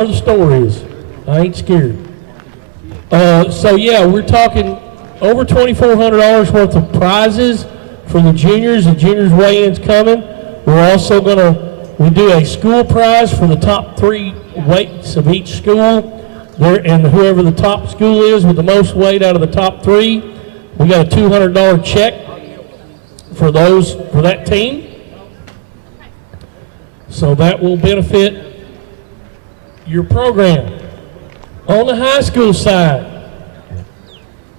where the store is. I ain't scared. So yeah, we're talking over $2,400 worth of prizes for the juniors. The juniors weigh-in's coming. We're also we do a school prize for the top 3 weights of each school. And whoever the top school is with the most weight out of the top 3, we got a $200 check for that team. So that will benefit your program. On the high school side,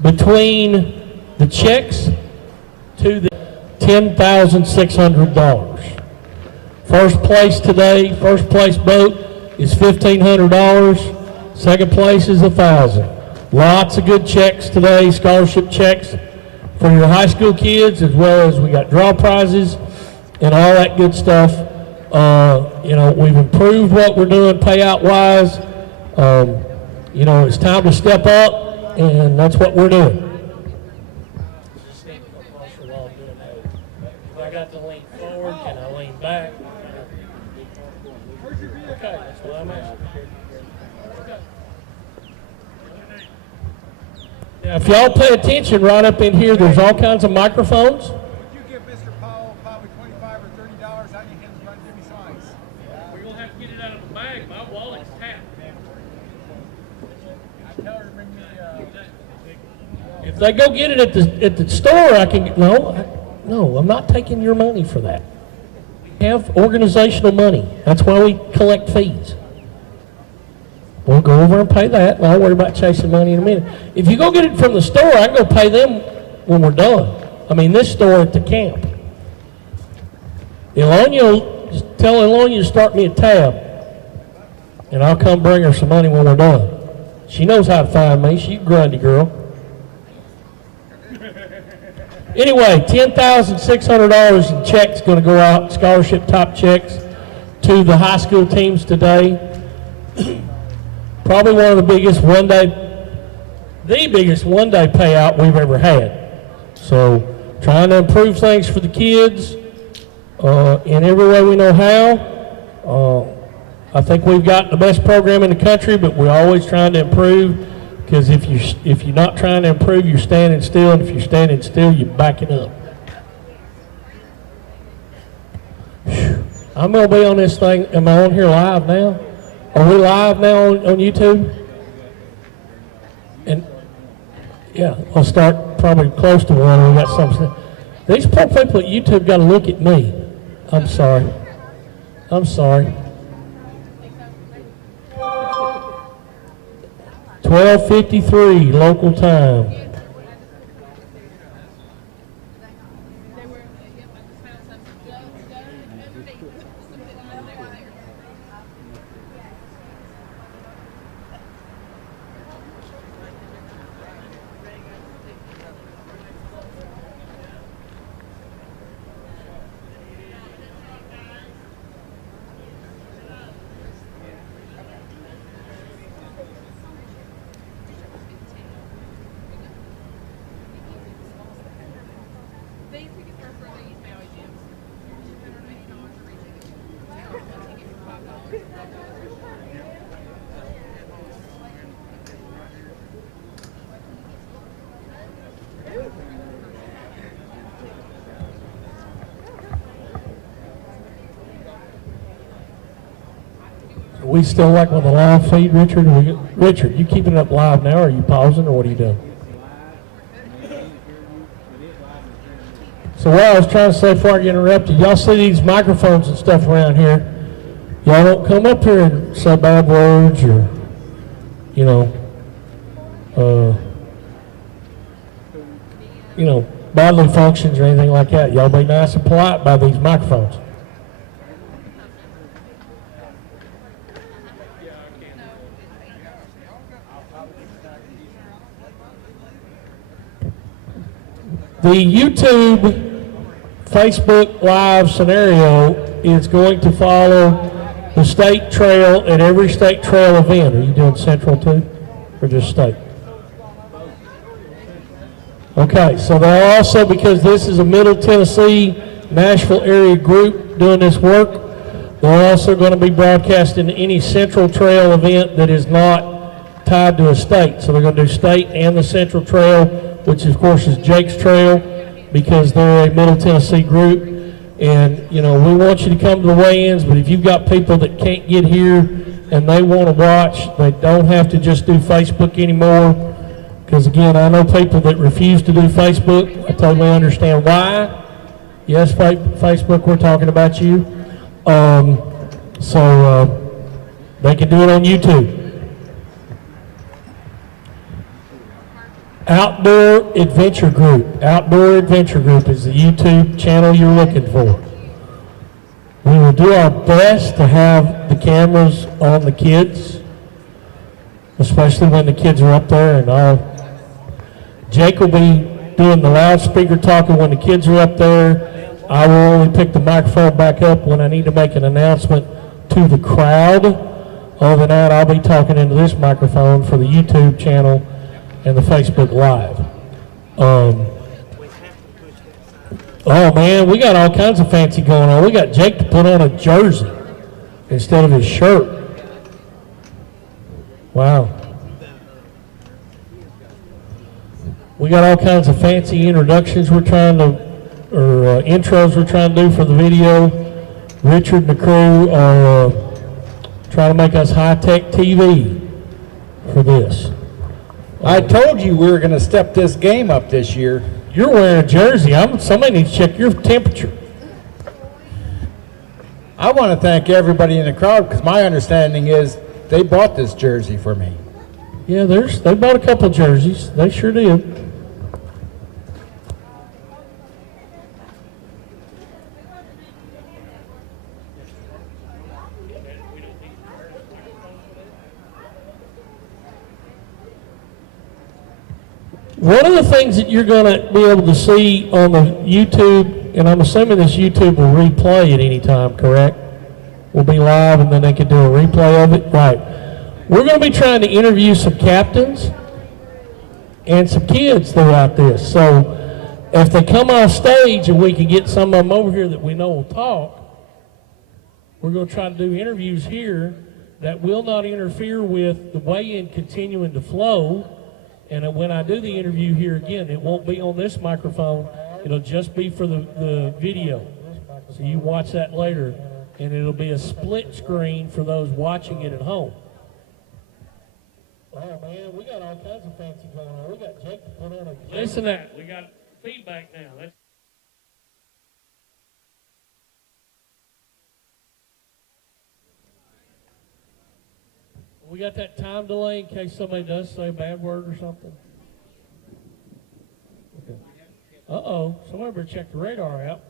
between the checks to the $10,600. First place today, first place boat is $1,500. Second place is $1,000. Lots of good checks today, scholarship checks for your high school kids, as well as we got draw prizes and all that good stuff. We've improved what we're doing payout wise. It's time to step up, and that's what we're doing. I got to lean forward. Can I lean back? Okay, that's what I'm asking. Now, if y'all pay attention right up in here, there's all kinds of microphones. Would you give Mr. Powell probably $25 or $30 out of your hands and run Jimmy signs? We're going to have to get it out of the bag. My wallet's tapped. I tell her to bring me If they go get it at the store, I can. No, I'm not taking your money for that. We have organizational money. That's why we collect fees. We'll go over and pay that, and I'll worry about chasing money in a minute. If you go get it from the store, I can go pay them when we're done. I mean, this store at the camp. Tell Elonia to start me a tab, and I'll come bring her some money when we're done. She knows how to find me. She's a grundy girl. Anyway, $10,600 in checks going to go out, scholarship top checks, to the high school teams today. Probably one of the biggest one-day payout we've ever had. So, trying to improve things for the kids in every way we know how. I think we've got the best program in the country, but we're always trying to improve. Because if you're not trying to improve, you're standing still, and if you're standing still, you're backing up. Whew. I'm going to be on this thing. Am I on here live now? Are we live now on YouTube? And yeah, I'll start probably close to one. We got something. These poor people at YouTube got to look at me. I'm sorry. 12:53 local time. We still like with the live feed, Richard? Richard, you keeping it up live now, or are you pausing, or what are you doing? So what I was trying to say before I get interrupted, y'all see these microphones and stuff around here. Y'all don't come up here and say bad words or, bodily functions or anything like that. Y'all be nice and polite by these microphones. The YouTube, Facebook Live scenario is going to follow the state trail at every state trail event. Are you doing Central too, or just state? Okay, so they're also, because this is a Middle Tennessee, Nashville area group doing this work, They're also going to be broadcasting any Central Trail event that is not tied to a state. So they're going to do state and the Central Trail, which of course is Jake's Trail, because they're a Middle Tennessee group. And, you know, we want you to come to the weigh-ins, but if you've got people that can't get here and they want to watch, they don't have to just do Facebook anymore. Because, again, I know people that refuse to do Facebook. I totally understand why. Yes, Facebook, we're talking about you. They can do it on YouTube. Outdoor Adventure Group. Outdoor Adventure Group is the YouTube channel you're looking for. We will do our best to have the cameras on the kids, especially when the kids are up there. And Jake will be doing the loudspeaker talking when the kids are up there. I will only pick the microphone back up when I need to make an announcement to the crowd. Other than that, I'll be talking into this microphone for the YouTube channel and the Facebook Live. Oh man, we got all kinds of fancy going on. We got Jake to put on a jersey instead of his shirt. Wow. We got all kinds of fancy introductions we're trying to, or intros we're trying to do for the video. Richard and the crew are trying to make us high-tech TV for this. I told you we were going to step this game up this year. You're wearing a jersey. Somebody needs to check your temperature. I want to thank everybody in the crowd because my understanding is they bought this jersey for me. Yeah, they bought a couple jerseys. They sure did. One of the things that you're going to be able to see on the YouTube, and I'm assuming this YouTube will replay at any time, correct? Will be live and then they can do a replay of it? Right. We're going to be trying to interview some captains and some kids throughout this. So if they come off stage and we can get some of them over here that we know will talk, we're going to try to do interviews here that will not interfere with the weigh-in continuing to flow. And when I do the interview here again, it won't be on this microphone. It'll just be for the video. So you watch that later, and it'll be a split screen for those watching it at home. Oh, man, we got all kinds of fancy going on. We got Jake to put on a... Listen to that. We got feedback now. We got that time delay in case somebody does say a bad word or something. Okay. Uh-oh, somebody better check the radar out.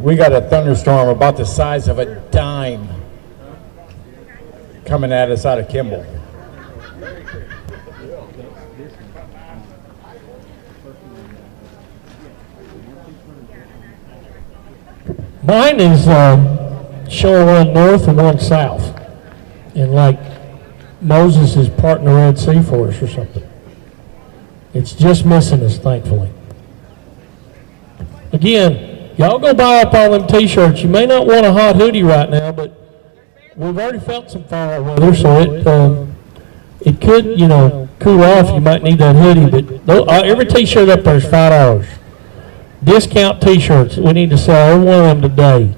We got a thunderstorm about the size of a dime coming at us out of Kimball. Mine is showing one north and one south. And like Moses is parting the Red Sea for us or something. It's just missing us, thankfully. Again, y'all go buy up all them t-shirts. You may not want a hot hoodie right now, but we've already felt some fall weather, so it could, you know, cool off. You might need that hoodie, but every t-shirt up there is $5. Discount t-shirts. We need to sell every one of them today.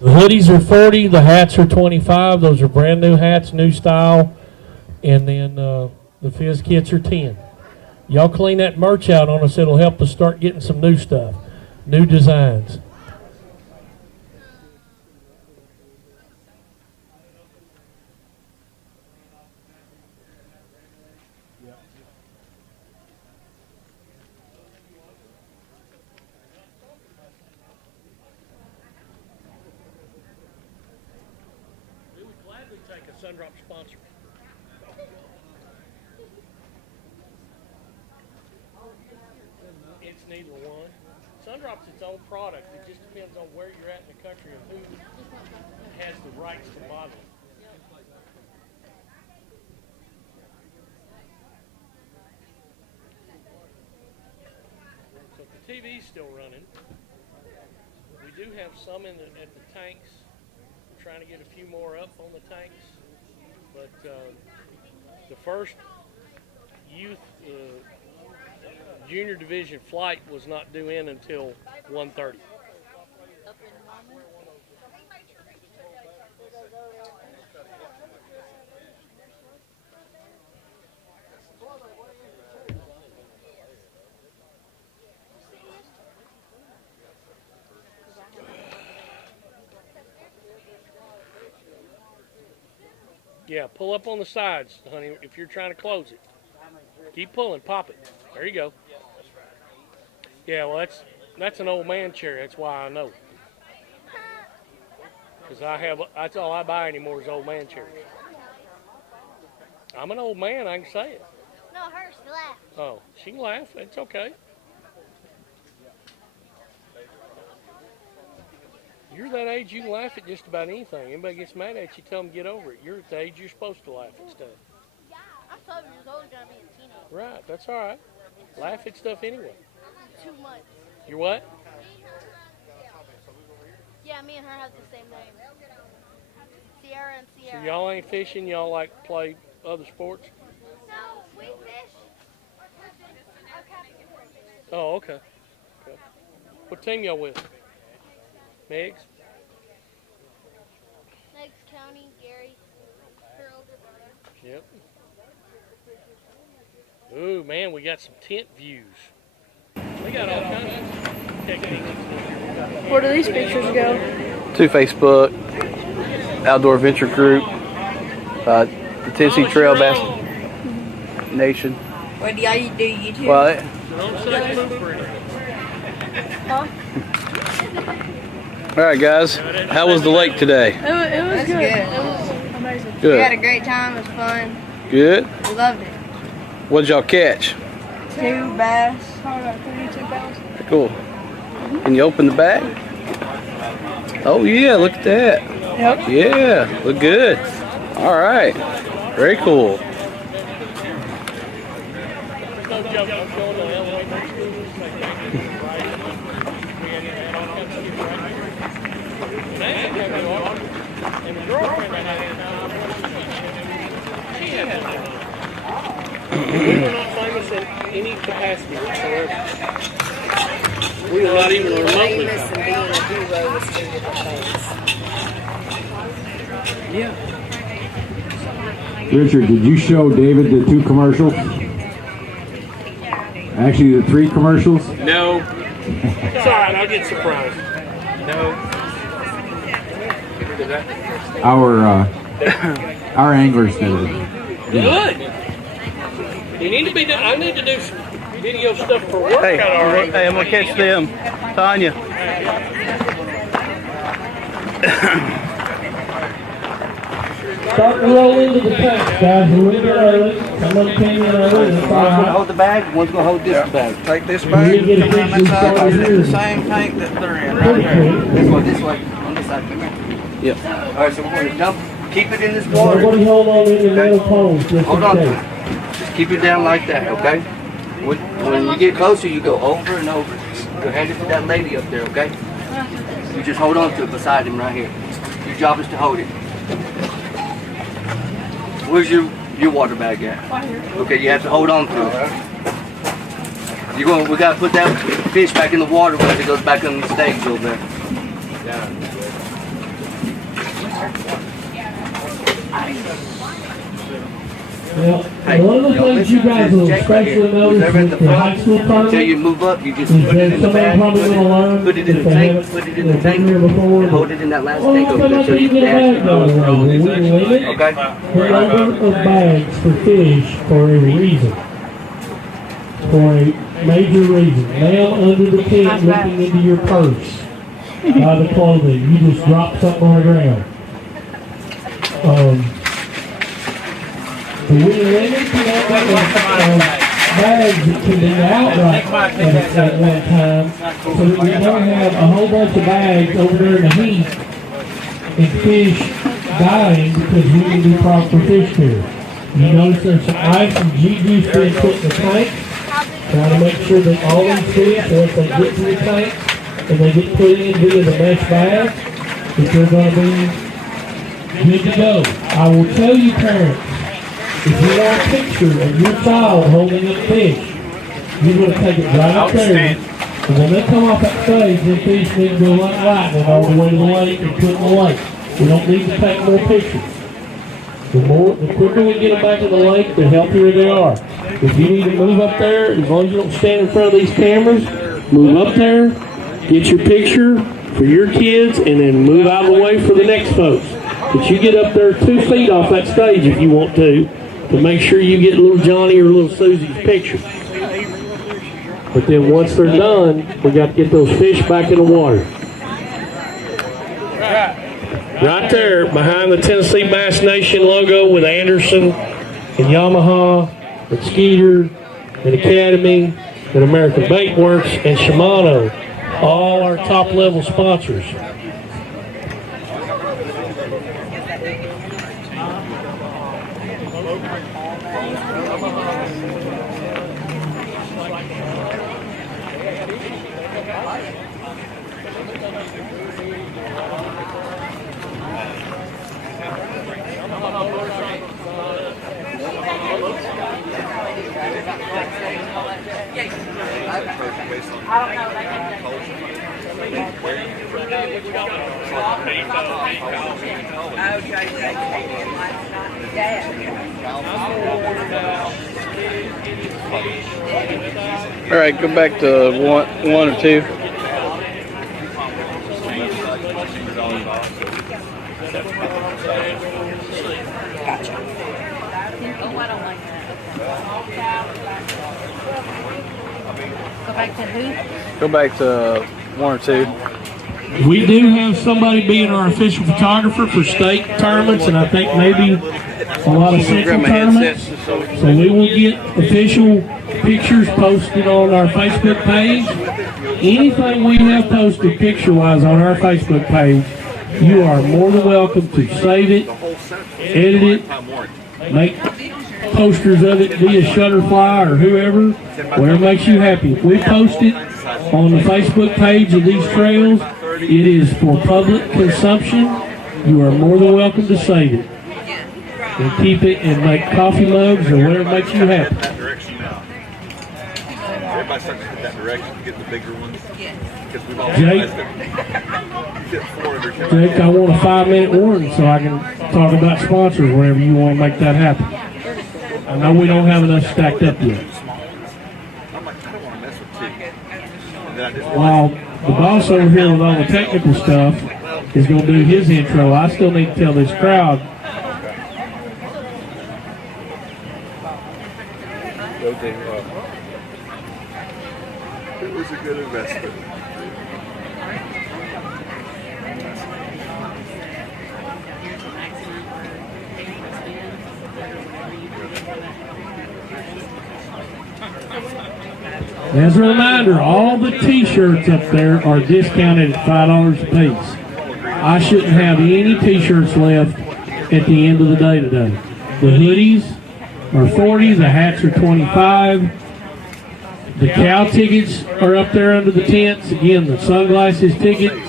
The hoodies are $40. The hats are $25. Those are brand new hats, new style. And then the fizz kits are $10. Y'all clean that merch out on us. It'll help us start getting some new stuff, new designs. We would gladly take a Sundrop sponsor. against neither one. Sundrop's its own product. It just depends on where you're at in the country and who has the rights to model it. So the TV's still running. We do have some at the tanks. We're trying to get a few more up on the tanks. But the first youth junior division flight was not due in until 1:30. Yeah, pull up on the sides, honey, if you're trying to close it. Keep pulling, pop it. There you go. Yeah, well, that's an old man chair. That's why I know. Because that's all I buy anymore is old man chairs. I'm an old man, I can say it. No, hers, laugh. Oh, she can laugh. It's okay. You're that age you can laugh at just about anything. Anybody gets mad at you, tell them to get over it. You're at the age you're supposed to laugh at stuff. Yeah, I'm 12 years old, gonna be a teenager. Right, that's all right. Laugh at stuff anyway. 2 months. You're what? Yeah, me and her have the same name. Sierra and Sierra. So y'all ain't fishing? Y'all like to play other sports? No, we fish. Oh, okay. What team y'all with? Megs? Next County, Gary, her older brother. Yep. Ooh, man, we got some tent views. We got all kinds of techniques. Where do these pictures go? To Facebook, Outdoor Adventure Group, the Tennessee Trail Bass Nation. What do y'all do YouTube? Well, Huh? all right, guys. How was the lake today? It was good. good. It was amazing. Good. We had a great time. It was fun. Good. We loved it. What did y'all catch? 2 bass. Probably about 32 pounds. Cool. Can you open the bag? Oh yeah, look at that. Yep. Yeah, look good. All right. Very cool. No joke, I'm going to elementary school. And the girlfriend I had, she had we were not famous in any capacity whatsoever. We were not even remotely. Famous and being a hero is 2 different things. Yeah. Richard, did you show David the 2 commercials? Actually, the 3 commercials? No. It's all right, I'll get surprised. No. Our anglers did it. Good. You need to be. I need to do some video stuff for work. Hey, already. hey, I'm gonna catch them. Tanya. Start to roll into the tank, guys. We're a little bit early. Someone came in early. One's gonna hold the bag, one's gonna hold this bag. Take this We bag, need to get a come around big this side, start put it in here. the same tank that they're in, right here. This way, on this side. Yep. Alright, so we're gonna dump, keep it in this Everybody water. hold on in your metal poles just Hold in on to case. it. Just keep it down like that, okay? When you get closer, you go over and over. You hand it to that lady up there, okay? You just hold on to it beside him right here. Your job is to hold it. Where's your water bag at? Right here. Okay, you have to hold on to it. We gotta put that fish back in the water once it goes back on the stage over there. Well, Hey, one of the y'all things you listen to guys this will Jack right especially here. Who's notice ever in with the the high front, school until you tournament move up, you just is put it that in the somebody bag, probably put gonna learn it in if the they tank, haven't put it in the been tank, here before. and hold it in that last Well, tank how over come there I so can't you get a can bag going right? We can leave it. Okay? The number of bags for fish for a reason. For a major reason. Nail under the tent looking into your purse. By the clothing. You just drop something on the ground. Do we limit to that? bags that can be outright at one time, so that we don't have a whole bunch of bags over there in the heat and fish dying because we didn't do proper fish here. You notice there's some ice and G-juice being put in the tank, trying to make sure that all these fish, once they get to the tank and they get put in via the mesh bag, that they're going to be good to go. I will tell you, parents, if you want a picture of your child holding up fish, you're going to take it right up there. And when they come off that stage, them fish need to go like lightning all the way to the lake and put in the lake. We don't need to take more pictures. The quicker we get them back in the lake, the healthier they are. If you need to move up there, as long as you don't stand in front of these cameras, move up there, get your picture for your kids, and then move out of the way for the next folks. But you get up there 2 feet off that stage if you want to make sure you get little Johnny or little Susie's picture. But then once they're done, we got to get those fish back in the water. Right there, behind the Tennessee Bass Nation logo with Anderson and Yamaha and Skeeter and Academy and American Bait Works and Shimano, all our top level sponsors. All right, go back to one or two. Go back to who? Go back to one or two. We do have somebody being our official photographer for state tournaments, and I think maybe a lot of central tournaments. So we will get official pictures posted on our Facebook page. Anything we have posted picture-wise on our Facebook page, you are more than welcome to save it, edit it, make posters of it via Shutterfly or whoever, whatever makes you happy. If we post it on the Facebook page of these trails, it is for public consumption. You are more than welcome to save it and keep it and make coffee mugs or whatever makes you happy. Everybody's starting to hit that direction to get the bigger ones. Because we've all Jake, I want a 5-minute warning so I can talk about sponsors whenever you want to make that happen. I know we don't have enough stacked up yet. I'm like, I don't want to mess with two. While the boss over here with all the technical stuff is going to do his intro, I still need to tell this crowd. It was a good investment. As a reminder, all the t-shirts up there are discounted at $5 a piece. I shouldn't have any t-shirts left at the end of the day today. The hoodies are $40, the hats are $25. The cow tickets are up there under the tents. Again, the sunglasses tickets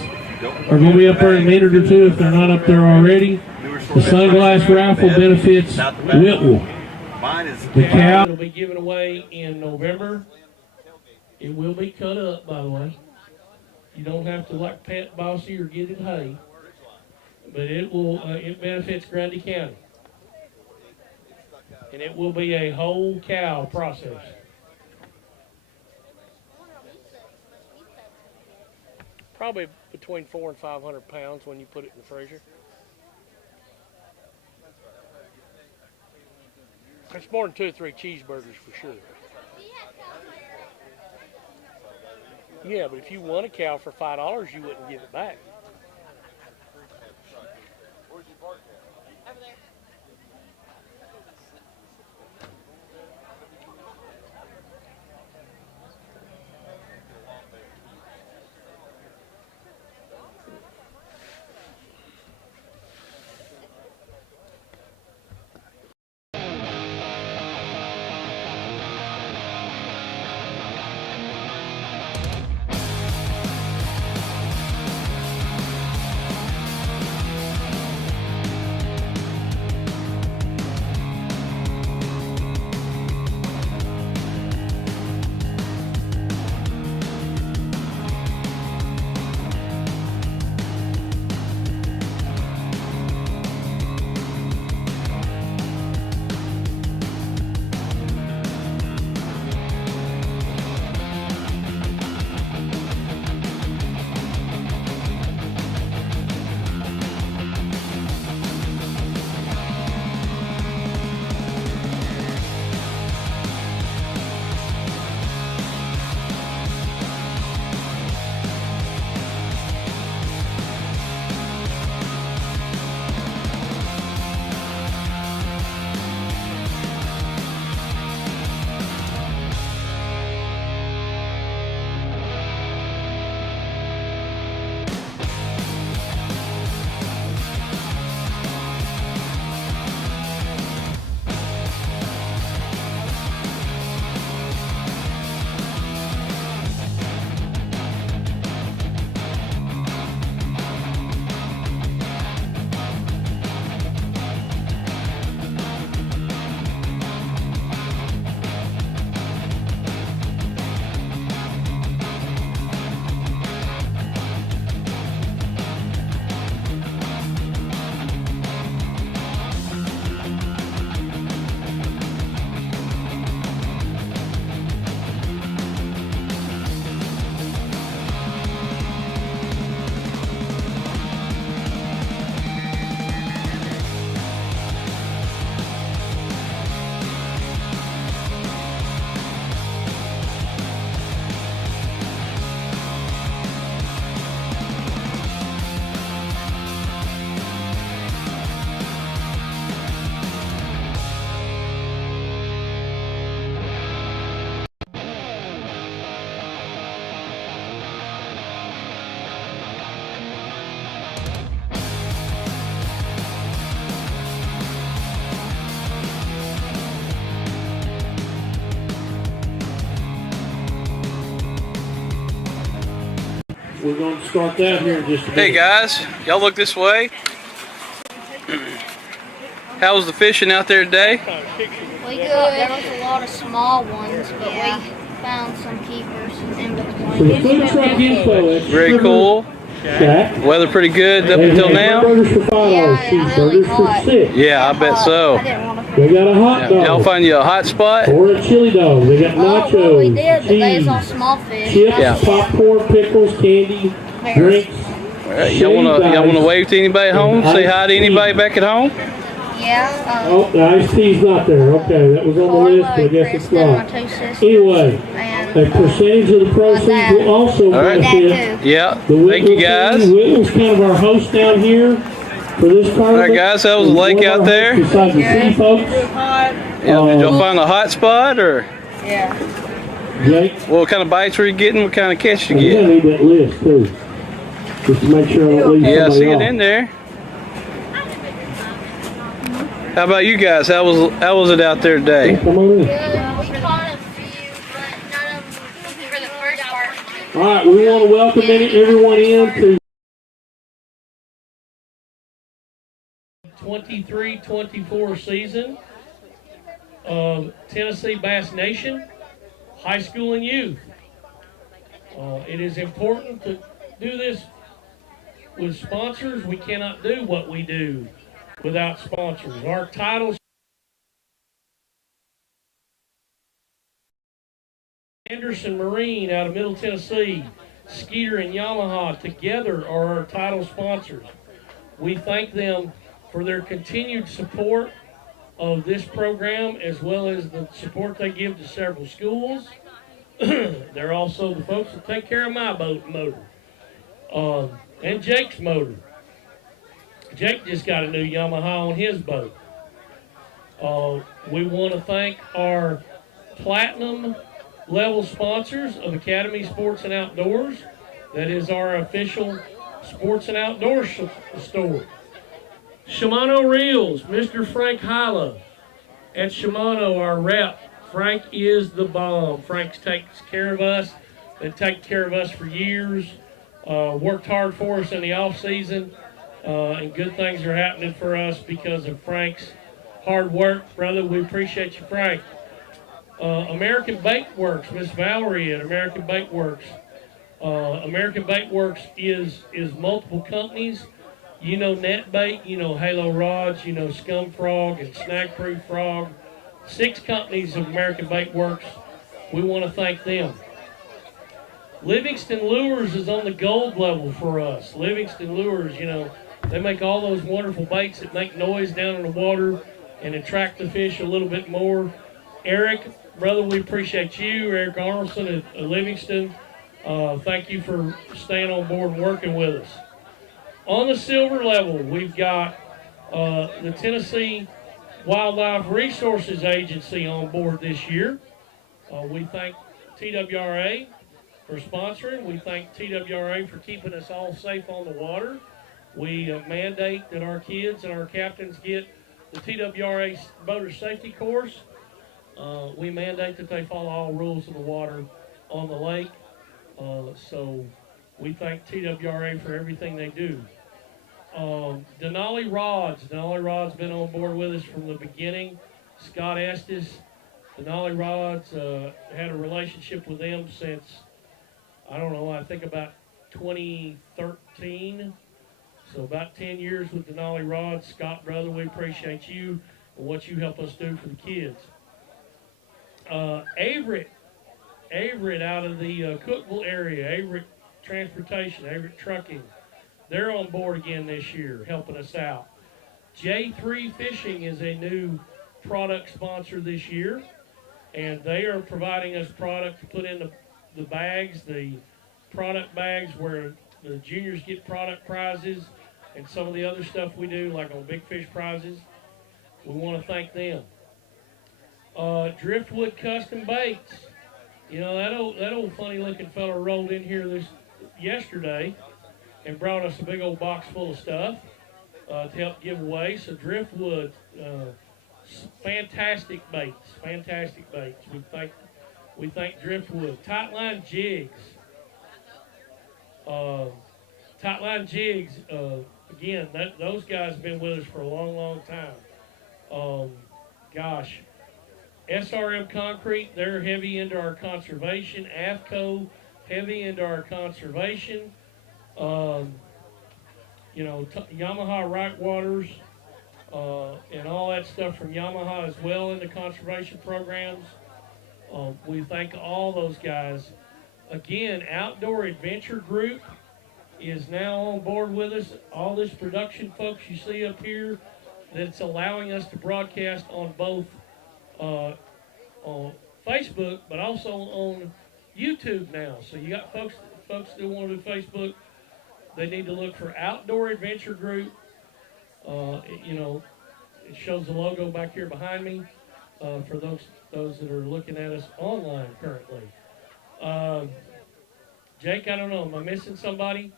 are going to be up there in a minute or two if they're not up there already. The sunglass raffle benefits Whitwell. The cow will be given away in November. It will be cut up, by the way. You don't have to like pet Bossy or get in hay, but it will. It benefits Grundy County, and it will be a whole cow process. Probably between 400 and 500 pounds when you put it in the freezer. It's more than 2 or 3 cheeseburgers for sure. Yeah, but if you won a cow for $5, you wouldn't give it back. Where'd you park at? Over there. we're going to start that here in just a minute. Hey guys, y'all look this way. How was the fishing out there today? We good. There was a lot of small ones, but we found some keepers in So the between. food truck info at Very Sugar cool. Shack. Weather pretty good up They until have now. hamburgers for $5, Yeah, really cheeseburgers hot. for $6. Yeah, I bet so. I didn't want to. They got a hot Y'all dog find you a hot spot? or a chili dog. They got nachos, Well, we did, but they was all cheese, small fish. chips, Yeah. popcorn, pickles, candy, drinks. Y'all wanna wave to anybody at home? Say hi to anybody back at home? Yeah. Oh, the iced tea's not there. Okay, that was on the list, but I guess it's Kristen, my not. two sisters, Anyway, and a percentage of the proceeds will also All right. that benefit too. Yeah. the Thank you Whittle guys. team. Whittle's kind of our host down here for this tournament. All right, guys, that was the lake One of our out there. hosts Besides the city folks, Yeah, did y'all find a hot spot or Yeah. Jake, what kind of bites were you getting? What kind of catch you you're get? gonna need that list too, just to make sure I don't leave Yeah, I see somebody it off. in there. How about you guys? How was it out there today? Come on in. We caught a few, but none of them for the first part. All right, we want to welcome everyone in to 23-24 season of Tennessee Bass Nation High School and Youth. It is important to do this with sponsors. We cannot do what we do without sponsors. Our title Anderson Marine out of Middle Tennessee, Skeeter and Yamaha together are our title sponsors. We thank them for their continued support of this program as well as the support they give to several schools. They're also the folks that take care of my boat motor and Jake's motor. Jake just got a new Yamaha on his boat. We want to thank our platinum level sponsors of Academy Sports and Outdoors. That is our official sports and outdoors store. Shimano Reels, Mr. Frank Hyla at Shimano, our rep. Frank is the bomb. Frank takes care of us. They've taken care of us for years. Worked hard for us in the off season. And good things are happening for us because of Frank's hard work. Brother, we appreciate you, Frank. American Bait Works, Miss Valerie at American Bait Works. American Bait Works is multiple companies. You know NetBait, you know Halo Rods, you know Scum Frog and Snag Proof Frog. 6 companies of American Bait Works. We want to thank them. Livingston Lures is on the gold level for us. Livingston Lures, you know, they make all those wonderful baits that make noise down in the water and attract the fish a little bit more. Eric, brother, we appreciate you. Eric Arnoldson at Livingston. Thank you for staying on board and working with us. On the silver level, we've got the Tennessee Wildlife Resources Agency on board this year. We thank TWRA for sponsoring. We thank TWRA for keeping us all safe on the water. We mandate that our kids and our captains get the TWRA boater safety course. We mandate that they follow all rules of the water on the lake. So we thank TWRA for everything they do. Denali Rods. Denali Rods been on board with us from the beginning. Scott Estes. Denali Rods had a relationship with them since, I don't know, I think about 2013. So about 10 years with Denali Rods. Scott, brother, we appreciate you and what you help us do for the kids. Averett out of the Cookville area, Averett Transportation, Averett Trucking. They're on board again this year, helping us out. J3 Fishing is a new product sponsor this year, and they are providing us product to put in the bags, the product bags where the juniors get product prizes and some of the other stuff we do, like on Big Fish prizes. We want to thank them. Driftwood Custom Baits. You know, that old funny looking fella rolled in here yesterday and brought us a big old box full of stuff to help give away. So Driftwood, fantastic baits, fantastic baits. We thank Driftwood. Tightline Jigs. Tightline Jigs, again, those guys have been with us for a long, long time. Gosh, SRM Concrete, they're heavy into our conservation. AFCO, heavy into our conservation. You know, Yamaha Right Waters, and all that stuff from Yamaha as well in the conservation programs. We thank all those guys. Again, Outdoor Adventure Group is now on board with us. All this production folks you see up here, that's allowing us to broadcast on both on Facebook, but also on YouTube now. So you got folks that want to do Facebook, they need to look for Outdoor Adventure Group. You know, it shows the logo back here behind me for those that are looking at us online currently. Jake, I don't know, am I missing somebody?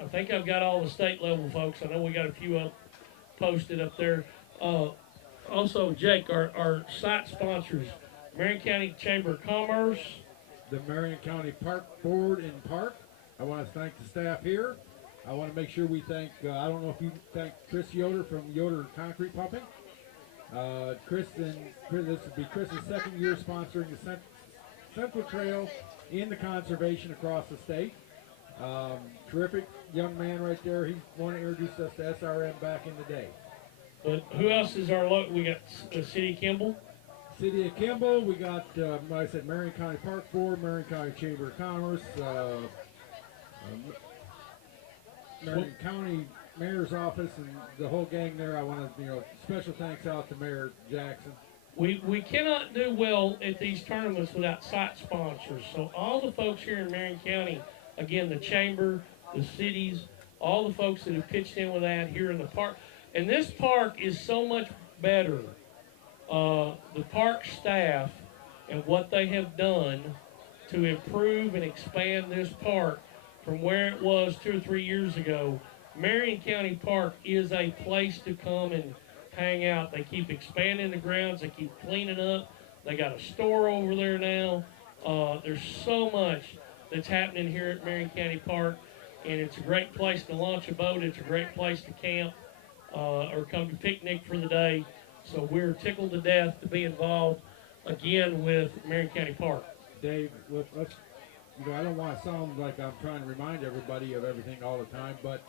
I think I've got all the state level folks. I know we got a few up posted up there. Also, Jake, our site sponsors, Marion County Chamber of Commerce, The Marion County Park Board and Park. I want to thank the staff here. I want to make sure we thank, I don't know if you thank Chris Yoder from Yoder Concrete Pumping. Chris, this would be Chris's second year sponsoring the Central Trail in the conservation across the state. Terrific young man right there. He wanted to introduce us to SRM back in the day. but who else is our we got the City of Kimball. City of Kimball, we got, like I said, Marion County Park Board, Marion County Chamber of Commerce, Marion County Mayor's Office, and the whole gang there. I want to, special thanks out to Mayor Jackson. We cannot do well at these tournaments without site sponsors. So all the folks here in Marion County, again, the chamber, the cities, all the folks that have pitched in with that here in the park. And this park is so much better. The park staff and what they have done to improve and expand this park from where it was 2 or 3 years ago. Marion County Park is a place to come and hang out. They keep expanding the grounds. They keep cleaning up. They got a store over there now. There's so much that's happening here at Marion County Park, and it's a great place to launch a boat. It's a great place to camp or come to picnic for the day. So we're tickled to death to be involved again with Marion County Park. Dave, let's, I don't want to sound like I'm trying to remind everybody of everything all the time, but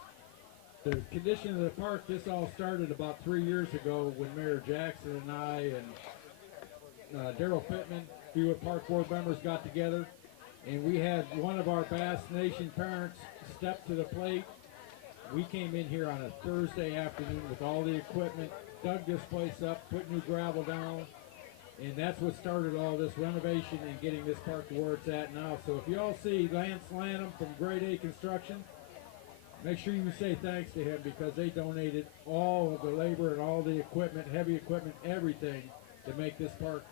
the condition of the park, this all started about 3 years ago when Mayor Jackson and I and Daryl Pittman, a few of park board members got together, and we had one of our Bass Nation parents step to the plate. We came in here on a Thursday afternoon with all the equipment, dug this place up, put new gravel down, and that's what started all this renovation and getting this park to where it's at now. So if you all see Lance Lanham from Grade A Construction, make sure you say thanks to him, because they donated all of the labor and all the equipment, heavy equipment, everything to make this park,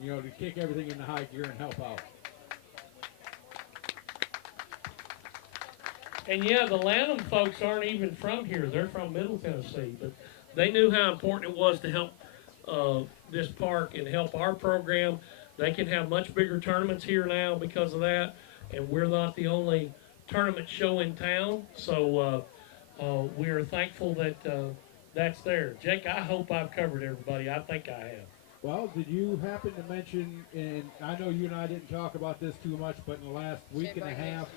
to kick everything into high gear and help out. And yeah, the Lanham folks aren't even from here. They're from Middle Tennessee, but they knew how important it was to help this park and help our program. They can have much bigger tournaments here now because of that, and we're not the only tournament show in town. So we are thankful that that's there. Jake, I hope I've covered everybody. I think I have. Well, did you happen to mention, and I know you and I didn't talk about this too much, but in the last week and a half,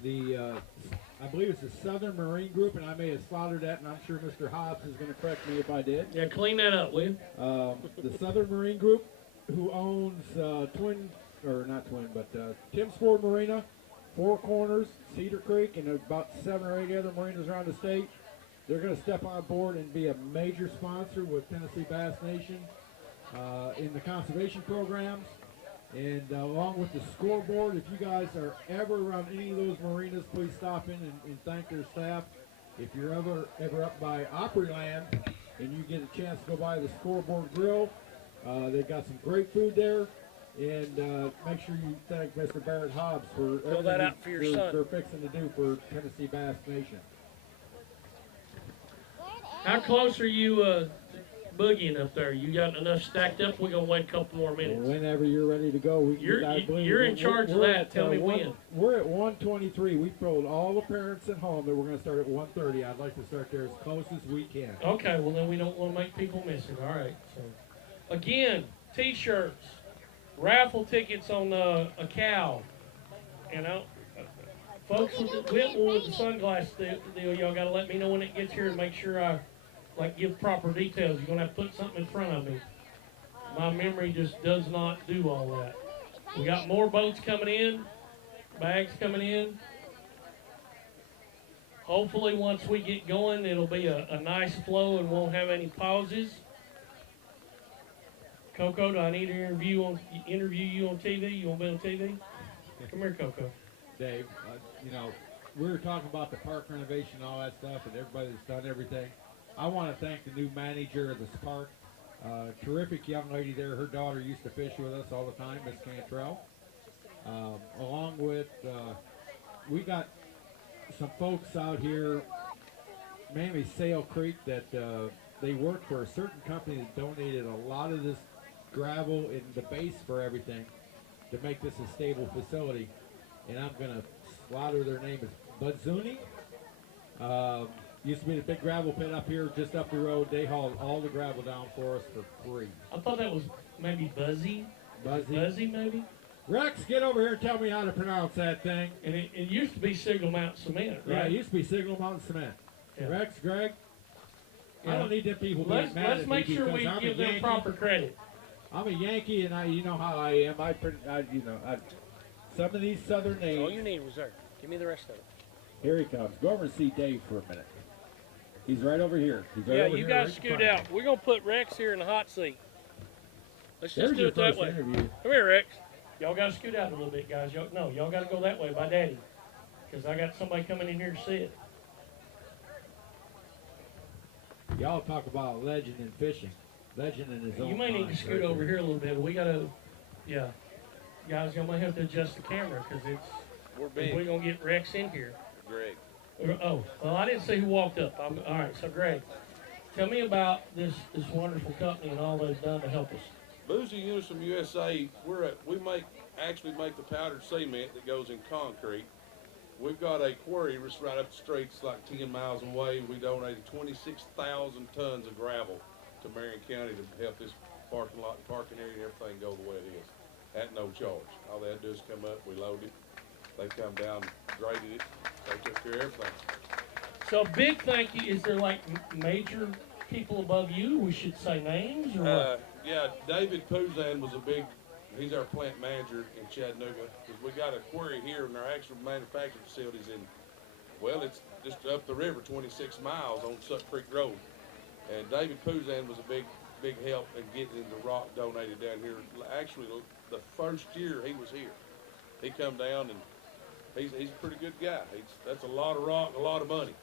I believe it's the Southern Marine Group, and I may have slaughtered that, and I'm sure Mr. Hobbs is going to correct me if I did. Yeah, clean that up, will you? The Southern Marine Group, who owns Tim's Ford Marina, Four Corners, Cedar Creek, and about 7 or 8 other marinas around the state. They're going to step on board and be a major sponsor with Tennessee Bass Nation in the conservation programs. And along with the scoreboard, if you guys are ever around any of those marinas, please stop in and thank their staff. If you're ever up by Opryland and you get a chance to go by the Scoreboard Grill, they've got some great food there. And make sure you thank Mr. Barrett Hobbs for Fill that out for your son. They're fixing to do for Tennessee Bass Nation. How close are you, boogieing up there? You got enough stacked up? We're gonna wait a couple more minutes. Whenever you're ready to go, we can You're- get that boogie. you're in charge of We're that. at, Tell me when. We're at 1:23. We told all the parents at home that we're going to start at 1:30. I'd like to start there as close as we can. Okay, well then we don't want to make people miss it. All right. So, again, T-shirts, raffle tickets on a cow. You know, folks with the sunglass deal, y'all got to let me know when it gets here and make sure I give proper details. You're gonna have to put something in front of me. My memory just does not do all that. We got more boats coming in, bags coming in. Hopefully once we get going, it'll be a nice flow and won't have any pauses. Coco, do I need to interview you on TV? You want to be on TV? Come here, Coco. Dave, you know, we were talking about the park renovation and all that stuff, and everybody that's done everything. I want to thank the new manager of this park. Terrific young lady there. Her daughter used to fish with us all the time, Miss Cantrell. Along with, we got some folks out here, mainly Sail Creek, that they work for a certain company that donated a lot of this gravel and the base for everything to make this a stable facility. And I'm going to slaughter their name is Budzuni. Used to be the big gravel pit up here, just up the road. They hauled all the gravel down for us for free. I thought that was maybe Buzzy. Buzzy, maybe? Rex, get over here and tell me how to pronounce that thing. And it used to be Signal Mountain Cement, right? Yeah, it used to be Signal Mountain Cement. Yeah. Rex, Greg, Yeah. I don't need them people being mad Let's at me make sure because we I'm give a them Yankee. proper credit. I'm a Yankee, and you know how I am. Some of these southern names. All you need was there. Give me the rest of it. Here he comes. Go over and see Dave for a minute. He's right over here. He's right Yeah, over you here, guys right in scoot front. out. We're going to put Rex here in the hot seat. Let's just There's do your it that first way. interview. Come here, Rex. Y'all got to scoot out a little bit, guys. Y'all got to go that way by Daddy. Because I got somebody coming in here to see it. Y'all talk about legend in fishing. Legend in his own You may need to mind, scoot right over there. here a little bit. We got to, yeah. Guys, y'all may have to adjust the camera because we're going to get Rex in here. Greg. Oh, well, I didn't see who walked up. All right, so Greg, tell me about this wonderful company and all they've done to help us. Boozy Unison USA, we actually make the powdered cement that goes in concrete. We've got a quarry just right up the street, it's like 10 miles away. We donated 26,000 tons of gravel to Marion County to help this parking lot and parking area and everything go the way it is at no charge. All they had to do is come up, we loaded it. They come down, graded it, they took care of everything. So big thank you. Is there like major people above you? We should say names or what? Yeah, David Puzan was he's our plant manager in Chattanooga. Because we got a quarry here and our actual manufacturing facilities it's just up the river 26 miles on Suck Creek Road. And David Puzan was a big help in getting the rock donated down here. Actually, the first year he was here, he come down and he's a pretty good guy. That's a lot of rock, a lot of money.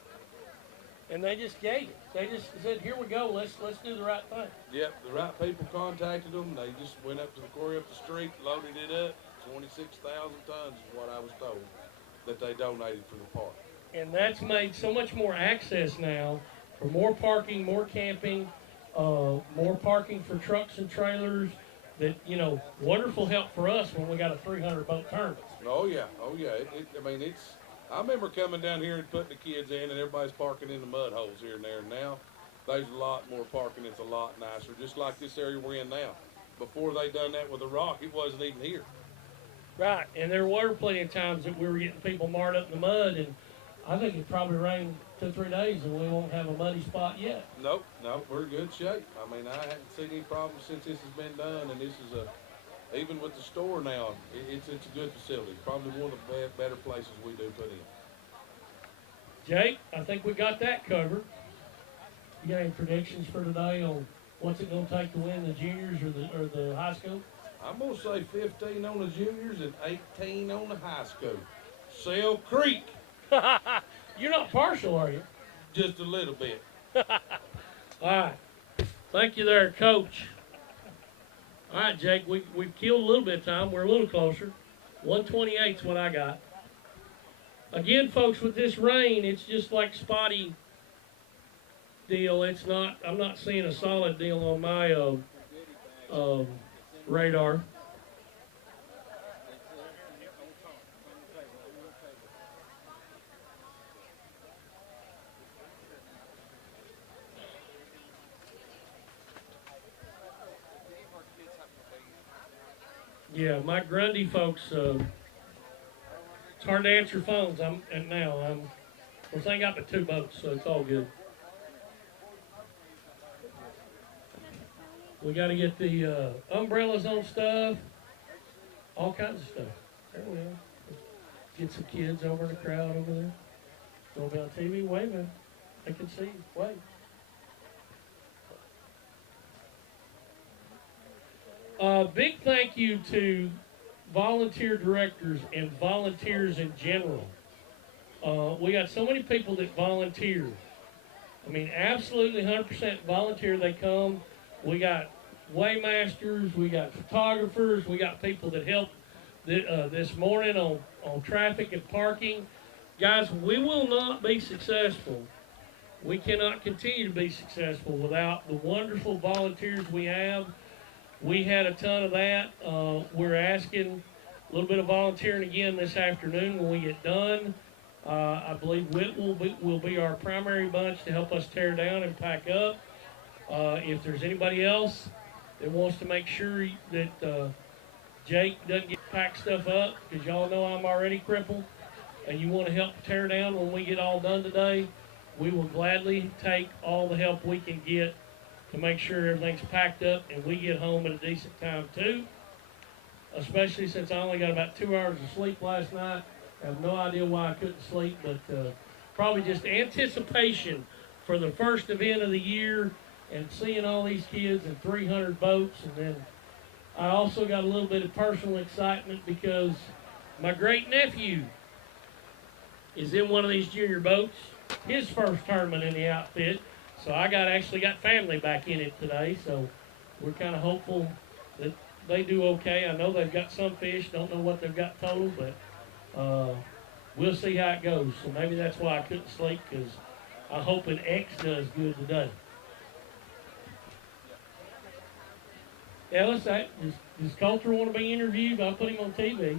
And they just gave it. They just said, "Here we go. Let's do the right thing." Yep, the right people contacted them. They just went up to the quarry up the street, loaded it up. 26,000 tons is what I was told that they donated for the park. And that's made so much more access now for more parking, more camping, more parking for trucks and trailers. That, wonderful help for us when we got a 300 boat tournament. Oh yeah. I remember coming down here and putting the kids in, and everybody's parking in the mud holes here and there. Now, there's a lot more parking. It's a lot nicer, just like this area we're in now. Before they done that with the rock, it wasn't even here. Right, and there were plenty of times that we were getting people marred up in the mud, and I think it probably rained 2 or 3 days, and we won't have a muddy spot yet. Nope, we're in good shape. I haven't seen any problems since this has been done, and this is even with the store now, it's a good facility. Probably one of the better places we do put in. Jake, I think we got that covered. You got any predictions for today on what's it going to take to win the juniors or the high school? I'm going to say 15 on the juniors and 18 on the high school. Sail Creek. You're not partial, are you? Just a little bit. All right. Thank you there, Coach. All right, Jake, we've killed a little bit of time. We're a little closer. 128 is what I got. Again, folks, with this rain, it's just like spotty deal. It's not. I'm not seeing a solid deal on my radar. Yeah, my Grundy folks. It's hard to answer phones. Of course, I ain't got but 2 boats, so it's all good. We got to get the umbrellas on stuff, all kinds of stuff. There we are. Get some kids over in the crowd over there. Going to be on TV. Wait a minute. I can see. Wait. Big thank you to volunteer directors and volunteers in general. We got so many people that volunteer. I mean, absolutely 100% volunteer. They come. We got waymasters, we got photographers, we got people that help this morning on traffic and parking. Guys, we will not be successful. We cannot continue to be successful without the wonderful volunteers we have. We had a ton of that. We're asking a little bit of volunteering again this afternoon when we get done. I believe Whit will be our primary bunch to help us tear down and pack up. If there's anybody else that wants to make sure that Jake doesn't get packed stuff up, because y'all know I'm already crippled, and you want to help tear down when we get all done today, we will gladly take all the help we can get to make sure everything's packed up and we get home at a decent time too, especially since I only got about 2 hours of sleep last night. I have no idea why I couldn't sleep, but probably just anticipation for the first event of the year and seeing all these kids and 300 boats. And then I also got a little bit of personal excitement because my great nephew is in one of these junior boats, his first tournament in the outfit. So I actually got family back in it today, so we're kind of hopeful that they do okay. I know they've got some fish, don't know what they've got total, but we'll see how it goes. So maybe that's why I couldn't sleep, because I'm hoping X does good today. Ellis, does Coulter want to be interviewed? I'll put him on TV.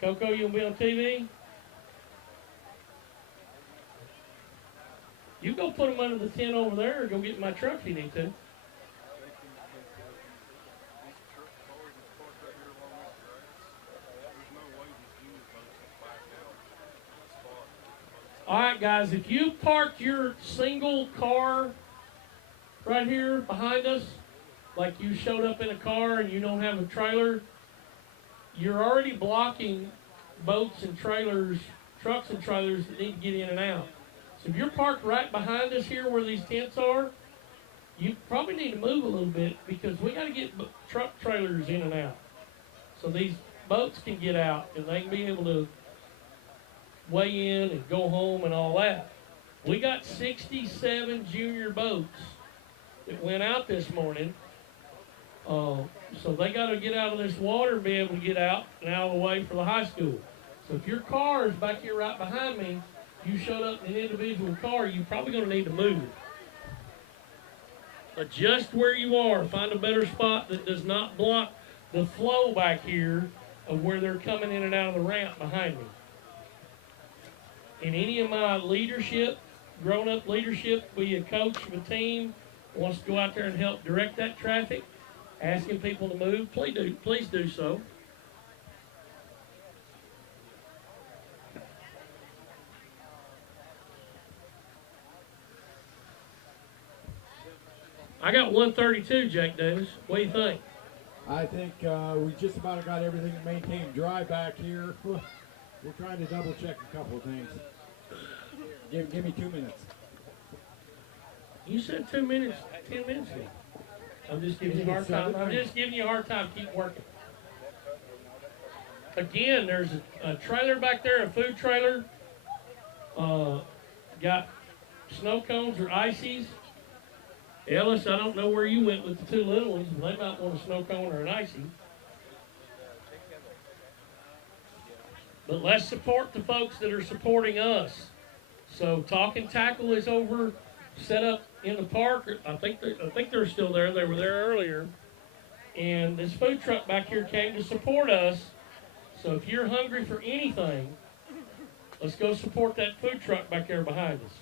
Coco, you want to be on TV? You go put them under the tent over there, or go get in my truck if you need to. All right, guys, if you parked your single car right here behind us, like you showed up in a car and you don't have a trailer, you're already blocking boats and trailers, trucks and trailers that need to get in and out. So if you're parked right behind us here where these tents are, you probably need to move a little bit, because we got to get truck trailers in and out so these boats can get out and they can be able to weigh in and go home and all that. We got 67 junior boats that went out this morning. So they got to get out of this water and be able to get out and out of the way for the high school. So if your car is back here right behind me, you showed up in an individual car, you're probably going to need to move. Adjust where you are. Find a better spot that does not block the flow back here of where they're coming in and out of the ramp behind me. In any of my leadership, grown-up leadership, be a coach of a team, wants to go out there and help direct that traffic, asking people to move, please do so. I got 132, Jack Davis. What do you think? I think we just about got everything maintained dry back here. We're trying to double check a couple of things. Give me 2 minutes. You said 2 minutes, 10 minutes ago. I'm just giving you a hard time. I'm just giving you a hard time. Keep working. Again, there's a trailer back there, a food trailer. Got snow cones or ices. Ellis, I don't know where you went with the 2 little ones. They might want a snow cone or an icy. But let's support the folks that are supporting us. So Talk and Tackle is over, set up in the park. I think they're still there. They were there earlier. And this food truck back here came to support us. So if you're hungry for anything, let's go support that food truck back there behind us.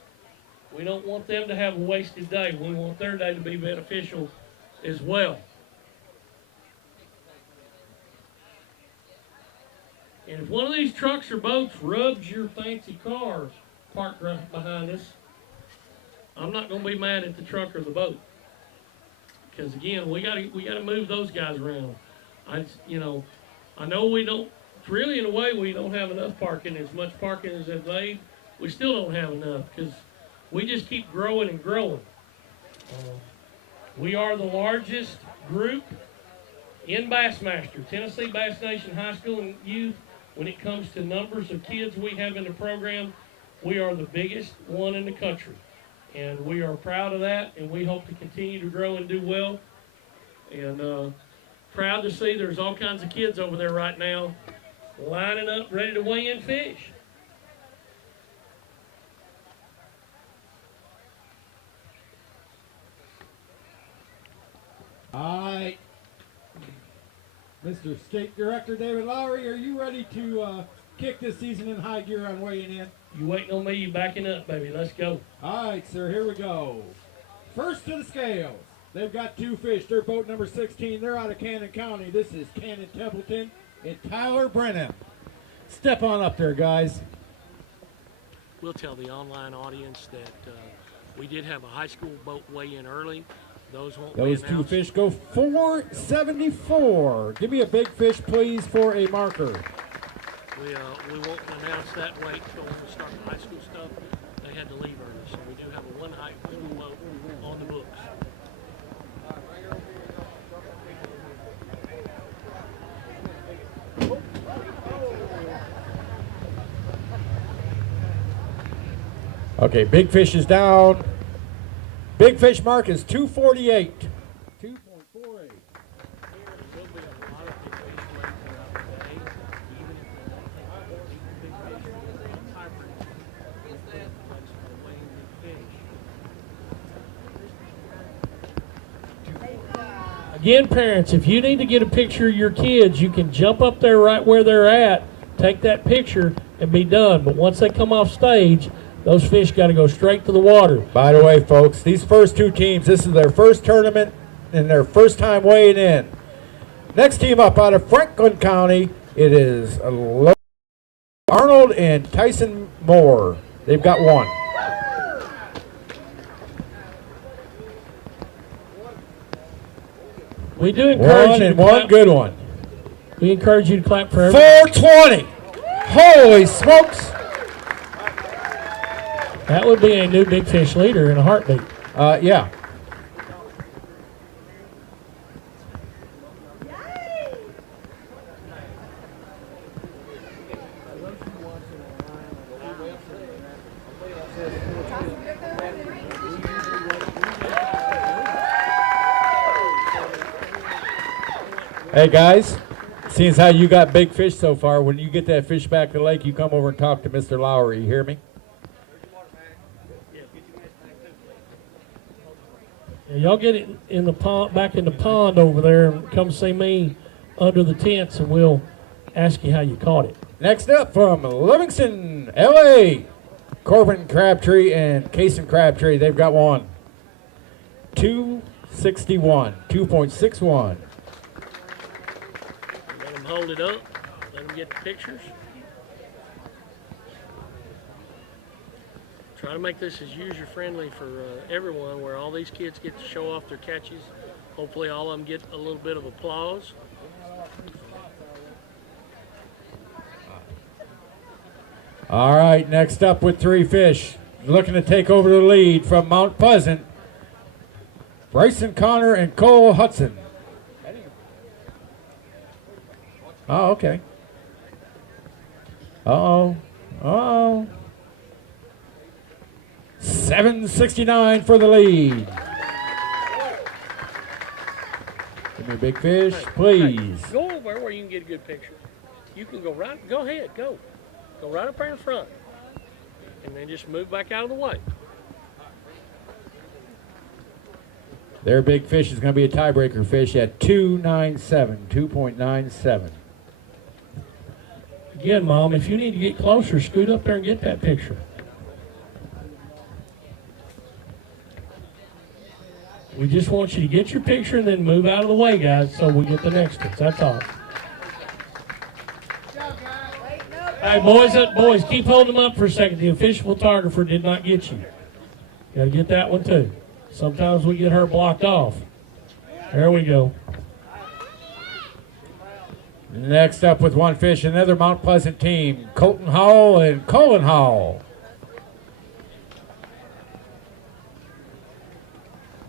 We don't want them to have a wasted day. We want their day to be beneficial as well. And if one of these trucks or boats rubs your fancy car parked right behind us, I'm not going to be mad at the truck or the boat. Because again, we got to move those guys around. I know we don't. Really, in a way, we don't have enough parking. As much parking as they've made, we still don't have enough because we just keep growing and growing. We are the largest group in Bassmaster, Tennessee Bass Nation High School and Youth. When it comes to numbers of kids we have in the program, we are the biggest one in the country. And we are proud of that, and we hope to continue to grow and do well. And proud to see there's all kinds of kids over there right now lining up, ready to weigh in fish. All right. Mr. State Director David Lowry, are you ready to kick this season in high gear on weighing in? You waiting on me, you backing up, baby. Let's go. All right, sir, here we go. First to the scales. They've got two fish. They're boat number 16. They're out of Cannon County. This is Cannon Templeton and Tyler Brennan. Step on up there, guys. We'll tell the online audience that we did have a high school boat weigh in early. Those two fish go 474. Give me a big fish, please, for a marker. We won't announce that weight until we start the high school stuff. They had to leave early, so we do have a one high school boat on the books. Okay, big fish is down. Big fish mark is 248. 2.48. Again, parents, if you need to get a picture of your kids, you can jump up there right where they're at, take that picture, and be done. But once they come off stage, those fish got to go straight to the water. By the way, folks, these first two teams, this is their first tournament and their first time weighing in. Next team up out of Franklin County, it is Arnold and Tyson Moore. They've got one. We do encourage you to clap. One good one. We encourage you to clap for everyone. 420. Holy smokes. That would be a new big fish leader in a heartbeat. Yeah. Hey guys, seeing as how you got big fish so far, when you get that fish back to the lake, you come over and talk to Mr. Lowry. You hear me? Yeah, y'all get it in the pond, back in the pond over there, and come see me under the tents, and we'll ask you how you caught it. Next up from Livingston, LA, Corbin Crabtree and Cason Crabtree. They've got one. 261, 2.61. Let them hold it up. Let them get the pictures. Try to make this as user-friendly for everyone, where all these kids get to show off their catches. Hopefully all of them get a little bit of applause. All right, next up with three fish. Looking to take over the lead from Mount Pleasant, Bryson Connor and Cole Hudson. Oh, okay. Uh-oh. Uh-oh. 769 for the lead. Give me a big fish, please. Go over where you can get a good picture. You can go right, go ahead, go. Go right up there in front. and then just move back out of the way. Their big fish is going to be a tiebreaker fish at 2.97. Again, Mom, if you need to get closer, scoot up there and get that picture. We just want you to get your picture and then move out of the way, guys, so we get the next ones. That's all. Hey, boys, keep holding them up for a second. The official photographer did not get you. Got to get that one, too. Sometimes we get her blocked off. There we go. Next up with one fish, another Mount Pleasant team, Colton Hall and Colin Hall.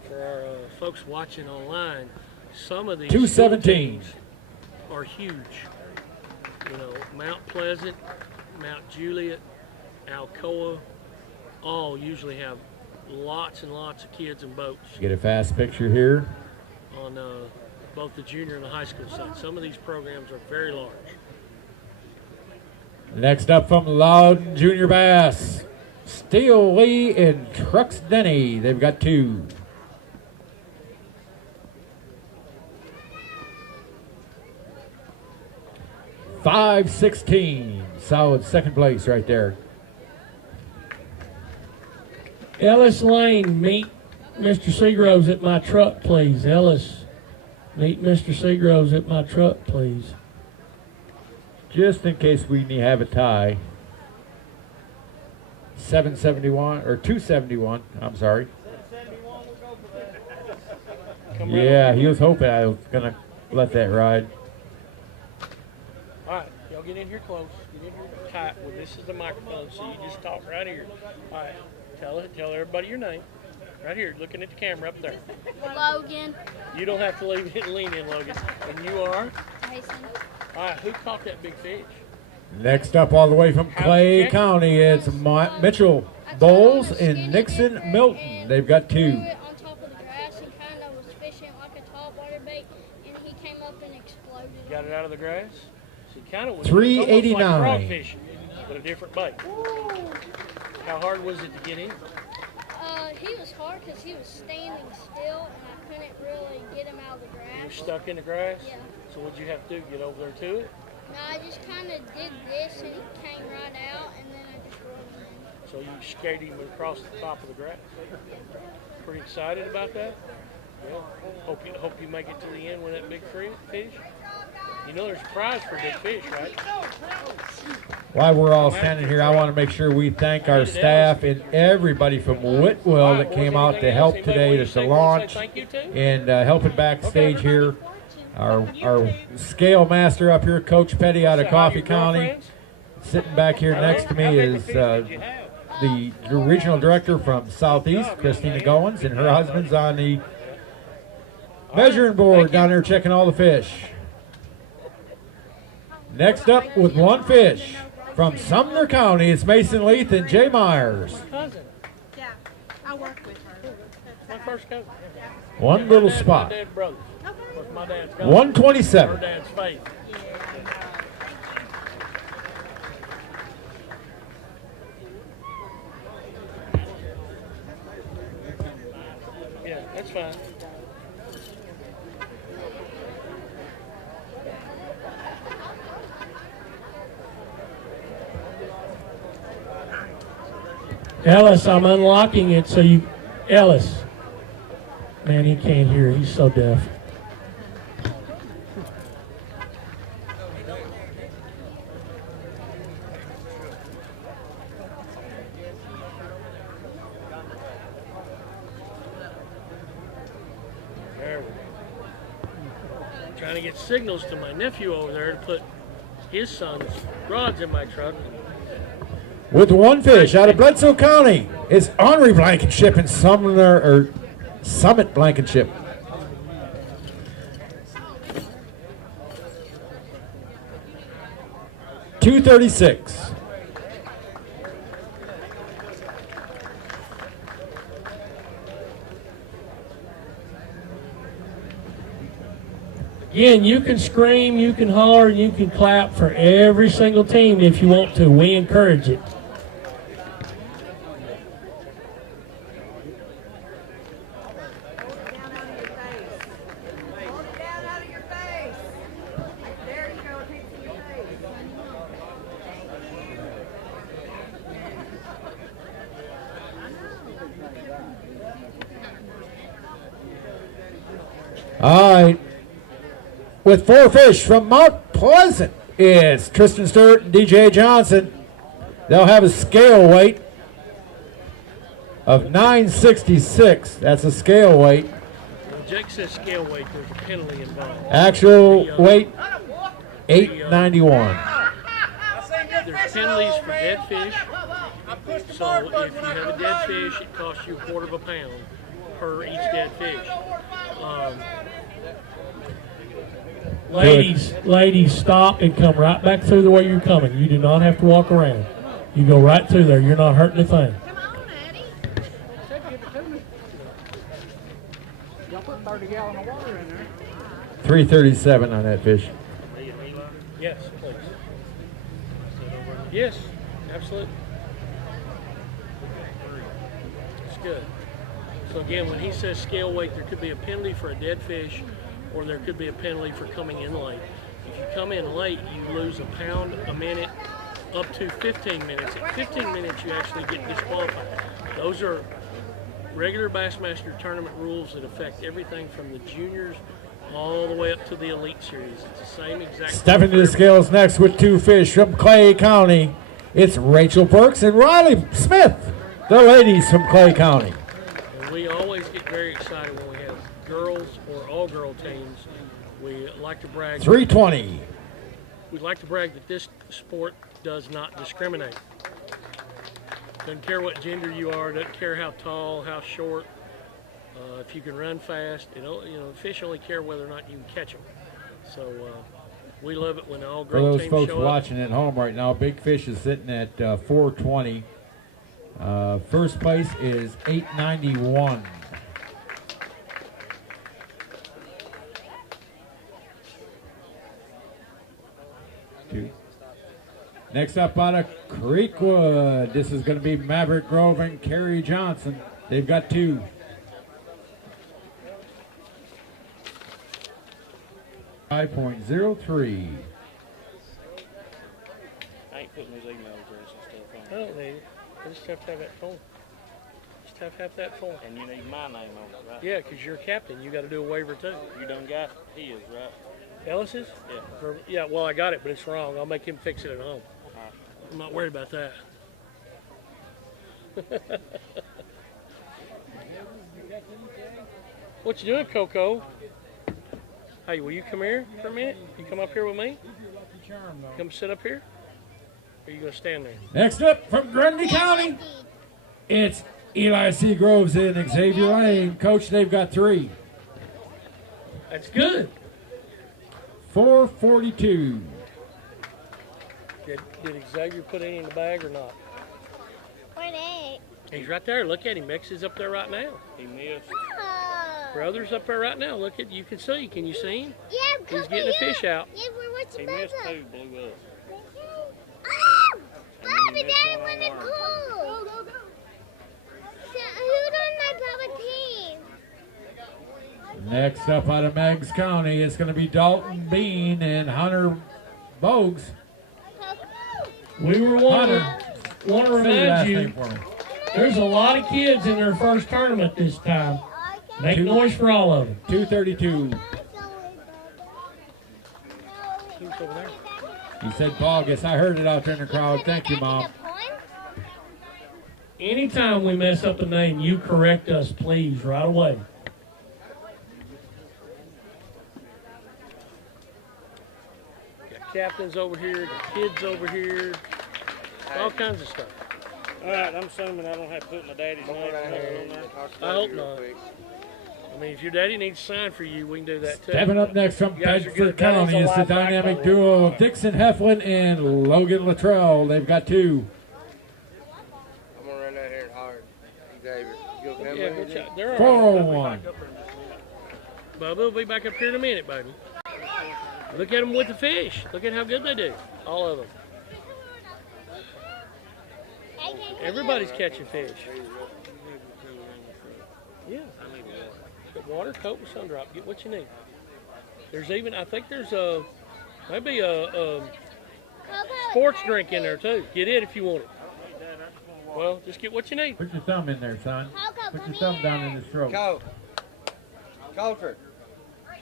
For our folks watching online, some of these 217 are huge. You know, Mount Pleasant, Mount Juliet, Alcoa, all usually have lots and lots of kids and boats. Get a fast picture here. On both the junior and the high school side. Some of these programs are very large. Next up from Loudon Junior Bass, Steele Lee and Trucks Denny. They've got 2. $5.16. Solid second place right there. Ellis Lane, meet Mr. Seagroves at my truck, please. Ellis, meet Mr. Seagroves at my truck, please. Just in case we have a tie. 771 or 271. I'm sorry. Yeah, he was hoping I was gonna let that ride. All right, y'all get in here close. Get in here tight. Well, this is the microphone, so you just talk right here. All right, tell everybody your name. Right here, looking at the camera up there. Logan. You don't have to lean in, Logan. And you are? Mason. All right, who caught that big fish? Next up, all the way from Clay County, it's Mitchell Bowles and Nixon Milton. They've got 2. On top of the grass and kind of was fishing like a top water bait, and he came up and exploded. Got it out of the grass? So kind of was 389. Like frog fishing, but a different bait. How hard was it to get in? He was hard because he was standing still, and I couldn't really get him out of the grass. You were stuck in the grass? Yeah. So what'd you have to do? Get over there to it? No, I just kind of did this, and he came right out, and then I just rolled him in. So you skated him across the top of the grass? Pretty excited about that? Well, hope you make it to the end with that big fish. You know there's a prize for big fish, right? While we're all standing here, I want to make sure we thank our staff and everybody from Whitwell that came out to help today to launch and helping backstage here. Our scale master up here, Coach Petty out of Coffee County. Sitting back here next to me is the regional director from Southeast, Christina Goins, and her husband's on the measuring board down there checking all the fish. Next up with one fish from Sumner County, it's Mason Leith and Jay Myers. Cousin. Yeah, I work with her. My first cousin. One little spot. My dad's brother. My dad's cousin. 127. Her dad's Faith. Yeah, that's fine. Ellis, I'm unlocking it so you... Ellis. Man, he can't hear. He's so deaf. There we go. Trying to get signals to my nephew over there to put his son's rods in my truck. With one fish out of Bledsoe County, it's Henri Blankenship and Summit Blankenship. $236. Again, you can scream, you can holler, and you can clap for every single team if you want to. We encourage it. All right. With 4 fish from Mount Pleasant, it's Tristan Stewart and DJ Johnson. They'll have a scale weight of 966. That's a scale weight. When Jake says scale weight, there's a penalty involved. Actual weight, 891. There's penalties for dead fish. So if you have a dead fish, it costs you $1/4 pound per each dead fish. Ladies, stop and come right back through the way you're coming. You do not have to walk around. You go right through there. You're not hurting a thing. Y'all put 30 gallons of water in there. 337 on that fish. Yes, please. Yes, absolutely. It's good. So again, when he says scale weight, there could be a penalty for a dead fish, or there could be a penalty for coming in late. If you come in late, you lose a pound a minute up to 15 minutes. At 15 minutes, you actually get disqualified. Those are regular Bassmaster tournament rules that affect everything from the juniors all the way up to the Elite Series. It's the same exact. Stepping to the scales next with 2 fish from Clay County. It's Rachel Burks and Riley Smith, the ladies from Clay County. And we always get very excited when we have girls or all-girl teams. We like to brag. 320. We'd like to brag that this sport does not discriminate. Doesn't care what gender you are. Doesn't care how tall, how short. If you can run fast, fish only care whether or not you can catch them. So we love it when the For all-girl those teams folks show up. watching at home right now, Big Fish is sitting at 420. First place is 891. Next up out of Creekwood, this is going to be Maverick Grove and Kerry Johnson. They've got 2. .03. I ain't putting his email address and stuff on. I don't need it. I just have to have that phone. Just have to have that phone. And you need my name on it, right? Yeah, because you're captain. You got to do a waiver too. You done got his, right? Ellis's? Yeah. Yeah, well, I got it, but it's wrong. I'll make him fix it at home. Right. I'm not worried about that. What you doing, Coco? Hey, will you come here for a minute? You come up here with me? Come sit up here? Or are you going to stand there? Next up from Grundy County, it's Eli C. Groves and Xavier Lane. Coach, they've got 3. That's good. 442. Did Xavier put any in the bag or not? What egg? He's right there. Look at him. X is up there right now. He missed. Brother's up there right now. Look at you. Can see. Can you see him? Yeah, He's getting a fish out. Yeah, we're watching He missed Bubba. 2, blew up. Oh! And then Bobby, he missed Daddy one wanted to arm. go. So, who's on my Bubba team? Next up out of Meigs County, it's going to be Dalton Bean and Hunter Bogues. We were want to remind you, For him. there's a lot of kids in their first tournament this time. Make noise for all of them. 232. Who's over there? He said Bogus. I heard it out there in the crowd. Thank you, Mom. Anytime we mess up a name, you correct us, please, right away. Got captains over here, got kids over here, all kinds of stuff. All right, I'm assuming I don't have to put my daddy's name on there. I hope not. I mean, if your daddy needs to sign for you, we can do that too. Stepping up next from You guys are Bedford good. That is County a is the live back, dynamic by the way. duo of Dixon Heflin and Logan Luttrell. They've got 2. I'm gonna run out here and hard. Xavier, you okay? Yeah, good shot. They're all right. 401. Bubba will be back up here in a minute, baby. Look at them with the fish. Look at how good they do. All of them. Everybody's catching fish. Yeah. Get water, coat, and sun drop. Get what you need. There's even, I think there's maybe a sports drink in there too. Get it if you want it. Well, just get what you need. Put your thumb in there, son. Put your thumb down in his throat. Coulter.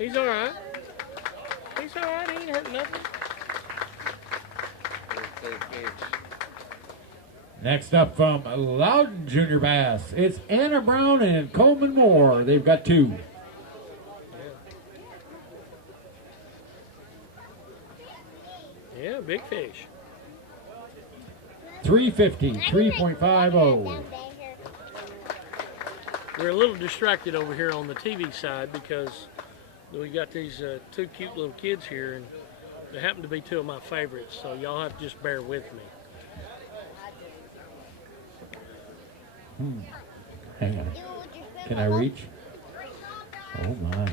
He's all right. He's all right. He ain't hurt nothing. Next up from Loudon Junior Bass, it's Anna Brown and Coleman Moore. They've got 2. Yeah, big fish. 350, 3.50. We're a little distracted over here on the TV side because we got these 2 cute little kids here, and they happen to be 2 of my favorites, so y'all have to just bear with me. Hang on. Can I reach? Oh my.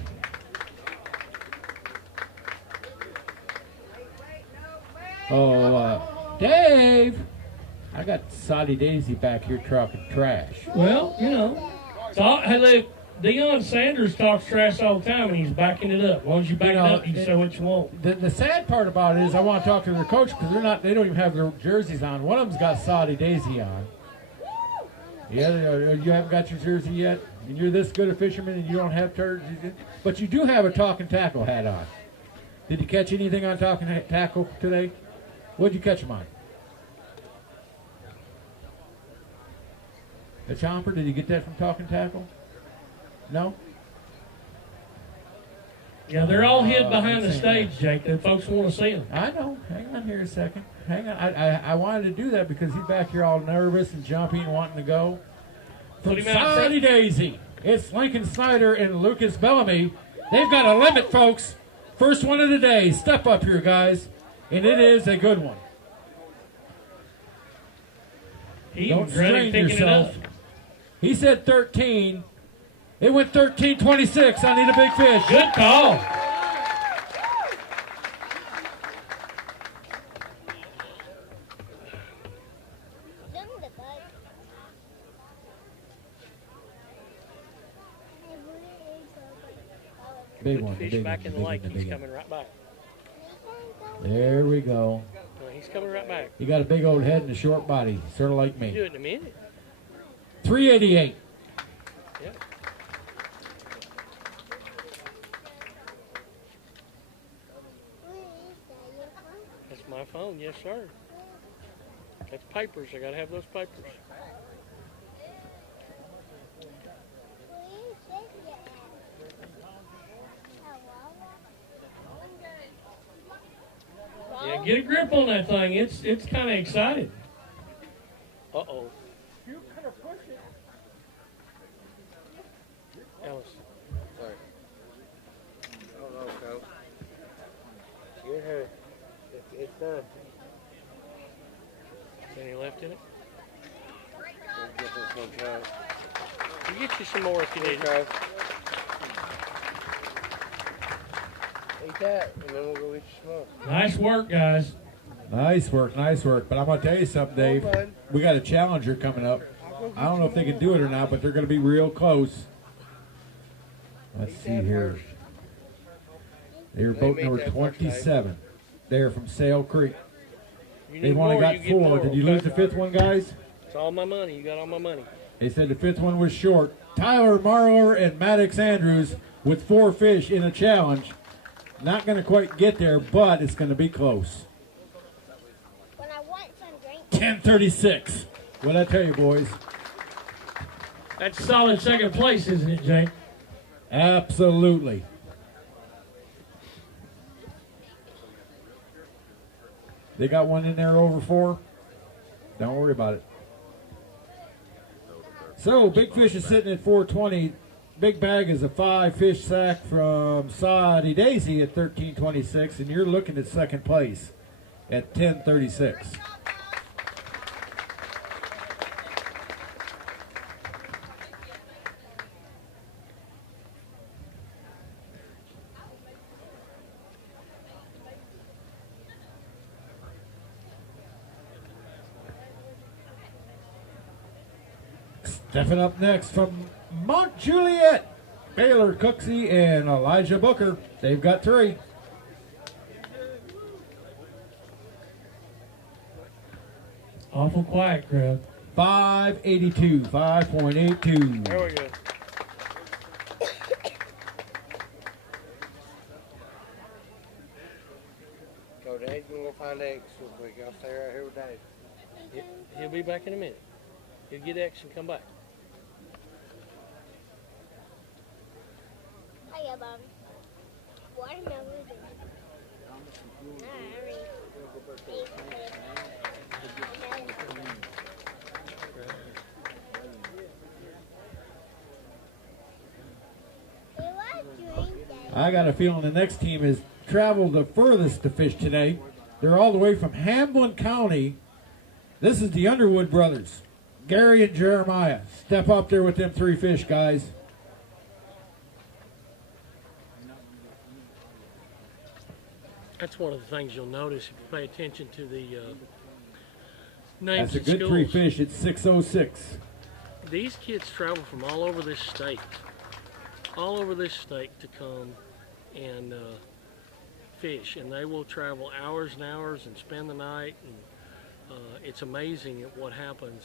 Oh, Dave! I got Soddy Daisy back here talking trash. Well, you know. Hey, look, Deion Sanders talks trash all the time, and he's backing it up. As long as you back it up, you can say what you want. The sad part about it is I want to talk to their coach because they don't even have their jerseys on. One of them's got Soddy Daisy on. Yeah, you haven't got your jersey yet, and you're this good a fisherman, and you don't have jerseys, but you do have a talking tackle hat on. Did you catch anything on talking tackle today? What did you catch them on? The chomper? Did you get that from talking tackle? No? Yeah, they're all hid behind the stage, Jake. The folks want to see them. I know. Hang on here a second. Hang on. I wanted to do that because he's back here all nervous and jumping and wanting to go. From Soddy Daisy, it's Lincoln Snyder and Lucas Bellamy. They've got a limit, folks. First one of the day. Step up here, guys. And it is a good one. Don't strain yourself. He said 13. It went 13-26. I need a big fish. Good call. Big one. Fish Big back one, in the big lake. one, He's big coming right back. There we go. No, he's coming right back. He got a big old head and a short body, sort of like You do me. it in a minute. 388. Yep. That's my phone, yes sir. That's papers. I gotta have those papers. Yeah, get a grip on that thing. It's kind of exciting. Uh-oh. You could have pushed it. Alice. Sorry. I don't know, Coach. Get her. It's done. Is any left in it? Get this one, Trav. You get you some more if you need. Trav. Eat that, and then we'll go eat your smoke. Nice work, guys. Nice work, nice work. But I'm going to tell you something, Dave. We got a challenger coming up. I don't know if they can do it or not, but they're going to be real close. Let's see here. They're boat number 27. They're from Sail Creek. They've only got 4. Did you lose the 5th one, guys? It's all my money. You got all my money. They said the 5th one was short. Tyler Marler and Maddox Andrews with 4 fish in a challenge. Not going to quite get there, but it's going to be close. 10:36. What'd I tell you, boys? That's solid second place, isn't it, Jake? Absolutely. They got one in there over 4. Don't worry about it. So, Big Fish is sitting at 420. Big Bag is a 5-fish sack from Soddy Daisy at 13.26, and you're looking at second place at 10.36. Stepping up next from Mount Juliet, Baylor Cooksey and Elijah Booker. They've got 3. Awful quiet, crowd. 582, 5.82. There we go. find X real quick. I'll stay right here with Dave. He'll be back in a minute. He'll get X and come back. Hiya, Bobby. Watermelon. I got a feeling the next team has traveled the furthest to fish today. They're all the way from Hamlin County. This is the Underwood brothers, Gary and Jeremiah. Step up there with them 3 fish, guys. That's one of the things you'll notice if you pay attention to the names That's a of good schools. 3 fish. It's 606. These kids travel from all over this state to come and fish, and they will travel hours and hours and spend the night, and it's amazing at what happens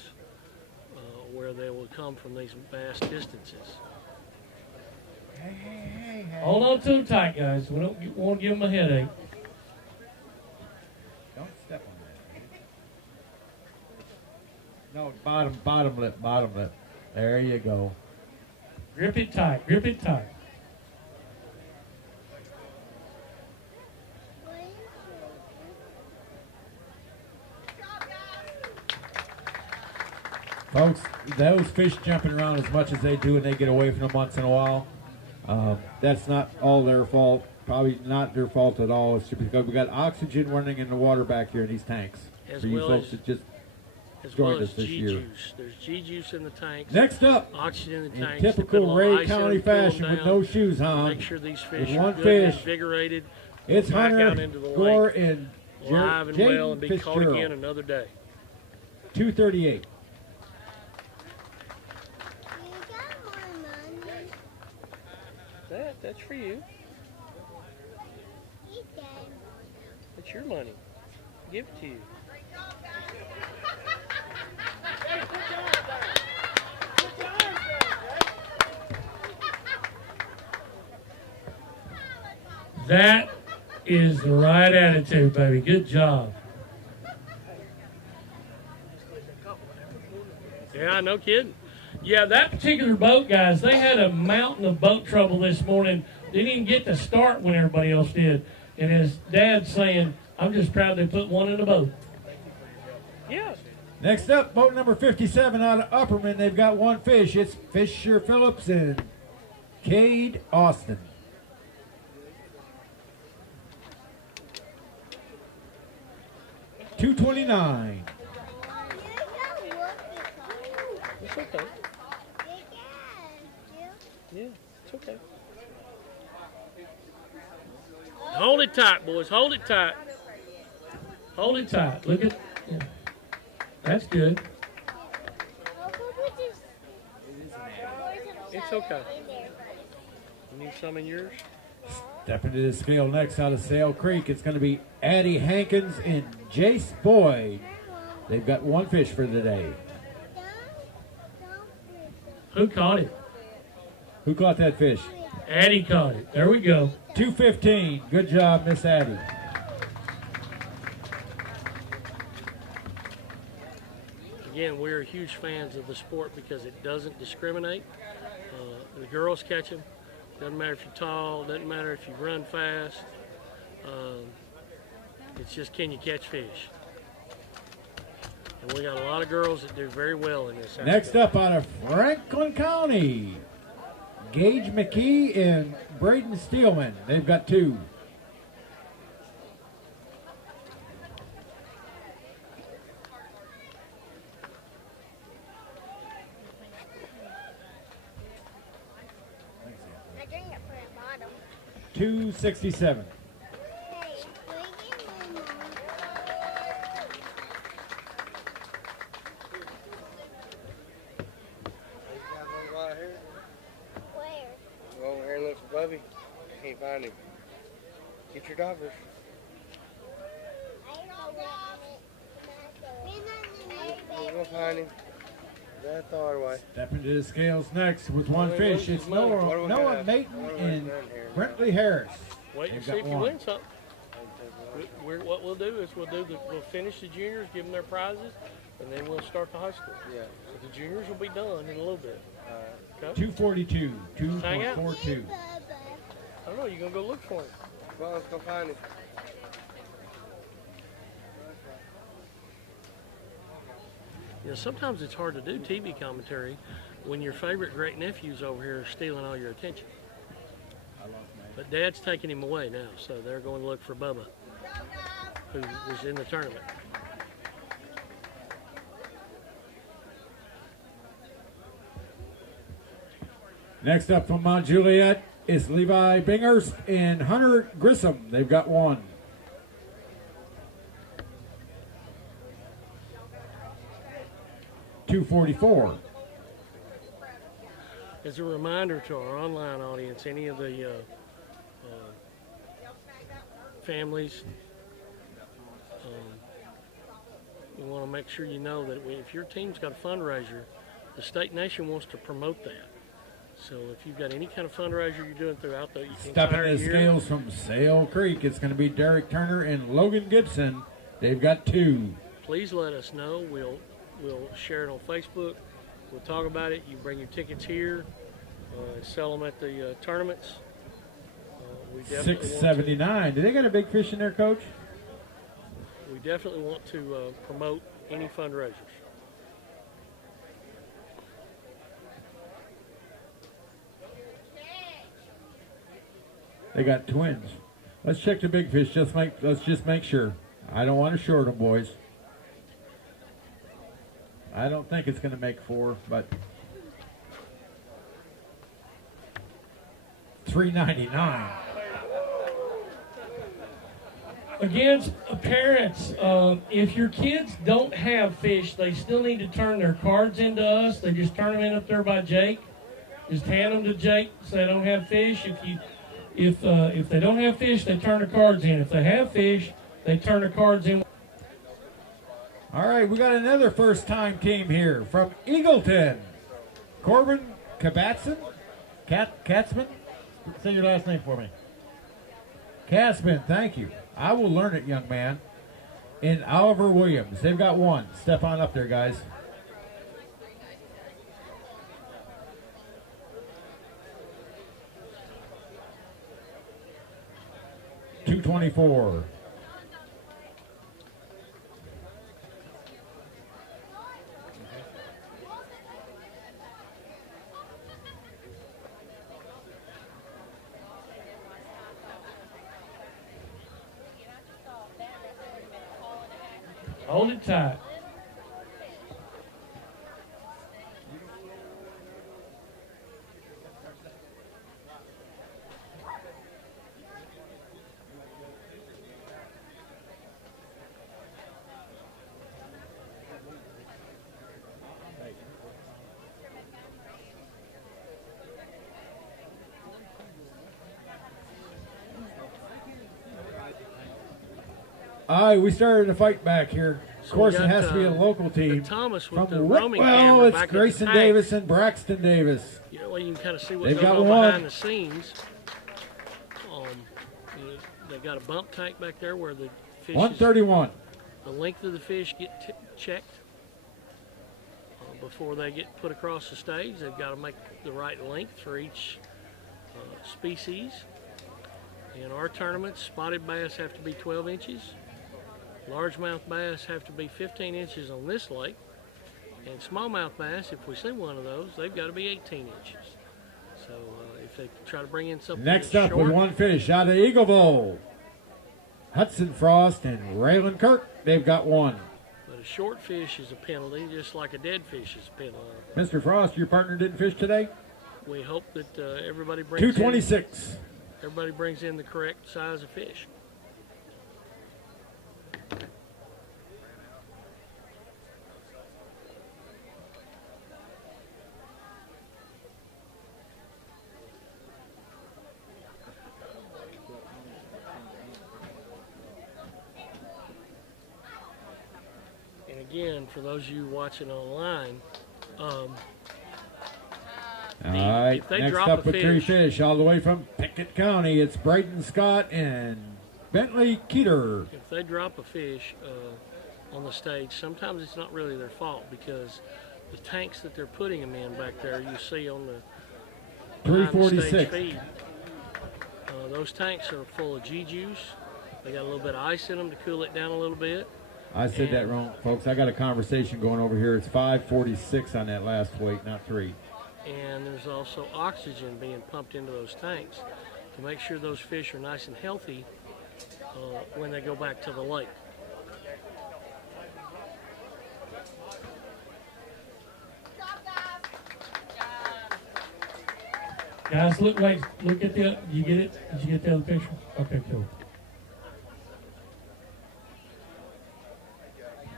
where they will come from these vast distances. Hey. Hold on to them tight, guys. We don't want to give them a headache. Don't step on that. No, bottom lip. There you go. Grip it tight, grip it tight. Folks, those fish jumping around as much as they do and they get away from them once in a while, that's not all their fault. Probably not their fault at all. It's because we got oxygen running in the water back here in these tanks. As For you well folks as- that just As well joined as us this year. G-juice. There's G-juice in the tanks. Next up, Oxygen in the in tanks. They put a typical little Ray ice in County them to cool them fashion with down. no shoes on, Make sure these fish with are one good fish, and invigorated. it's back out Hunter into the Gore lake, and live and well, and be Jaden caught again Fitzgerald. another day. 238. That's for you. It's your money. Give it to you. That is the right attitude, baby. Good job. Yeah, no kidding. Yeah, that particular boat, guys, they had a mountain of boat trouble this morning. Didn't even get to start when everybody else did. And his dad's saying, I'm just proud they put one in the boat. Yeah. Next up, boat number 57 out of Upperman. They've got 1 fish. It's Fisher Phillips and Cade Austin. $229. It's okay. Yeah, it's okay. Hold it tight, boys. Hold it tight. Hold it tight. Look at, yeah. That's good. It's okay. You need some in yours? Stepping to the scale next out of Sail Creek, it's going to be Addie Hankins and Jace Boyd. They've got 1 fish for the day. Who caught it? Who caught that fish? Addie caught it. There we go. 215. Good job, Miss Addie. Again, we're huge fans of the sport because it doesn't discriminate. The girls catch them. Doesn't matter if you're tall. Doesn't matter if you run fast. It's just, can you catch fish? And we got a lot of girls that do very well in this. Next up out of Franklin County, Gage McKee and Braden Steelman. They've got 2. I drink it for the bottom. 267. Right here. Where? Go over here and look for Bubby. Can't find him. Get your doggers. We're gonna find him. That thought away. Stepping to the scales next with 1 fish. It's What do Noah we Noah got? Maton What do we and done here? Brentley Harris. Wait and They've see got if you 1. win something. what we'll do is we'll finish the juniors, give them their prizes, and then we'll start the high school. Yeah. So the juniors will be done in a little bit. Okay? 242, Hang out. 2.42. I don't know. You gonna go look for him? Come on, let's go find him. You know, sometimes it's hard to do TV commentary when your favorite great nephew's over here stealing all your attention. But Dad's taking him away now, so they're going to look for Bubba, who was in the tournament. Next up from Mount Juliet is Levi Binghurst and Hunter Grissom. They've got one. .244. As a reminder to our online audience, any of the families, we want to make sure you know that if your team's got a fundraiser, the State Nation wants to promote that. So if you've got any kind of fundraiser you're doing throughout the Stepping entire the year, scales from Sale Creek, it's going to be Derek Turner and Logan Gibson. They've got two. please let us know. We'll share it on Facebook. We'll talk about it. You bring your tickets here and sell them at the tournaments. We definitely $6.79. Do they got a big fish in there, Coach? We definitely want to promote any fundraisers. They got twins. Let's check the big fish. Let's just make sure. I don't want to short them, boys. I don't think it's going to make 4, but $3.99. Again, parents, if your kids don't have fish, they still need to turn their cards into us. They just turn them in up there by Jake. Just hand them to Jake so they don't have fish. If they don't have fish, they turn their cards in. If they have fish, they turn their cards in. All right, we got another first-time team here from Eagleton. Corbin Kabatzin? Katzman? Say your last name for me. Katzman, thank you. I will learn it, young man. And Oliver Williams. They've got one. Step on up there, guys. $2.24. Hold it tight. All right, we started a fight back here. Of course, it has to be a local team. Thomas with From the roaming camera well, it's back Grayson at the Davis and Braxton Davis. You know, you can kind of see what's They've going got on one. behind the scenes. You know, they've got a bump tank back there where the fish 131. The length of the fish get checked before they get put across the stage. They've got to make the right length for each species. In our tournaments, spotted bass have to be 12 inches. Largemouth bass have to be 15 inches on this lake. And smallmouth bass, if we see one of those, they've got to be 18 inches. So if they try to bring in something Next up short, with one fish out of Eagleville. Hudson Frost and Raylan Kirk. They've got one. but a short fish is a penalty, just like a dead fish is a penalty. Mr. Frost, your partner didn't fish today? We hope that everybody brings 226. Everybody brings in the correct size of fish. And again, for those of you watching online, All right, next up with three fish all the way from Pickett County, it's Brayton Scott and Bentley Keeter. If they drop a fish on the stage, sometimes it's not really their fault because the tanks that they're putting them in back there, you see on the 346. feed, those tanks are full of G-juice. They got a little bit of ice in them to cool it down a little bit. I said that wrong, folks. I got a conversation going over here. It's 546 on that last weight, not 3. And there's also oxygen being pumped into those tanks to make sure those fish are nice and healthy when they go back to the lake. Guys, look at the, you get it? Did you get the other picture? Okay, cool.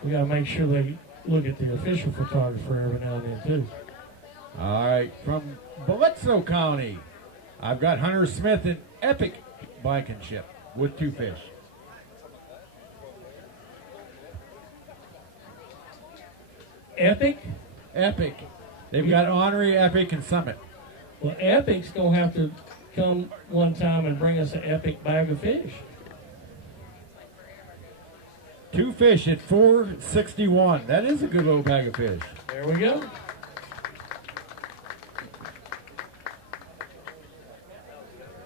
We gotta make sure they look at the official photographer every now and then too. All right, from Bledsoe County, I've got Hunter Smith in Epic Blankenship with 2 fish. Epic? Epic. They've got Honorary, Epic, and Summit. Well, Epic's gonna have to come one time and bring us an Epic bag of fish. 2 fish at $4.61. That is a good little bag of fish. There we go.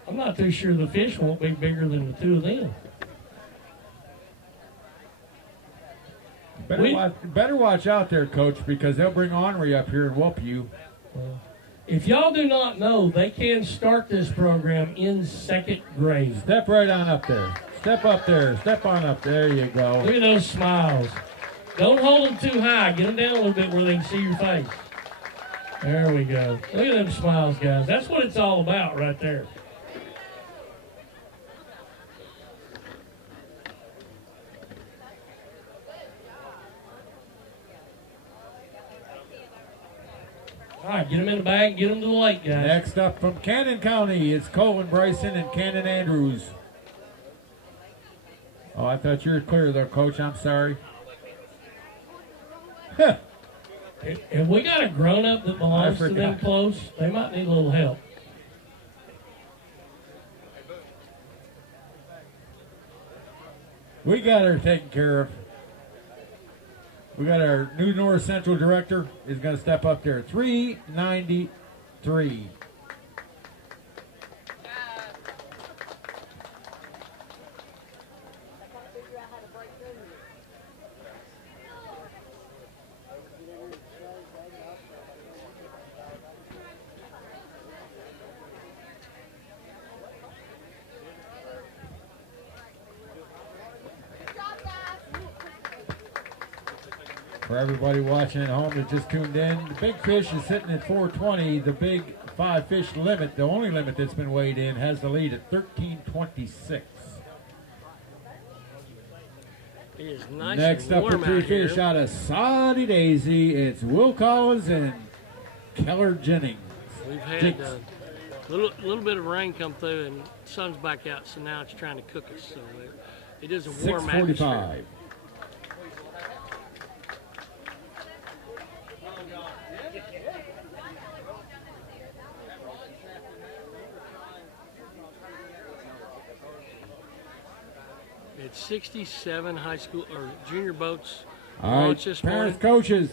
I'm not too sure the fish won't be bigger than the 2 of them. Better watch out there, Coach, because they'll bring Henri up here and whoop you. If y'all do not know, they can start this program in 2nd grade. Step right on up there. Step up there. Step on up. There you go. Look at those smiles. Don't hold them too high. Get them down a little bit where they can see your face. There we go. Look at them smiles, guys. That's what it's all about right there. All right, get them in the bag, get them to the lake, guys. Next up from Cannon County, it's Colin Bryson and Cannon Andrews. Oh, I thought you were clear there, Coach. I'm sorry. If we got a grown-up that belongs to them close, they might need a little help. We got her taken care of. We got our new North Central director is going to step up there. 393. For everybody watching at home that just tuned in, the big fish is sitting at 420. The big 5 fish limit, the only limit that's been weighed in, has the lead at 1326. It is nice. Next up, the 3 fish out of Saudi Daisy, it's Will Collins and Keller Jennings. We've had a little bit of rain come through and the sun's back out, so now it's trying to cook us. So it is a warm atmosphere. 645. It's 67 high school or junior boats. All right, parents, coaches,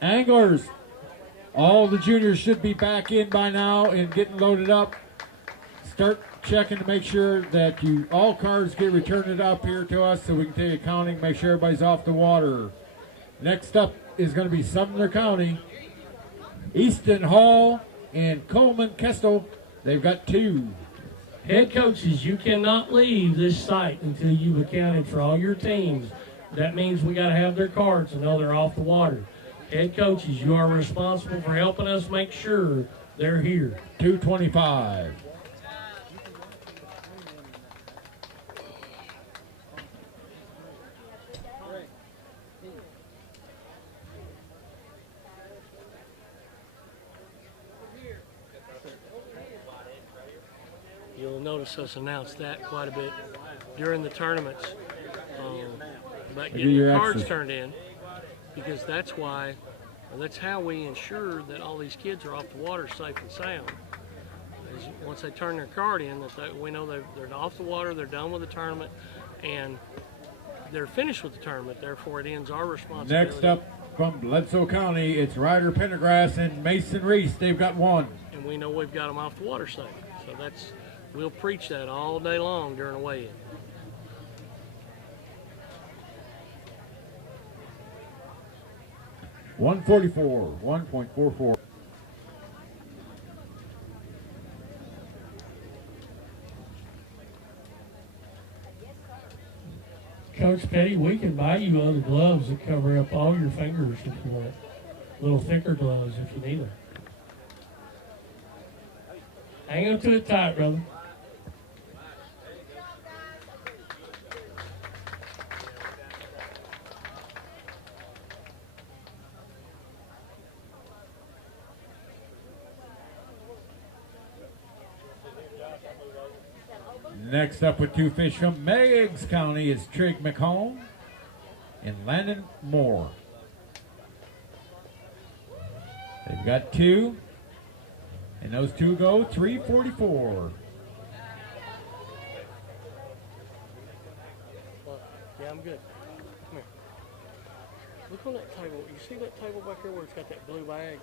anglers, all the juniors should be back in by now and getting loaded up. Start checking to make sure that all cars get returned up here to us so we can take accounting, make sure everybody's off the water. Next up is going to be Sumner County. Easton Hall and Coleman Kestel, they've got 2. Head coaches, you cannot leave this site until you've accounted for all your teams. That means we got to have their cards and know they're off the water. Head coaches, you are responsible for helping us make sure they're here. 225. You'll notice us announce that quite a bit during the tournaments about getting your cards turned in, because that's how we ensure that all these kids are off the water safe and sound. is once they turn their card in, that we know they're off the water, they're done with the tournament, and they're finished with the tournament. Therefore, it ends our responsibility. Next up from Bledsoe County, it's Ryder Pendergrass and Mason Reese. They've got one. And we know we've got them off the water safe. So we'll preach that all day long during the weigh-in. .144, 1.44. Coach Petty, we can buy you other gloves that cover up all your fingers if you want. Little thicker gloves if you need them. Hang on to it tight, brother. Next up with two fish from Meigs County is Trig McComb and Landon Moore. They've got two, and those two go 344. Yeah, I'm good. Come here. Look on that table. You see that table back here where it's got that blue bag?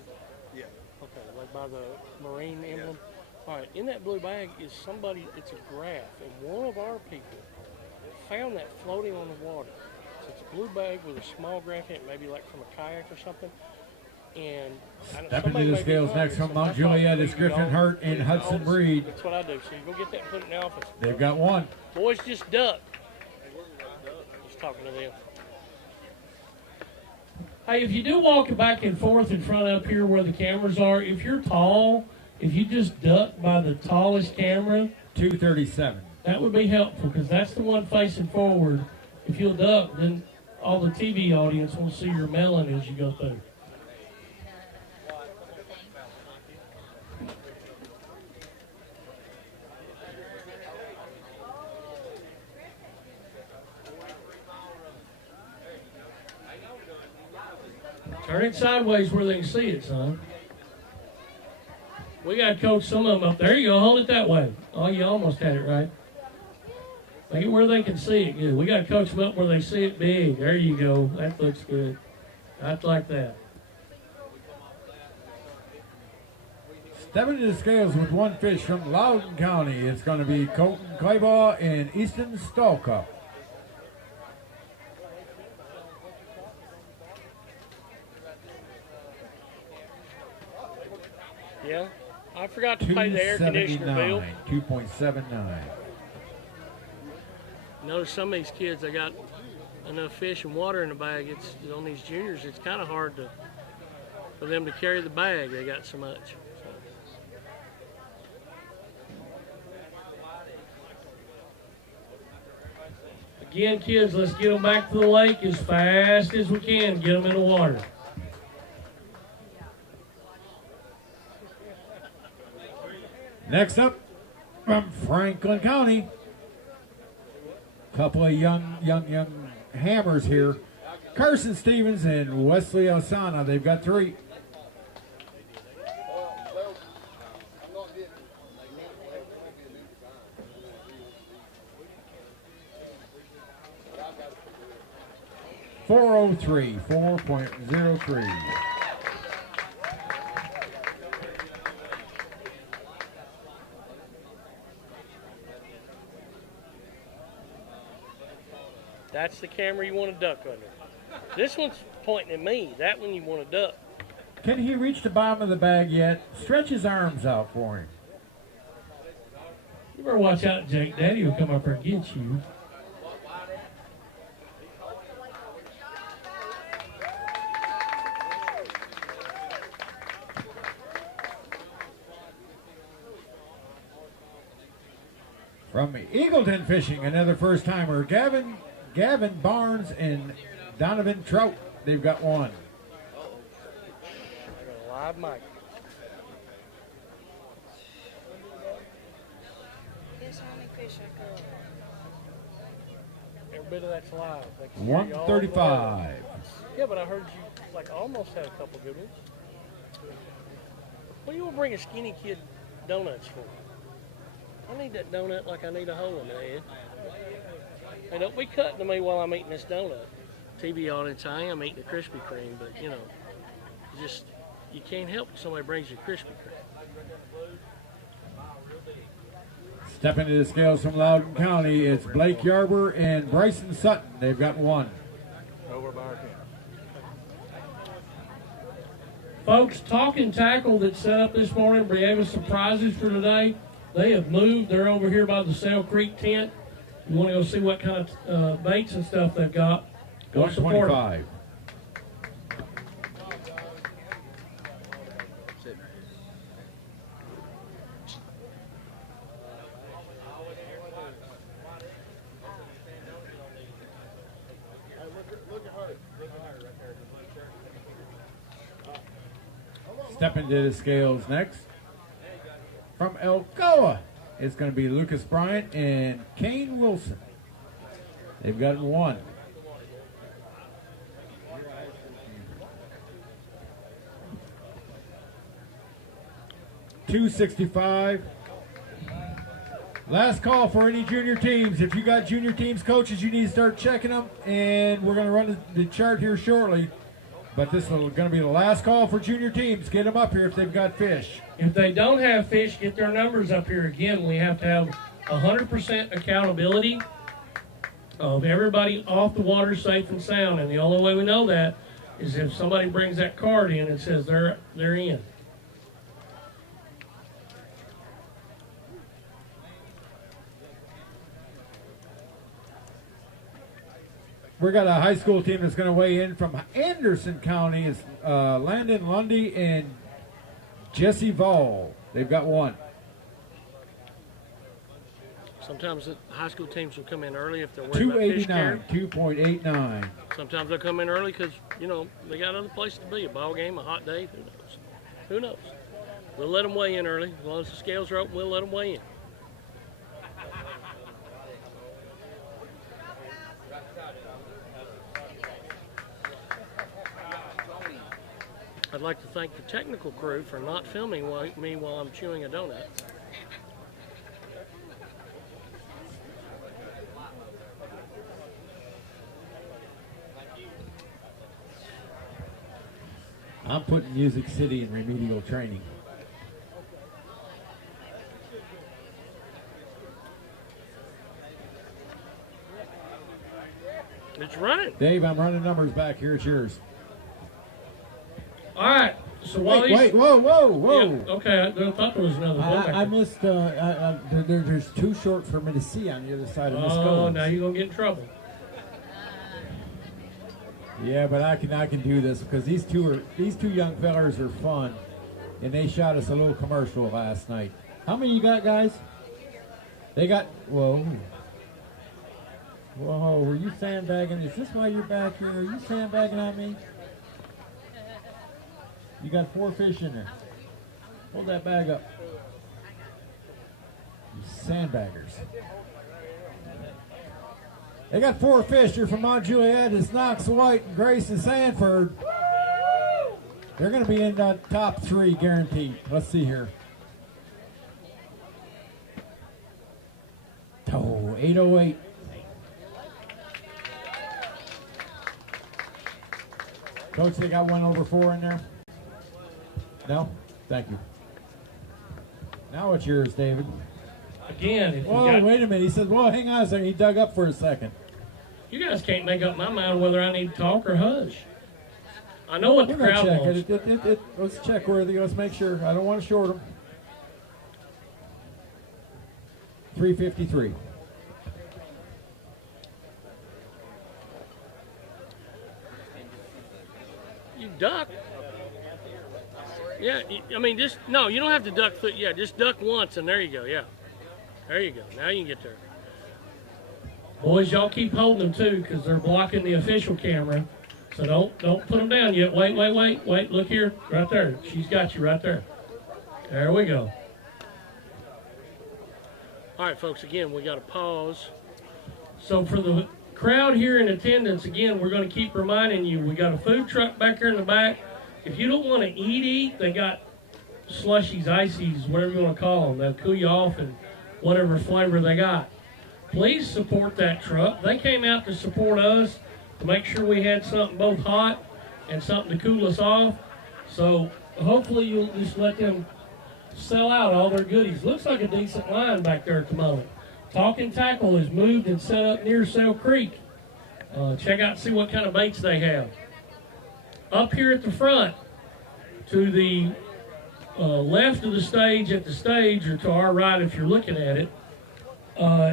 Yeah. Okay, like by the Marine emblem? All right, in that blue bag is somebody, it's a graph, and one of our people found that floating on the water. So it's a blue bag with a small graph in it, maybe like from a kayak or something. And Stepping to the scales next from Mount Juliet is Griffin Hurt and Hudson Breed. That's what I do. So you go get that and put it in the office. They've got one. Boys, just duck. Just talking to them. Hey, if you do walk back and forth in front up here where the cameras are, if you're tall, if you just duck by the tallest camera, 237. That would be helpful because that's the one facing forward. If you'll duck, then all the TV audience will see your melon as you go through. Turn it sideways where they can see it, son. We got to coach some of them up. There you go. Hold it that way. Oh, you almost had it right. Make it where they can see it good. We got to coach them up where they see it big. There you go. That looks good. I'd like that. Stepping to the scales with one fish from Loudoun County. It's going to be Colton Claybaugh and Easton Stalkup. Yeah, I forgot to pay the air conditioner bill. 2.79. Notice some of these kids, they got enough fish and water in the bag. It's on these juniors. It's kind of hard for them to carry the bag. They got so much. Again, kids, let's get them back to the lake as fast as we can. Get them in the water. Next up from Franklin County, couple of young hammers here. Carson Stevens and Wesley Osana. They've got three. .403, 4.03. That's the camera you want to duck under. This one's pointing at me. That one you want to duck. Can he reach the bottom of the bag yet? Stretch his arms out for him. You better watch out, Jake. Daddy will come up here and get you. From Eagleton Fishing, another first-timer, Gavin Barnes and Donovan Trout. They've got one. I got a live mic. Guess how many fish I caught? Every bit of that's live. 135. Yeah, but I heard you like almost had a couple good ones. What do you want to bring a skinny kid donuts for? I need that donut like I need a hole in my head. Hey, don't be cutting to me while I'm eating this donut. TV audience, I am eating a Krispy Kreme, but you know, you can't help if somebody brings you Krispy Kreme. Stepping to the scales from Loudoun County, it's Blake Yarber and Bryson Sutton. They've got one. Over by our camp. Folks, Talking Tackle that's set up this morning gave us some prizes for today. They have moved. They're over here by the Sail Creek tent. You want to go see what kind of baits and stuff they've got. Go support them. 125. Stepping to the scales next. From Alcoa, it's going to be Lucas Bryant and Kane Wilson. They've got one. $265. Last call for any junior teams. If you got junior teams coaches, you need to start checking them, and we're going to run the chart here shortly. But this is going to be the last call for junior teams. Get them up here if they've got fish. If they don't have fish, get their numbers up here. Again, we have to have 100% accountability of everybody off the water safe and sound. And the only way we know that is if somebody brings that card in and says they're in. We got a high school team that's going to weigh in from Anderson County. It's Landon Lundy and Jesse Vall. They've got one. Sometimes the high school teams will come in early if they're worried about fish carry. 2.89. Sometimes they'll come in early because, you know, they got other places to be. A ball game, a hot day, who knows? Who knows? We'll let them weigh in early. As long as the scales are open, we'll let them weigh in. I'd like to thank the technical crew for not filming me while I'm chewing a donut. I'm putting Music City in remedial training. It's running. Dave, I'm running numbers back here. It's yours. All right. So while wait, whoa. Yeah, okay, I thought there was another boat. I missed. There's too short for me to see on the other side of this. Oh, now you're gonna get in trouble. Yeah, but I can do this because these two young fellers are fun, and they shot us a little commercial last night. How many you got, guys? They got whoa. Were you sandbagging? Is this why you're back here? Are you sandbagging on me? You got 4 fish in there. Hold that bag up. You sandbaggers. They got 4 fish. You're from Mount Juliet. It's Knox White and Grace and Sanford. They're going to be in the top 3 guaranteed. Let's see here. Oh, 808. Coach, they got 1 over 4 in there? No? Thank you. Now it's yours, David. Again, if whoa, wait a minute. He said, whoa, hang on a second. He dug up for a second. You guys can't make up my mind whether I need to talk or hush. I know what the crowd wants. Let's check worthy. Let's make sure. I don't want to short them. 353. You duck. Yeah, I mean, just, no, you don't have to duck. Yeah, just duck once, and there you go. Yeah. There you go. Now you can get there. Boys, y'all keep holding them, too, because they're blocking the official camera. So don't put them down yet. Wait. Look here. Right there. She's got you right there. There we go. All right, folks, again, we got to pause. So for the crowd here in attendance, again, we're going to keep reminding you, we got a food truck back here in the back. If you don't want to eat, they got slushies, ices, whatever you want to call them. They'll cool you off and whatever flavor they got. Please support that truck. They came out to support us to make sure we had something both hot and something to cool us off. So hopefully you'll just let them sell out all their goodies. Looks like a decent line back there at the moment. Talking Tackle is moved and set up near Sail Creek. Check out and see what kind of baits they have. Up here at the front, to the left of the stage at the stage, or to our right if you're looking at it,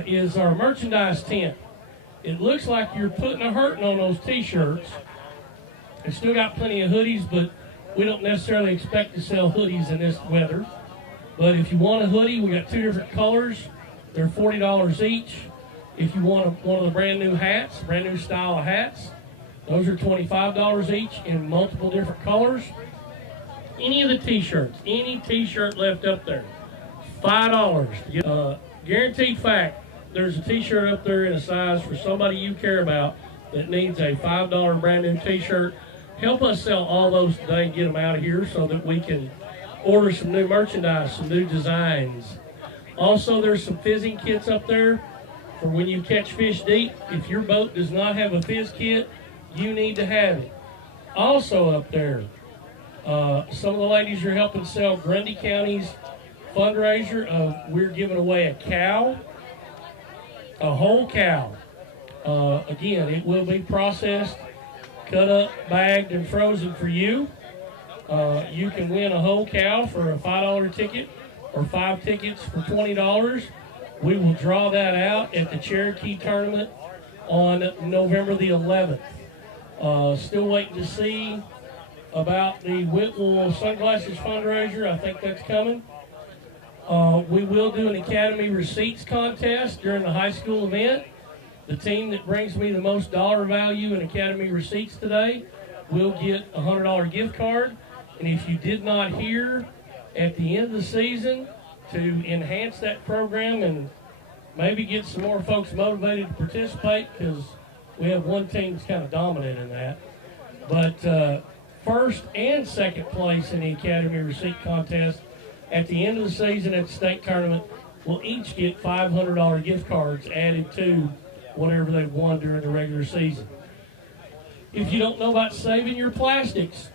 is our merchandise tent. It looks like you're putting a hurting on those t-shirts. It's still got plenty of hoodies, but we don't necessarily expect to sell hoodies in this weather. But if you want a hoodie, we got 2 different colors. They're $40 each. If you want one of the brand new hats, brand new style of hats, those are $25 each in multiple different colors. Any of the t-shirts, any t-shirt left up there, $5. Guaranteed fact, there's a t-shirt up there in a size for somebody you care about that needs a $5 brand new t-shirt. Help us sell all those today and get them out of here so that we can order some new merchandise, some new designs. Also, there's some fizzing kits up there for when you catch fish deep. If your boat does not have a fizz kit, you need to have it. Also up there, some of the ladies are helping sell Grundy County's fundraiser of we're giving away a cow, a whole cow. Again, it will be processed, cut up, bagged, and frozen for you. You can win a whole cow for a $5 ticket or 5 tickets for $20. We will draw that out at the Cherokee tournament on November the 11th. Still waiting to see about the Whitwell Sunglasses fundraiser. I think that's coming. We will do an Academy Receipts contest during the high school event. The team that brings me the most dollar value in Academy Receipts today will get a $100 gift card. And if you did not hear, at the end of the season, to enhance that program and maybe get some more folks motivated to participate, because we have one team that's kind of dominant in that. But first and second place in the Academy Receipt Contest at the end of the season at the state tournament will each get $500 gift cards added to whatever they've won during the regular season. If you don't know about saving your plastics,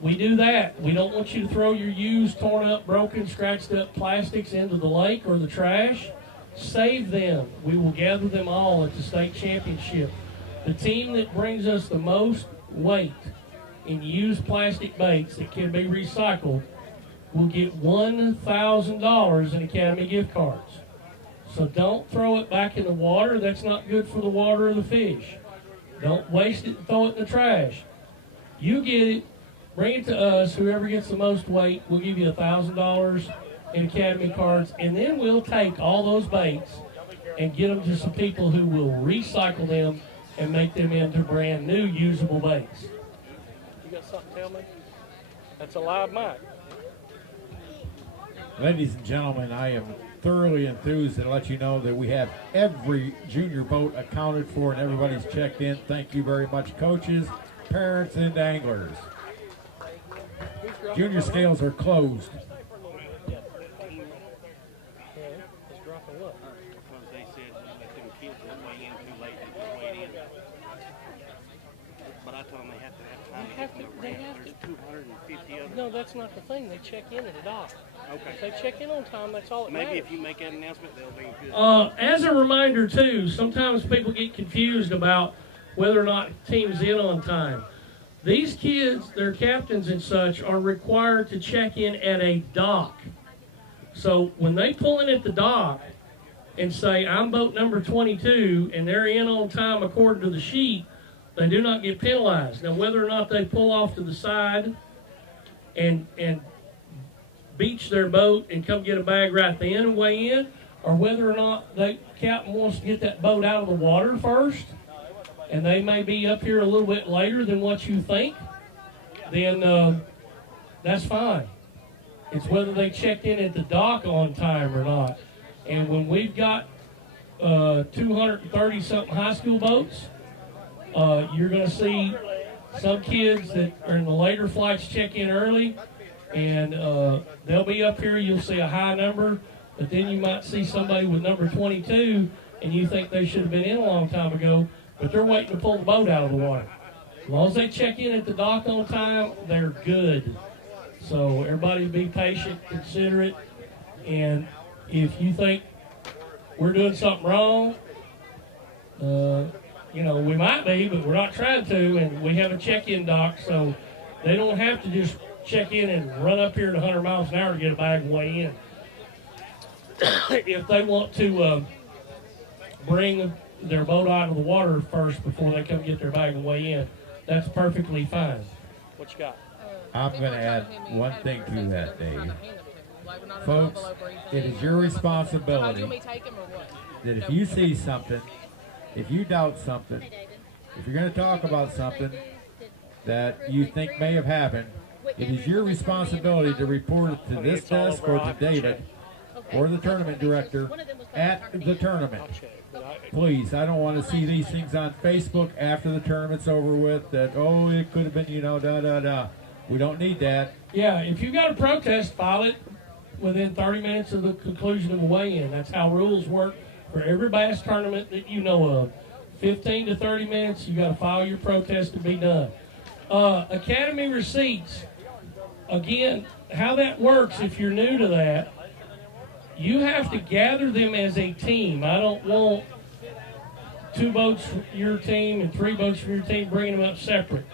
we do that. We don't want you to throw your used, torn up, broken, scratched up plastics into the lake or the trash. Save them. We will gather them all at the state championship. The team that brings us the most weight in used plastic baits that can be recycled will get $1,000 in Academy gift cards. So don't throw it back in the water. That's not good for the water or the fish. Don't waste it and throw it in the trash. You get it, bring it to us. Whoever gets the most weight, we'll give you $1,000 in Academy cards, and then we'll take all those baits and get them to some people who will recycle them and make them into brand new usable baits. You got something to tell me? That's a live mic. Ladies and gentlemen, I am thoroughly enthused to let you know that we have every junior boat accounted for and everybody's checked in. Thank you very much, coaches, parents, and anglers. Junior scales are closed. No, that's not the thing. They check in at a dock. Okay. If they check in on time, that's all it matters. Maybe if you make that announcement, they'll be good. As a reminder, too, sometimes people get confused about whether or not the team's in on time. These kids, their captains and such, are required to check in at a dock. So when they pull in at the dock and say, I'm boat number 22, and they're in on time according to the sheet, they do not get penalized. Now, whether or not they pull off to the side and beach their boat and come get a bag right then and weigh in, or whether or not the captain wants to get that boat out of the water first, and they may be up here a little bit later than what you think, then that's fine. It's whether they checked in at the dock on time or not. And when we've got 230-something high school boats, you're going to see some kids that are in the later flights check in early, and they'll be up here. You'll see a high number. but then you might see somebody with number 22 and you think they should have been in a long time ago, but they're waiting to pull the boat out of the water. As long as they check in at the dock on time, they're good. So everybody be patient, considerate, and if you think we're doing something wrong, you know, we might be, but we're not trying to, and we have a check-in dock, so they don't have to just check in and run up here at 100 miles an hour to get a bag and weigh in. If they want to bring their boat out of the water first before they come get their bag and weigh in, that's perfectly fine. What you got? I'm going to add one thing to that, Dave. Folks, it is your responsibility that if you see something, if you doubt something, if you're going to talk about something that you think may have happened, it is your responsibility to report it to this desk or to David or the tournament director at the tournament. Please, I don't want to see these things on Facebook after the tournament's over with that, oh, it could have been, you know, da-da-da. We don't need that. Yeah, if you've got a protest, file it within 30 minutes of the conclusion of the weigh-in. That's how rules work for every bass tournament that you know of. 15 to 30 minutes, you got to file your protest to be done. Academy receipts, again, how that works, if you're new to that, you have to gather them as a team. I don't want 2 boats for your team and 3 boats for your team, bringing them up separate.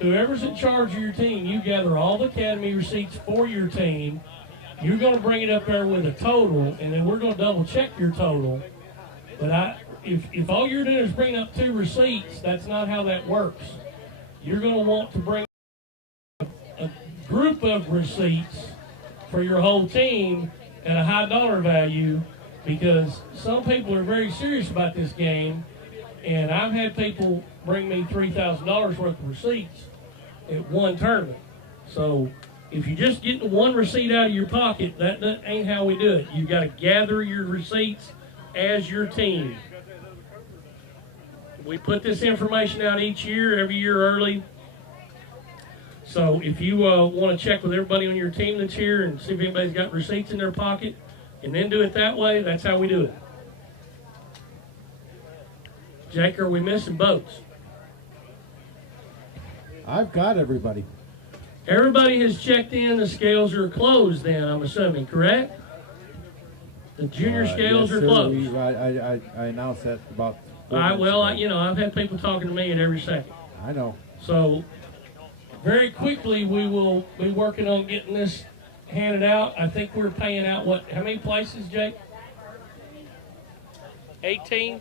Whoever's in charge of your team, you gather all the Academy receipts for your team. You're going to bring it up there with a total, and then we're going to double check your total. But if all you're doing is bringing up 2 receipts, that's not how that works. You're going to want to bring a group of receipts for your whole team at a high dollar value, because some people are very serious about this game, and I've had people bring me $3,000 worth of receipts at one tournament. So if you're just getting 1 receipt out of your pocket, that ain't how we do it. You've got to gather your receipts as your team. We put this information out each year, every year early. So if you want to check with everybody on your team that's here and see if anybody's got receipts in their pocket, and then do it that way, that's how we do it. Jake, are we missing boats? I've got everybody. Everybody has checked in. The scales are closed then, I'm assuming, correct? The junior scales yes, are sir. closed. I announced that about... You know, I've had people talking to me at every second. I know. So, very quickly, we will be working on getting this handed out. I think we're paying out, what, how many places, Jake? 18?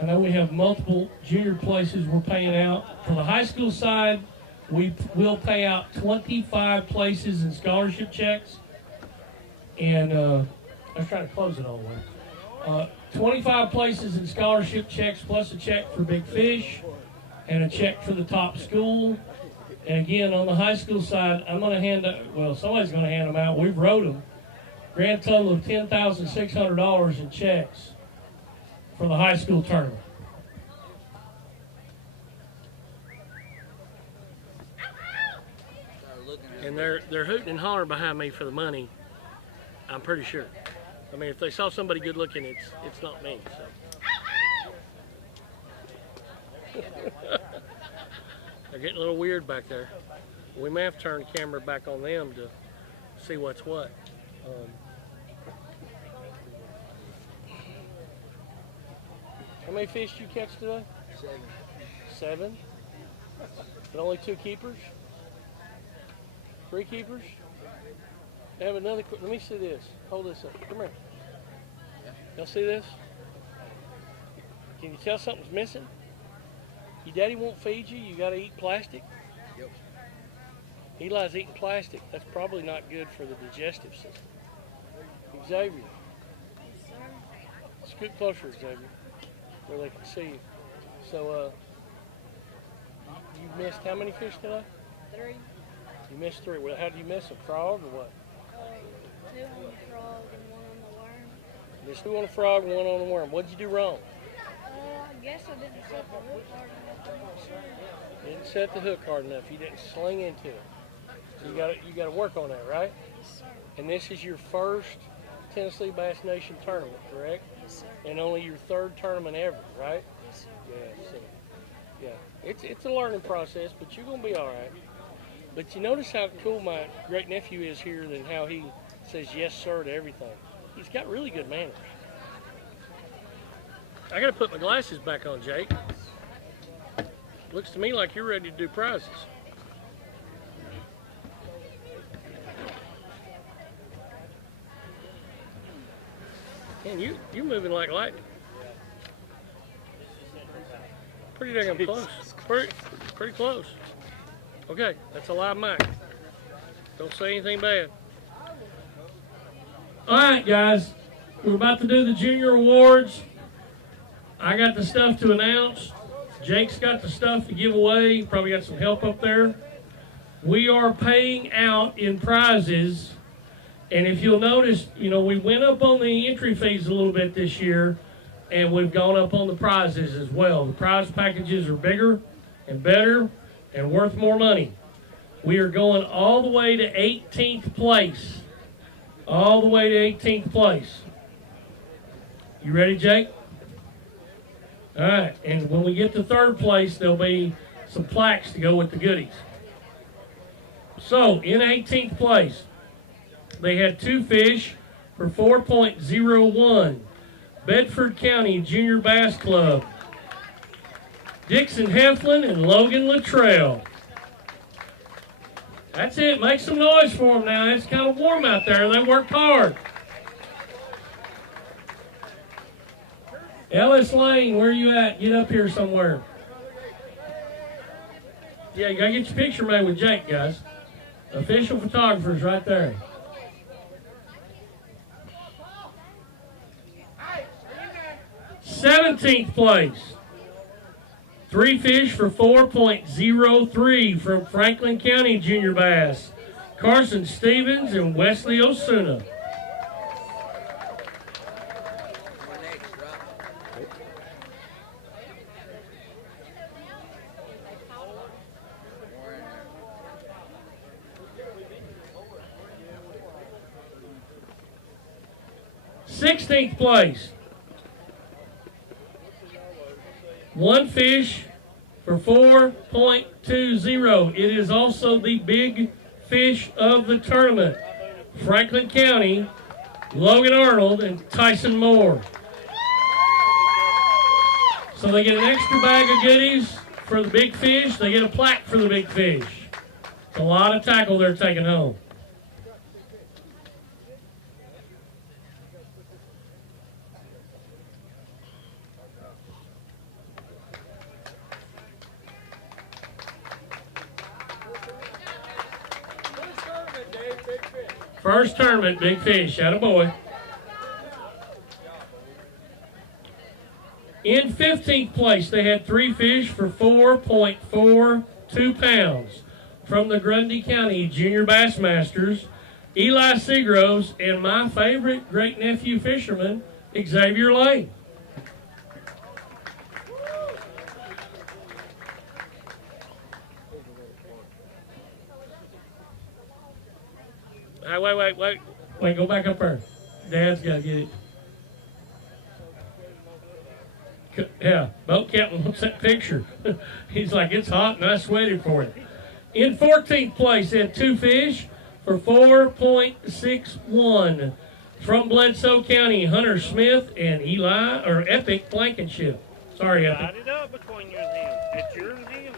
I know we have multiple junior places we're paying out. For the high school side, we will pay out 25 places in scholarship checks. And I was trying to close it all the way. 25 places in scholarship checks, plus a check for Big Fish and a check for the top school. And again, on the high school side, I'm going to hand out, well, somebody's going to hand them out. We've wrote them. Grand total of $10,600 in checks for the high school tournament. And they're hooting and hollering behind me for the money. I'm pretty sure. I mean, if they saw somebody good looking, it's not me. So they're getting a little weird back there. We may have to turn the camera back on them to see what's what. How many fish did you catch today? 7. But only 2 keepers? 3 keepers? They have another. Let me see this. Hold this up. Come here. Y'all see this? Can you tell something's missing? Your daddy won't feed you. You got to eat plastic. Yep. Eli's eating plastic. That's probably not good for the digestive system. Xavier. Scoot closer, Xavier, where they can see you. So, you missed how many fish today? 3. You missed 3. Well, how did you miss them? Frog or what? 2 on the frog and 1 on the worm. Missed 2 on the frog and 1 on the worm. What did you do wrong? I guess I didn't set the hook hard enough. I'm not sure. Didn't set the hook hard enough. You didn't sling into it. So you got to work on that, right? Yes, sir. And this is your first Tennessee Bass Nation tournament, correct? Yes, sir. And only your third tournament ever, right? Yes, sir. Yeah. So, yeah. It's a learning process, but you're gonna be all right. But you notice how cool my great nephew is here, and how he says yes, sir, to everything. He's got really good manners. I got to put my glasses back on, Jake. Looks to me like you're ready to do prizes. Man, you're moving like lightning. Pretty dang close. Pretty close. Okay, that's a live mic. Don't say anything bad. All right, guys. We're about to do the junior awards. I got the stuff to announce. Jake's got the stuff to give away. Probably got some help up there. We are paying out in prizes. And if you'll notice, you know, we went up on the entry fees a little bit this year, and we've gone up on the prizes as well. The prize packages are bigger and better and worth more money. We are going all the way to 18th place. All the way to 18th place. You ready, Jake? All right, and when we get to third place, there'll be some plaques to go with the goodies. So, in 18th place, they had 2 fish for 4.01. Bedford County Junior Bass Club. Dixon Heflin and Logan Luttrell. That's it. Make some noise for them now. It's kind of warm out there. They worked hard. Ellis Lane, where you at? Get up here somewhere. Yeah, you got to get your picture made with Jake, guys. Official photographer's right there. Hey, are you there? 17th place. 3 fish for 4.03 from Franklin County Junior Bass. Carson Stevens and Wesley Osuna. Sixteenth place. 1 fish for 4.20. It is also the big fish of the tournament. Franklin County, Logan Arnold, and Tyson Moore. So they get an extra bag of goodies for the big fish. They get a plaque for the big fish. It's a lot of tackle they're taking home. First tournament, big fish, attaboy. In 15th place, they had 3 fish for 4.42 pounds from the Grundy County Junior Bassmasters, Eli Seagroves, and my favorite great-nephew fisherman, Xavier Lane. Wait, go back up there. Dad's got to get it. Yeah, boat captain wants that picture. He's like, it's hot and I sweated for it. In 14th place, had 2 fish for 4.61 from Bledsoe County, Hunter Smith and Epic Blankenship. Sorry, Epic. Divide it up between you and him. It's yours and him.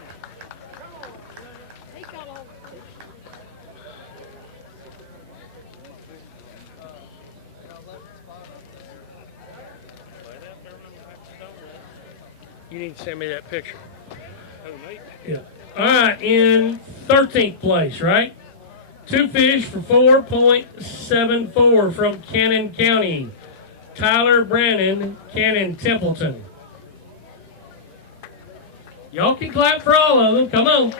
You need to send me that picture. Oh, mate. Yeah. All right, in 13th place, right? 2 fish for 4.74 from Cannon County. Tyler Brannon, Cannon Templeton. Y'all can clap for all of them. Come on.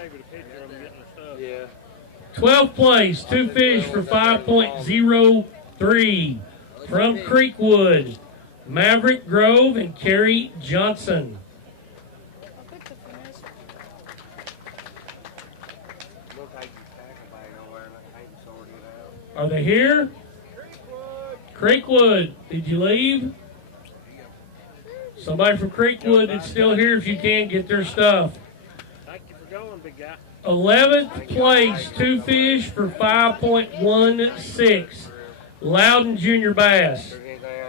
David a picture of them getting their stuff. Yeah. 12th place, 2 fish for 5.03 from Creekwood, Maverick Grove and Kerry Johnson. Look how you tackle bag nowhere and I ain't sorted it out. Are they here? Creekwood, did you leave? Somebody from Creekwood that's still here, if you can, get their stuff. Thank you for going, big guy. 11th place, 2 fish for 5.16. Loudon Junior Bass.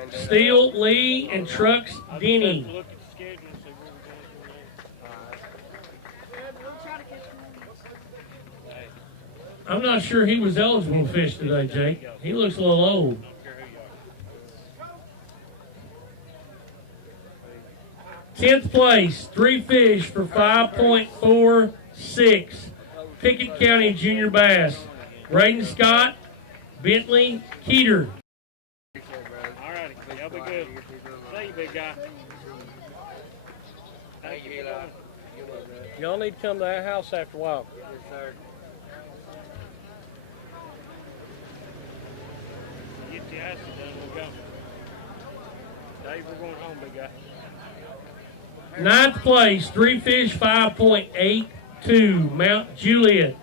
Steele Lee and Trucks Denny. Look at the schedule and see where we're going. I'm not sure he was eligible to fish today, Jake. He looks a little old. 10th place, 3 fish for 5.46. Pickett County Junior Bass. Braden Scott, Bentley Keeter. All righty, y'all be good. See you, big guy. Thank you. Y'all need to come to our house after a while. Yes, sir. Get the ice done, we'll go. Dave, we're going home, big guy. 9th place, 3 fish, 5.82. Mount Juliet.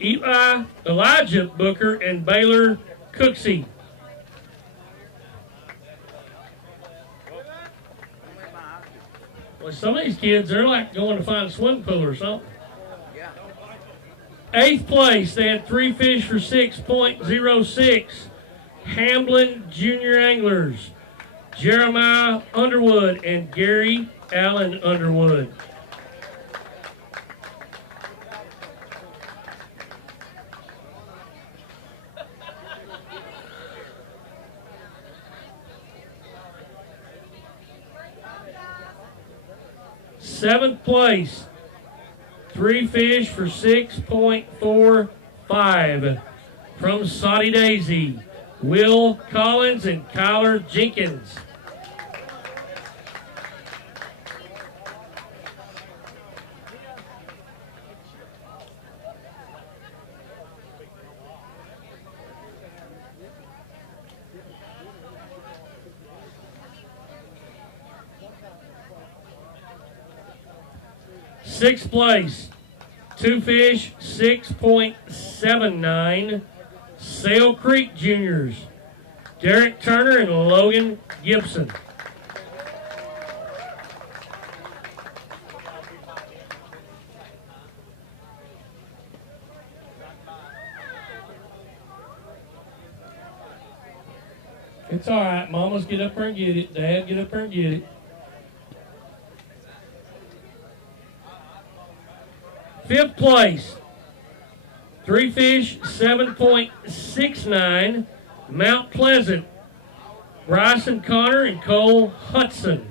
Elijah Booker and Baylor Cooksey. Well, some of these kids, they're like going to find a swimming pool or something. 8th place, they had 3 fish for 6.06. Hamblin Junior Anglers. Jeremiah Underwood and Gary Allen Underwood. Seventh place, 3 fish for 6.45 from Soddy Daisy, Will Collins and Kyler Jenkins. Sixth place, 2 fish, 6.79, Sail Creek Juniors, Derek Turner and Logan Gibson. It's all right, Mamas, get up there and get it. Dad, get up there and get it. 5th place, 3 fish, 7.69, Mount Pleasant, Bryson Connor and Cole Hudson.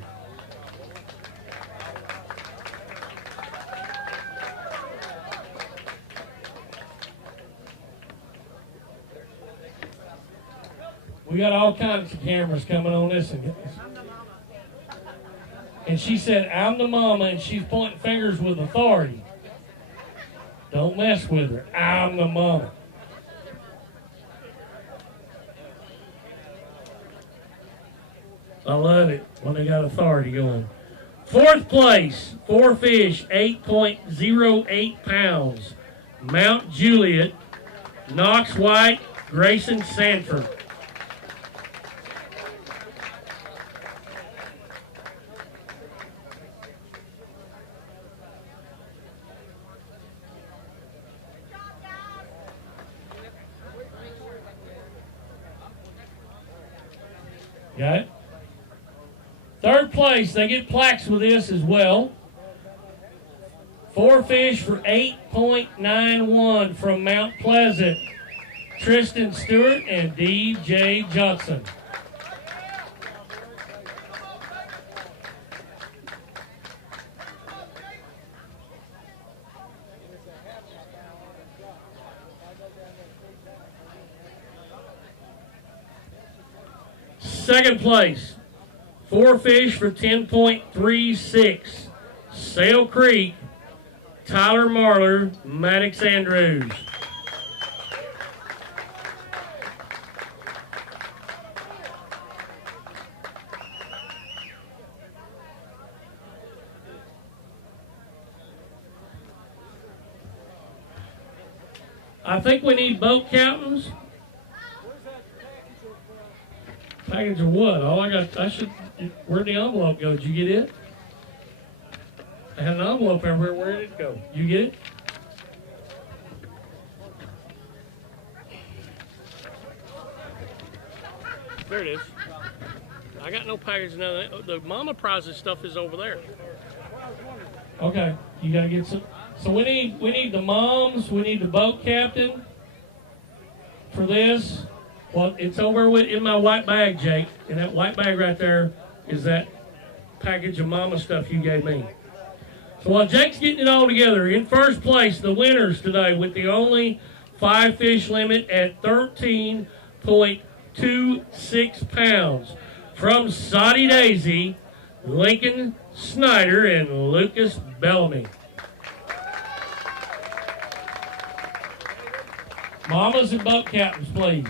We got all kinds of cameras coming on this one. And she said, I'm the mama, and she's pointing fingers with authority. Don't mess with her. I'm the mama. I love it when they got authority going. 4th place, 4 fish, 8.08 pounds. Mount Juliet, Knox White, Grayson Sanford. Got it? 3rd place, they get plaques with this as well. 4 fish for 8.91 from Mount Pleasant, Tristan Stewart and D.J. Johnson. Second place, 4 fish for 10.36. Sail Creek, Tyler Marler, Maddox Andrews. I think we need boat captains. Package of what? Oh, where'd the envelope go? Did you get it? I had an envelope everywhere. Where did it go? You get it? There it is. I got no package. No, the mama prizes stuff is over there. Okay, you gotta get some. So we need the moms. We need the boat captain for this. Well, it's over in my white bag, Jake. And that white bag right there is that package of mama stuff you gave me. So while Jake's getting it all together, in first place, the winners today with the only 5 fish limit at 13.26 pounds from Soddy Daisy, Lincoln Snyder, and Lucas Bellamy. Mamas and boat captains, please.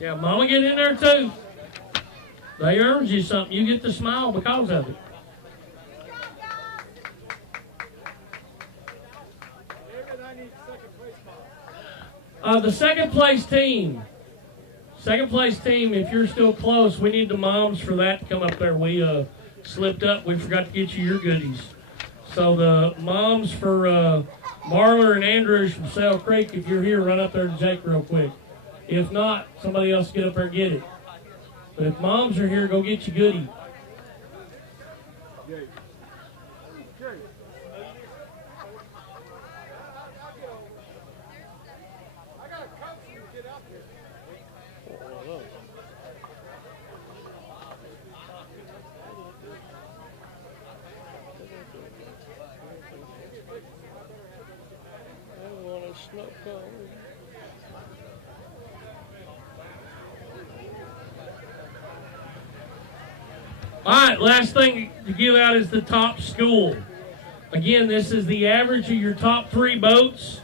Yeah, Mama get in there too. They earned you something. You get to smile because of it. The second place team. Second place team, if you're still close, we need the moms for that to come up there. We slipped up. We forgot to get you your goodies. So the moms for Marler and Andrews from Sail Creek, if you're here, run up there to Jake real quick. If not, somebody else get up there and get it. But if moms are here, go get your goodie. All right, last thing to give out is the top school. Again, this is the average of your top 3 boats.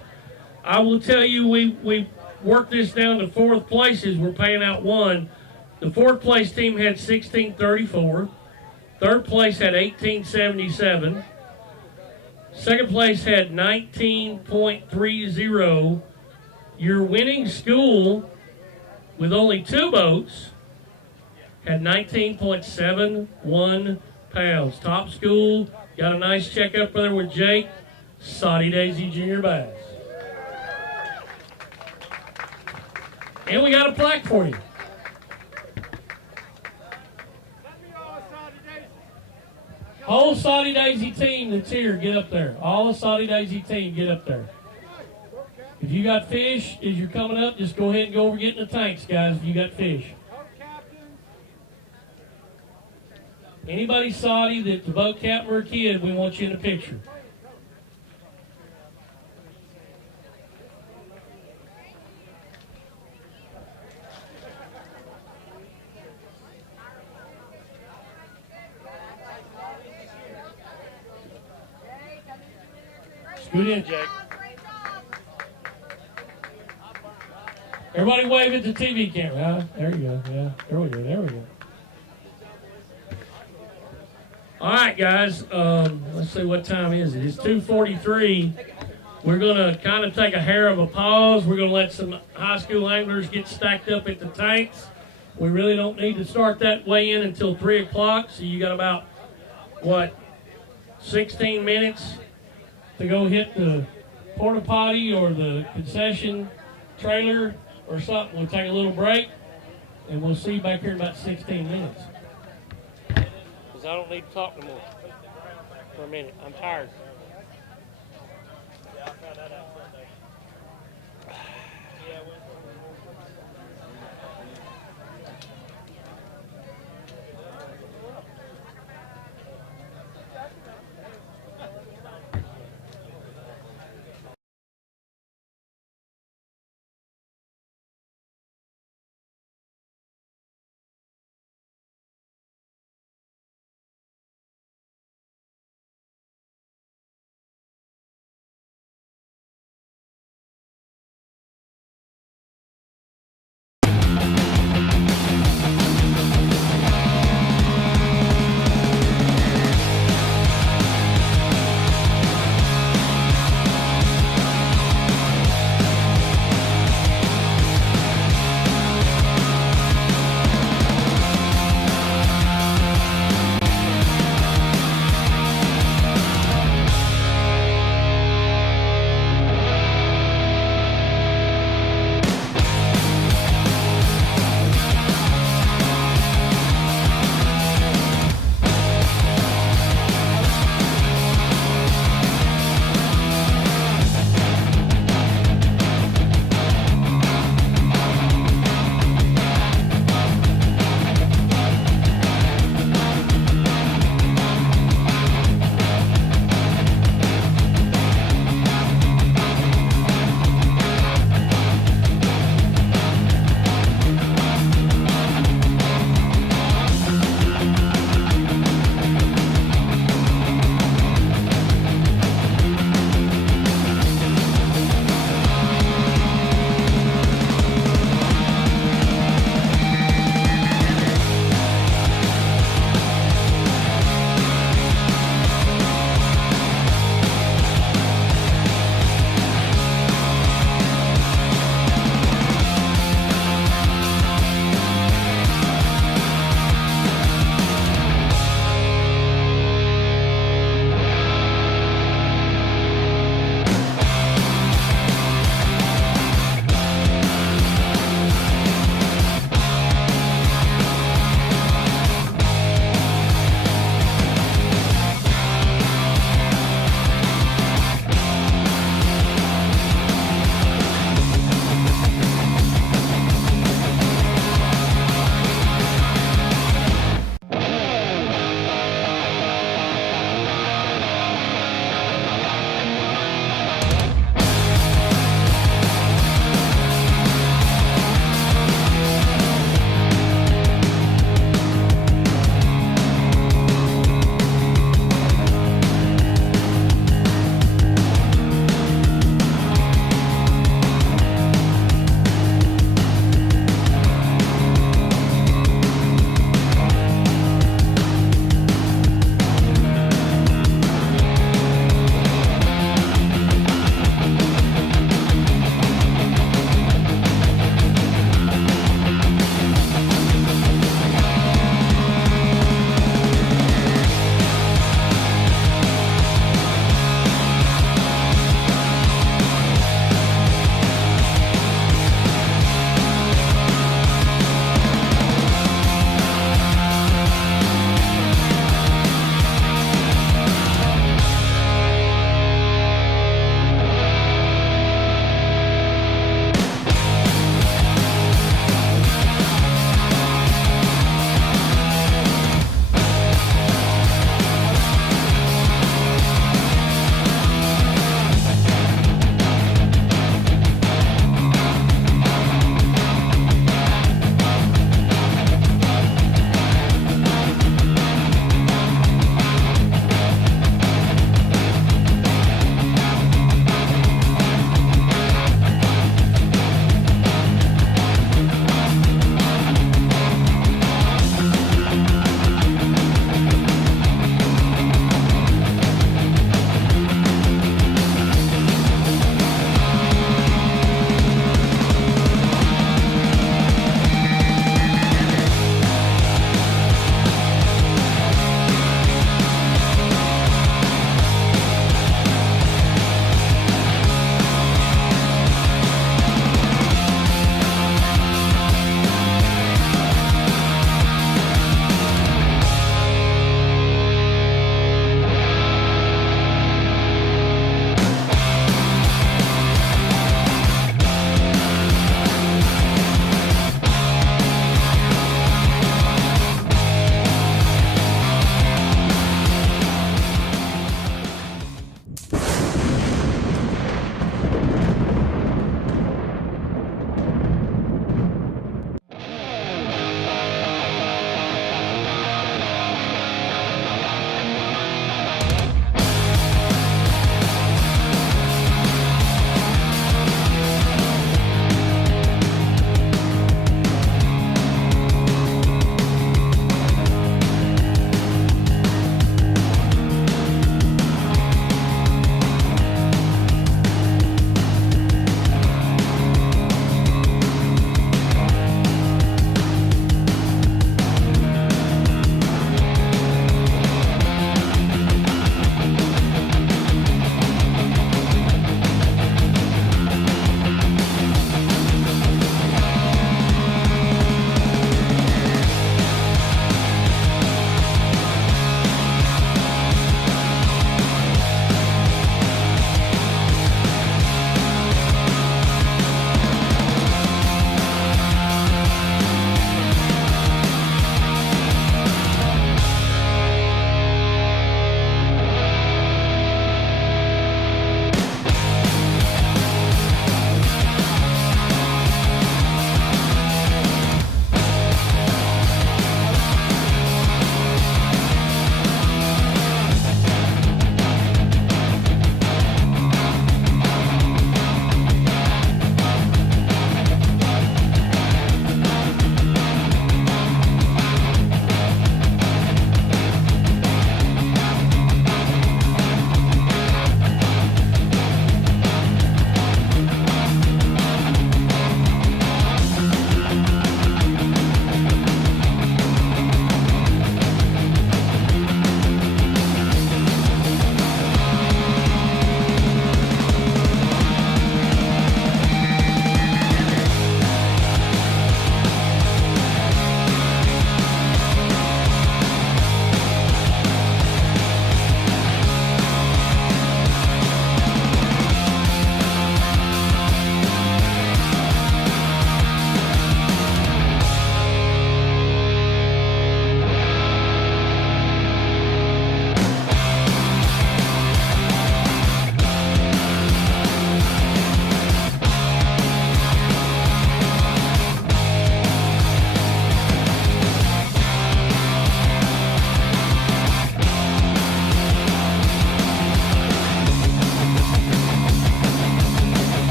I will tell you, we worked this down to 4th places. We're paying out 1. The 4th place team had 1634. 3rd place had 1877. 2nd place had 19.30. Your winning school with only 2 boats had 19.71 pounds. Top school, got a nice check up there with Jake, Soddy Daisy Junior Bass. And we got a plaque for you. Whole Soddy Daisy team that's here, get up there. All the Soddy Daisy team, get up there. If you got fish, as you're coming up, just go ahead and go over get in the tanks, guys, if you got fish. Anybody Soddy that's the boat captain or a kid, we want you in the picture. Scoot in, Jake. Everybody wave at the TV camera. Huh? There you go. Yeah, there we go. There we go. All right, guys. Let's see what time is it. It's 2:43. We're going to kind of take a hair of a pause. We're going to let some high school anglers get stacked up at the tanks. We really don't need to start that weigh in until 3 o'clock. So you got about, 16 minutes to go hit the porta potty or the concession trailer or something. We'll take a little break, and we'll see you back here in about 16 minutes. Because I don't need to talk no more for a minute. I'm tired.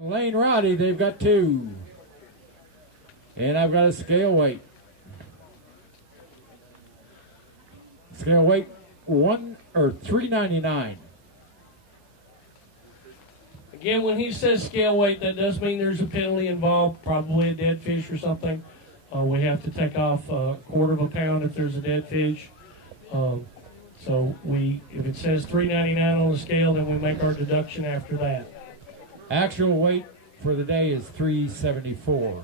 Lane Roddy, they've got 2. And I've got a scale weight. Scale weight $3.99. Again, when he says scale weight, that does mean there's a penalty involved, probably a dead fish or something. We have to take off a quarter of a pound if there's a dead fish. So if it says $3.99 on the scale, then we make our deduction after that. Actual weight for the day is $3.74.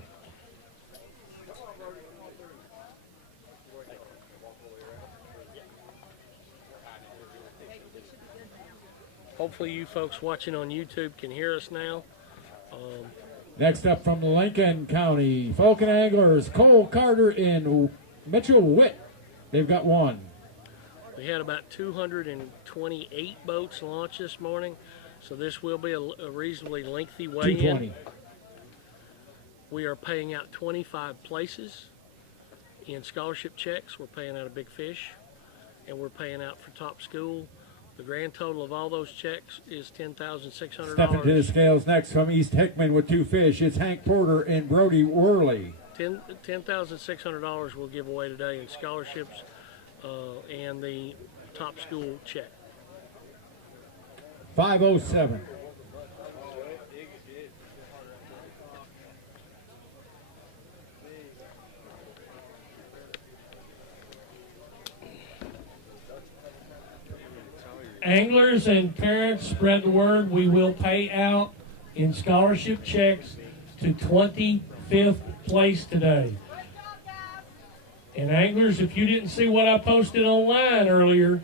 Hopefully you folks watching on YouTube can hear us now. Next up from Lincoln County, Falcon Anglers, Cole Carter and Mitchell Witt. They've got 1. We had about 228 boats launch this morning, so this will be a reasonably lengthy weigh-in. 220. We are paying out 25 places in scholarship checks. We're paying out a big fish, and we're paying out for top school. The grand total of all those checks is $10,600. Stepping to the scales next from East Hickman with 2 fish. It's Hank Porter and Brody Worley. $10,600 we'll give away today in scholarships and the top school check. 507. Anglers and parents, spread the word. We will pay out in scholarship checks to 25th place today. And anglers, if you didn't see what I posted online earlier,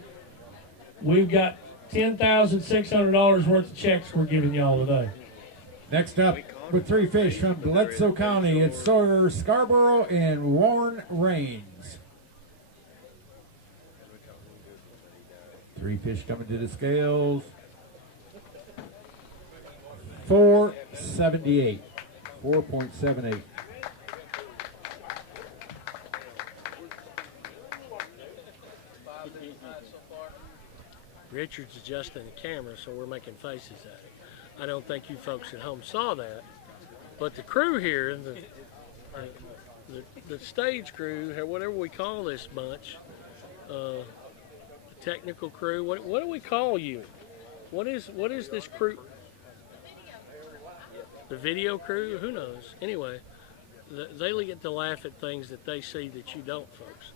we've got $10,600 worth of checks we're giving y'all today. Next up with 3 fish from Bledsoe County, it's Sawyer Scarborough and Warren Rains. 3 fish coming to the scales. 4.78. 4.78. Richard's adjusting the camera, so we're making faces at it. I don't think you folks at home saw that, but the crew here, the stage crew, or whatever we call this bunch, the technical crew, what do we call you? What is this crew? The video crew? Who knows? Anyway, they get to laugh at things that they see that you don't, folks.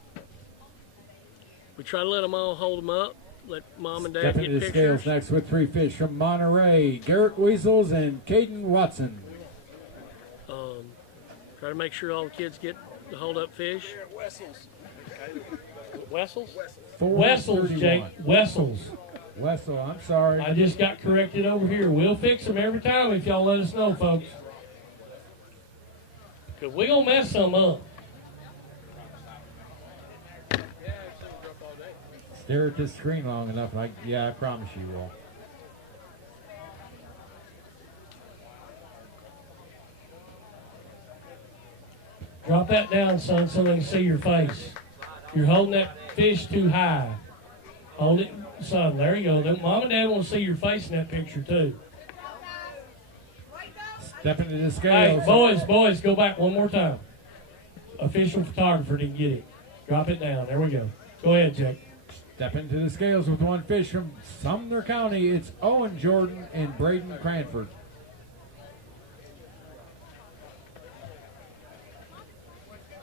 We try to let them all hold them up. Let mom and dad Stepping get to the pictures. scales next with 3 fish from Monterey, Garrett Weasels and Caden Watson. Try to make sure all the kids get to hold up fish. Wessels? Wessels, Jake. Wessels. Wessel, I'm sorry. I just got corrected over here. We'll fix them every time if y'all let us know, folks. Because we're going to mess some up. Stare at this screen long enough, and I promise you will. Drop that down, son, so they can see your face. You're holding that fish too high. Hold it, son. There you go. Mom and Dad want to see your face in that picture, too. Stepping to the Hey, scales. boys, go back one more time. Official photographer didn't get it. Drop it down. There we go. Go ahead, Jake. Stepping to the scales with 1 fish from Sumner County, it's Owen Jordan and Braden Cranford.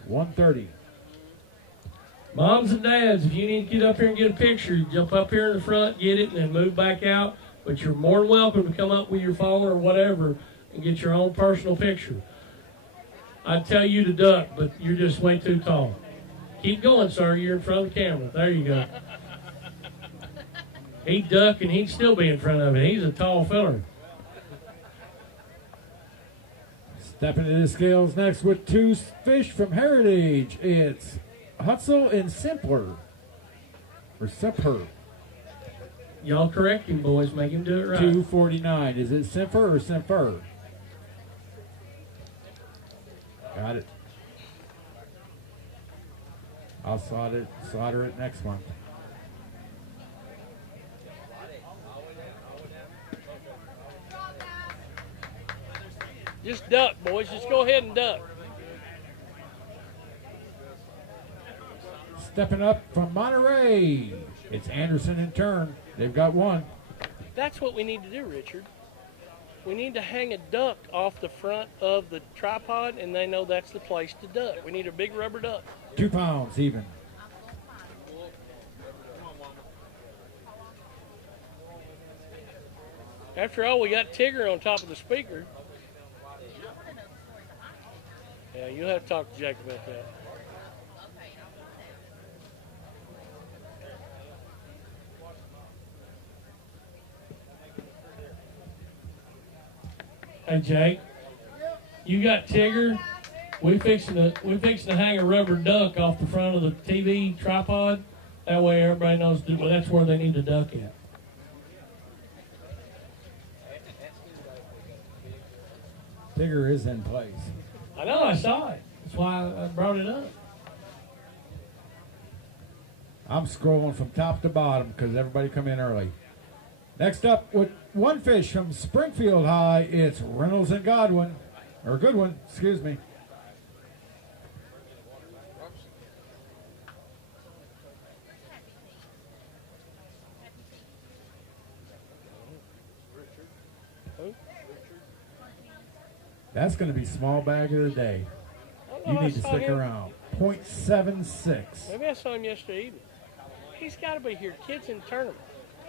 $130. Moms and dads, if you need to get up here and get a picture, jump up here in the front, get it, and then move back out. But you're more than welcome to come up with your phone or whatever and get your own personal picture. I'd tell you to duck, but you're just way too tall. Keep going, sir. You're in front of the camera. There you go. He'd duck and he'd still be in front of it. He's a tall feller. Stepping to the scales next with 2 fish from Heritage. It's Hutzel and Simpler. Or Simper. Y'all correct him, boys. Make him do it right. $2.49. Is it Simper or Simfer? Got it. I'll solder it next month. Just duck, boys. Just go ahead and duck. Stepping up from Monterey, it's Anderson in turn. They've got one. That's what we need to do, Richard. We need to hang a duck off the front of the tripod, and they know that's the place to duck. We need a big rubber duck. 2 pounds even. After all, we got Tigger on top of the speaker. Yeah, you'll have to talk to Jake about that. Hey Jake, you got Tigger. We fixing to hang a rubber duck off the front of the TV tripod. That way everybody knows that's where they need to duck at. Tigger is in place. I know, I saw it. That's why I brought it up. I'm scrolling from top to bottom because everybody come in early. Next up with one fish from Springfield High, it's Reynolds and Goodwin, excuse me. That's going to be small bag of the day. You need to stick around. 0.76. Maybe I saw him yesterday evening. He's got to be here. Kids in the tournament.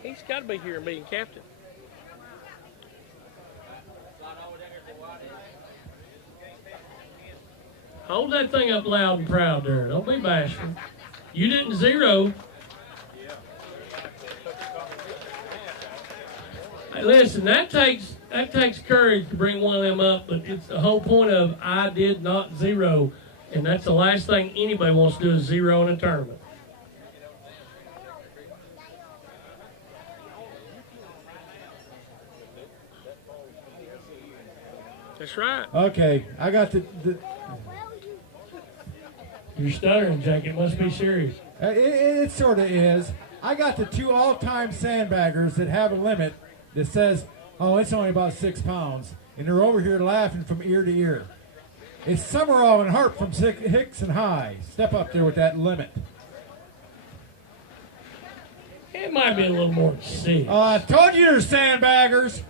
He's got to be here and being captain. Hold that thing up loud and proud there. Don't be bashful. You didn't zero. Hey, listen, that takes courage to bring one of them up, but it's the whole point of I did not zero, and that's the last thing anybody wants to do is zero in a tournament. That's right. Okay, I got the You're stuttering, Jake. It must be serious. it sort of is. I got the 2 all-time sandbaggers that have a limit that says, oh, it's only about 6 pounds. And they're over here laughing from ear to ear. It's Summerall and Hart from Hickson High. Step up there with that limit. It might be a little more than 6. I told you they're sandbaggers.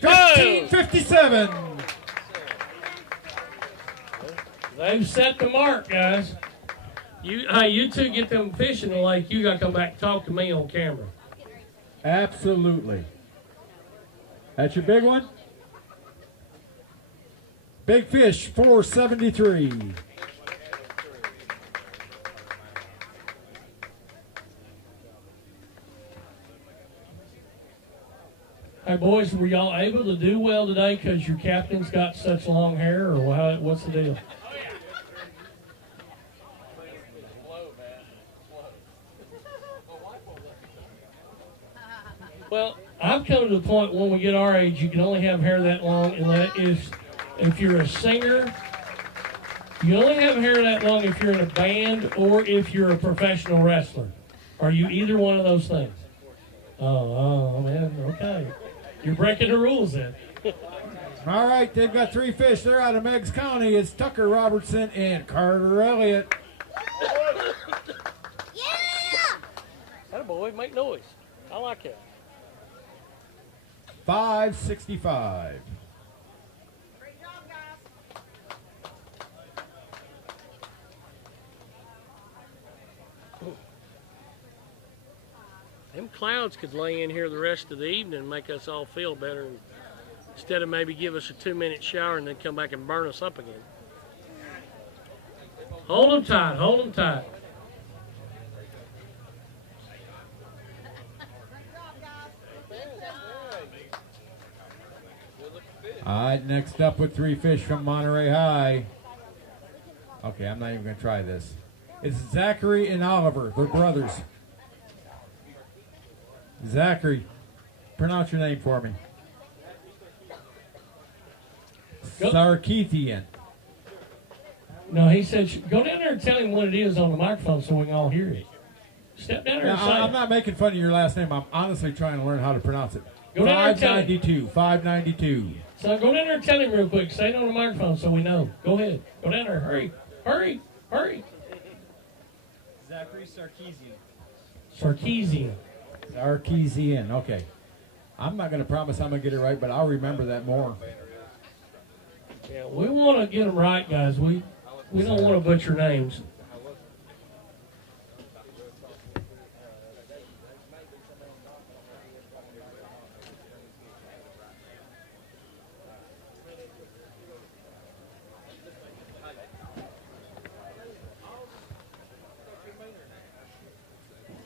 1557. They've set the mark, guys. You two get them fish in the lake. You got to come back and talk to me on camera. Absolutely. That's your big one? Big fish, 473. Hey, boys, were y'all able to do well today because your captain's got such long hair, or what's the deal? Well, I've come to the point when we get our age, you can only have hair that long, and that is if you're a singer. You only have hair that long if you're in a band or if you're a professional wrestler. Are you either one of those things? Oh man, okay. You're breaking the rules then. All right, they've got 3 fish. They're out of Meigs County. It's Tucker Robertson and Carter Elliott. That boy, make noise. I like it. 565. Them clouds could lay in here the rest of the evening and make us all feel better, instead of maybe give us a 2-minute shower and then come back and burn us up again. Hold them tight, hold them tight. All right, next up with 3 fish from Monterey High. Okay, I'm not even going to try this. It's Zachary and Oliver. They're brothers. Zachary, pronounce your name for me. Sarkeethian. No, he said, go down there and tell him what it is on the microphone so we can all hear it. Step down there and say I'm not making fun of your last name. I'm honestly trying to learn how to pronounce it. Go down there and tell him. 592. 592. Son, go down there and tell him real quick. Say it on the microphone so we know. Go ahead. Go down there. Hurry. Hurry. Hurry. Zachary Sarkeesian. Sarkeesian. Sarkeesian. Okay. I'm not going to promise I'm going to get it right, but I'll remember that more. Yeah, we want to get them right, guys. We don't want to butcher names.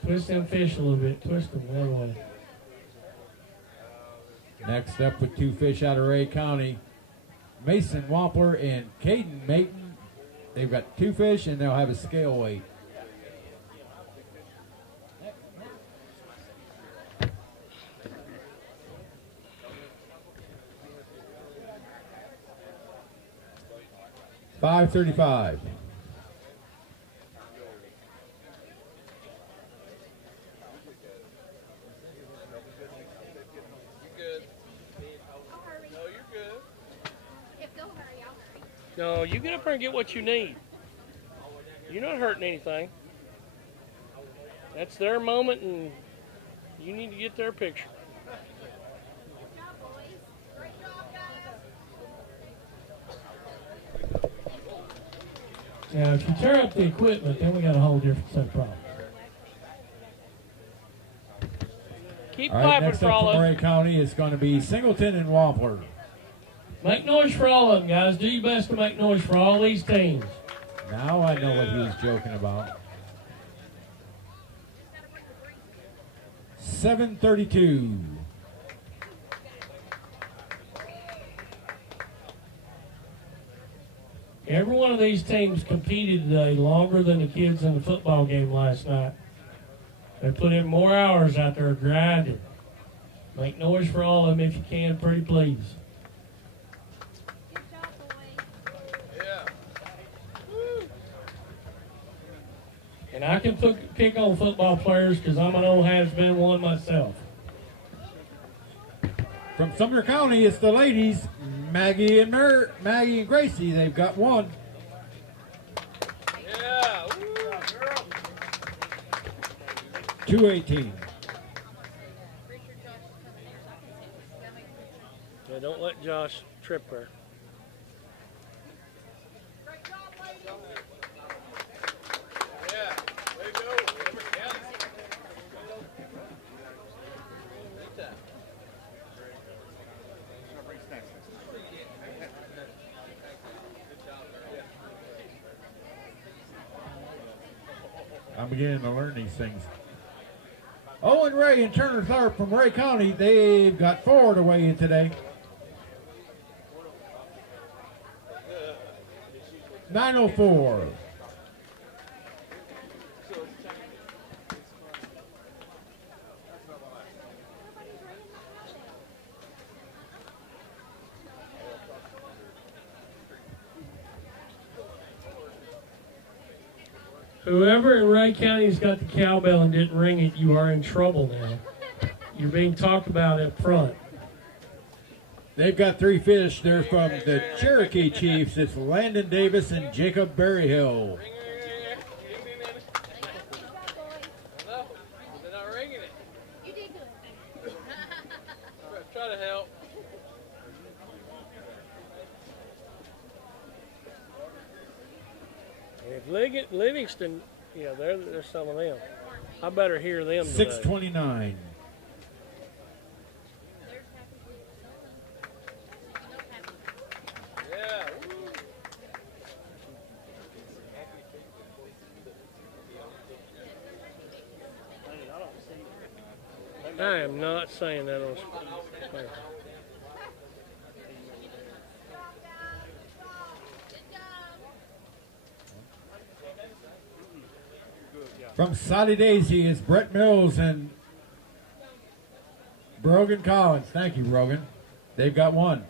Twist them fish a little bit. Twist them the other way. Next up with two fish out of Ray County, Mason Wampler and Caden Mayton. They've got two fish and they'll have a scale weight. $5.35. No, you get up there and get what you need. You're not hurting anything. That's their moment, and you need to get their picture. Now, if you tear up the equipment, then we got a whole different set of problems. Keep all right, clapping next for up all from of Ray County is going to be Singleton and Wampler. Make noise for all of them, guys. Do your best to make noise for all these teams. Now I know what he's joking about. 7:32. Every one of these teams competed today longer than the kids in the football game last night. They put in more hours out there grinding. Make noise for all of them if you can, pretty please. And I can pick on football players because I'm an old has-been one myself. From Sumner County, it's the ladies, Maggie and Gracie. They've got one. Yeah. Woo, girl. 218. Yeah, don't let Josh trip her. Yeah. There you go. Yeah. I'm beginning to learn these things. Owen Ray and Turner Tharp from Ray County, they've got four to weigh in today. 904. Whoever in Ray County's got the cowbell and didn't ring it, you are in trouble now. You're being talked about up front. They've got three fish. They're from the Cherokee Chiefs. It's Landon Davis and Jacob Berryhill. No, they're not ringing it. You did good. Try to help. If Livingston, yeah, there's some of them. I better hear them today. 629. Yeah. I am not saying that on. From Soddy Daisy is Brett Mills and Brogan Collins. Thank you, Brogan. They've got one.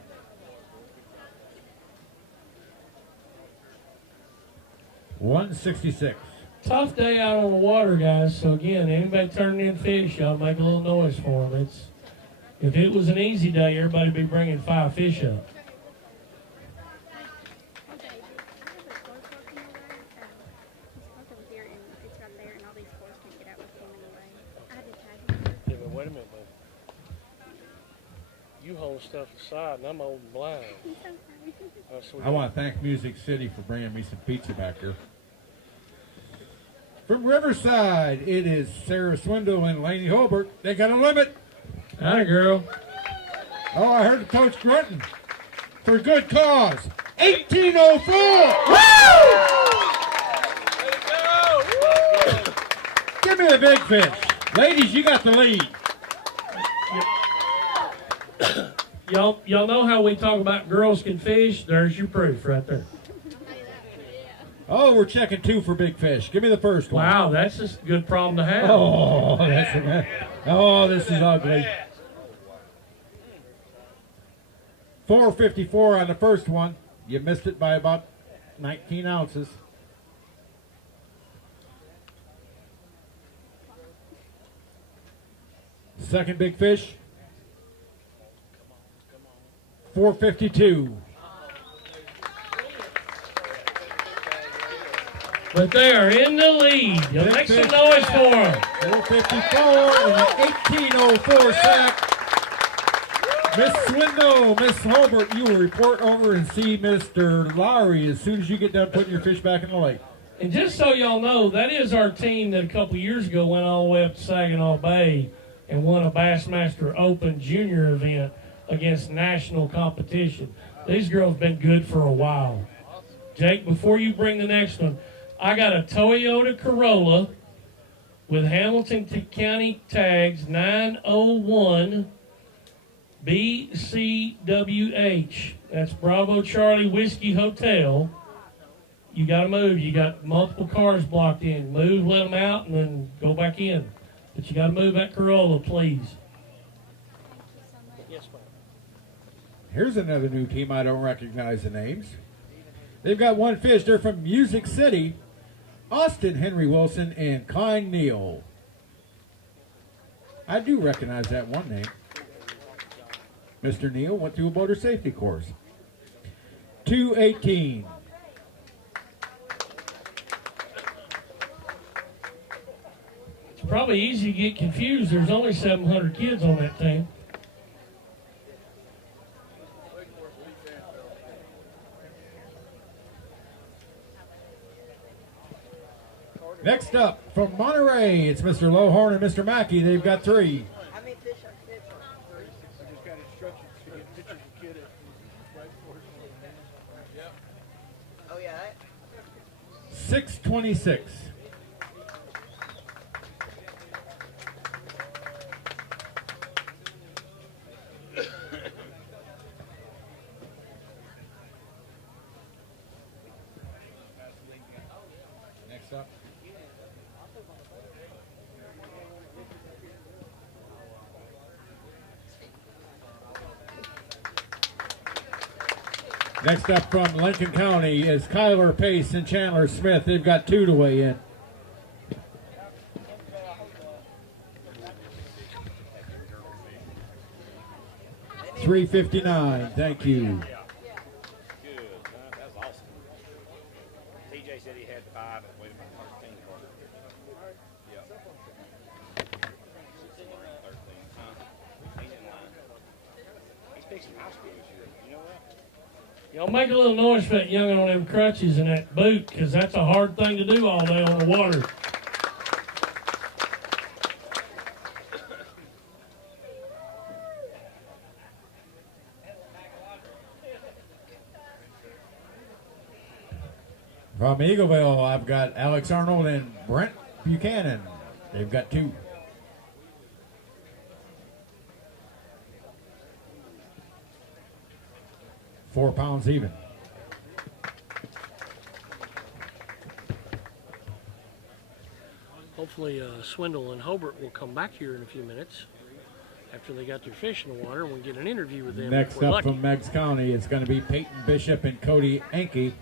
$166. Tough day out on the water, guys. So again, anybody turning in fish, y'all make a little noise for them. If it was an easy day, everybody'd be bringing 5 fish up. Yeah, but wait a minute, man. You hold stuff aside, and I'm holding blind. I want to thank Music City for bringing me some pizza back here. From Riverside, it is Sarah Swindle and Laney Holbert. They got a limit. Hi, girl. Oh, I heard the coach grunting. For good cause. 1804. Give me the big fish. Ladies, you got the lead. Y'all know how we talk about girls can fish? There's your proof right there. Oh, we're checking 2 for big fish. Give me the first one. Wow, that's a good problem to have. Oh, this is ugly. 454 on the first one. You missed it by about 19 ounces. Second big fish. 452. But they are in the lead. You'll make some noise for them. 454 and an 1804 sack. Miss Swindle, Miss Holbert, you will report over and see Mr. Lowry as soon as you get done putting your fish back in the lake. And just so y'all know, that is our team that a couple years ago went all the way up to Saginaw Bay and won a Bassmaster Open Junior event against national competition. These girls have been good for a while. Jake, before you bring the next one, I got a Toyota Corolla with Hamilton County tags 901 BCWH. That's Bravo Charlie Whiskey Hotel. You got to move. You got multiple cars blocked in. Move, let them out, and then go back in. But you got to move that Corolla, please. Yes, ma'am. Here's another new team. I don't recognize the names. They've got 1 fish. They're from Music City. Austin Henry Wilson and Klein Neal. I do recognize that one name. Mr. Neal went through a motor safety course. 218. It's probably easy to get confused. There's only 700 kids on that team. Next up, from Monterey, it's Mr. Lowhorn and Mr. Mackey. They've got 3. How many fish are fish? I just got instructions to get pictures of kid at right before Oh, yeah. 626. Next up. Next up from Lincoln County is Kyler Pace and Chandler Smith. They've got 2 to weigh in. $3.59. Thank you. Good. That's awesome. TJ said he had 5 and weighed him at 13. Yeah. 13. He's in line. He's fixing high school this year. You know that? Y'all make a little noise for that youngin' on them crutches and that boot, because that's a hard thing to do all day on the water. From Eagleville, I've got Alex Arnold and Brent Buchanan. They've got 2. £4 even. Hopefully Swindle and Hobart will come back here in a few minutes after they got their fish in the water, and we'll get an interview with them. Next if we're up lucky. from Meigs County, it's going to be Peyton Bishop and Cody Ankeny.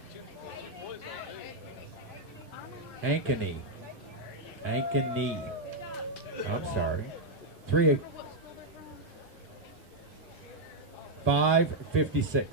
I'm sorry. 5:56.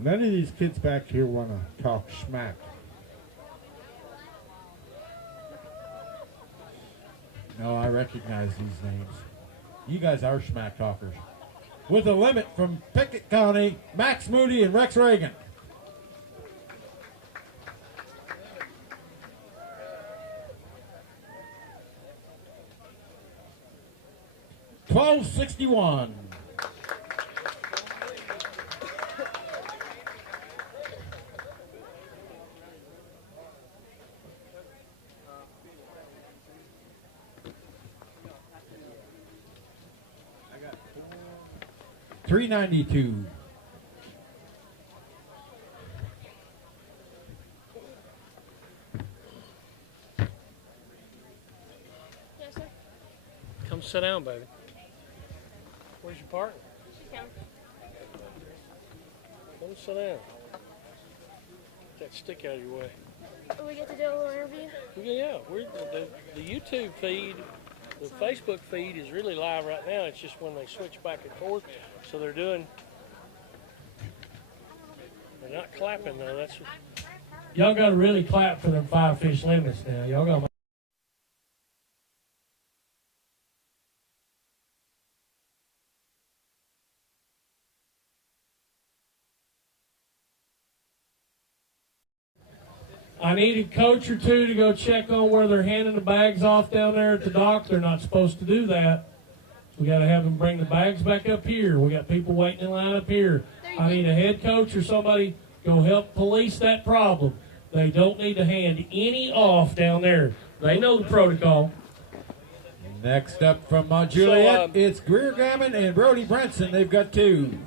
None of these kids back here want to talk smack. No, I recognize these names. You guys are smack talkers. With a limit from Pickett County, Max Moody and Rex Reagan. $12.61. $3.92. Yes, sir. Come sit down, baby. Where's your partner? Come sit down. Get that stick out of your way. We get to do a little interview? Yeah, the YouTube feed, the Facebook feed is really live right now. It's just when they switch back and forth. So they're not clapping though. That's Y'all got to really clap for them 5 fish limits now. Y'all got to. I need a coach or two to go check on where they're handing the bags off down there at the dock. They're not supposed to do that. We got to have them bring the bags back up here. We got people waiting in line up here. I need a head coach or somebody go help police that problem. They don't need to hand any off down there. They know the protocol. Next up from Mount Juliet, it's Greer Gammon and Brody Brenson. They've got 2.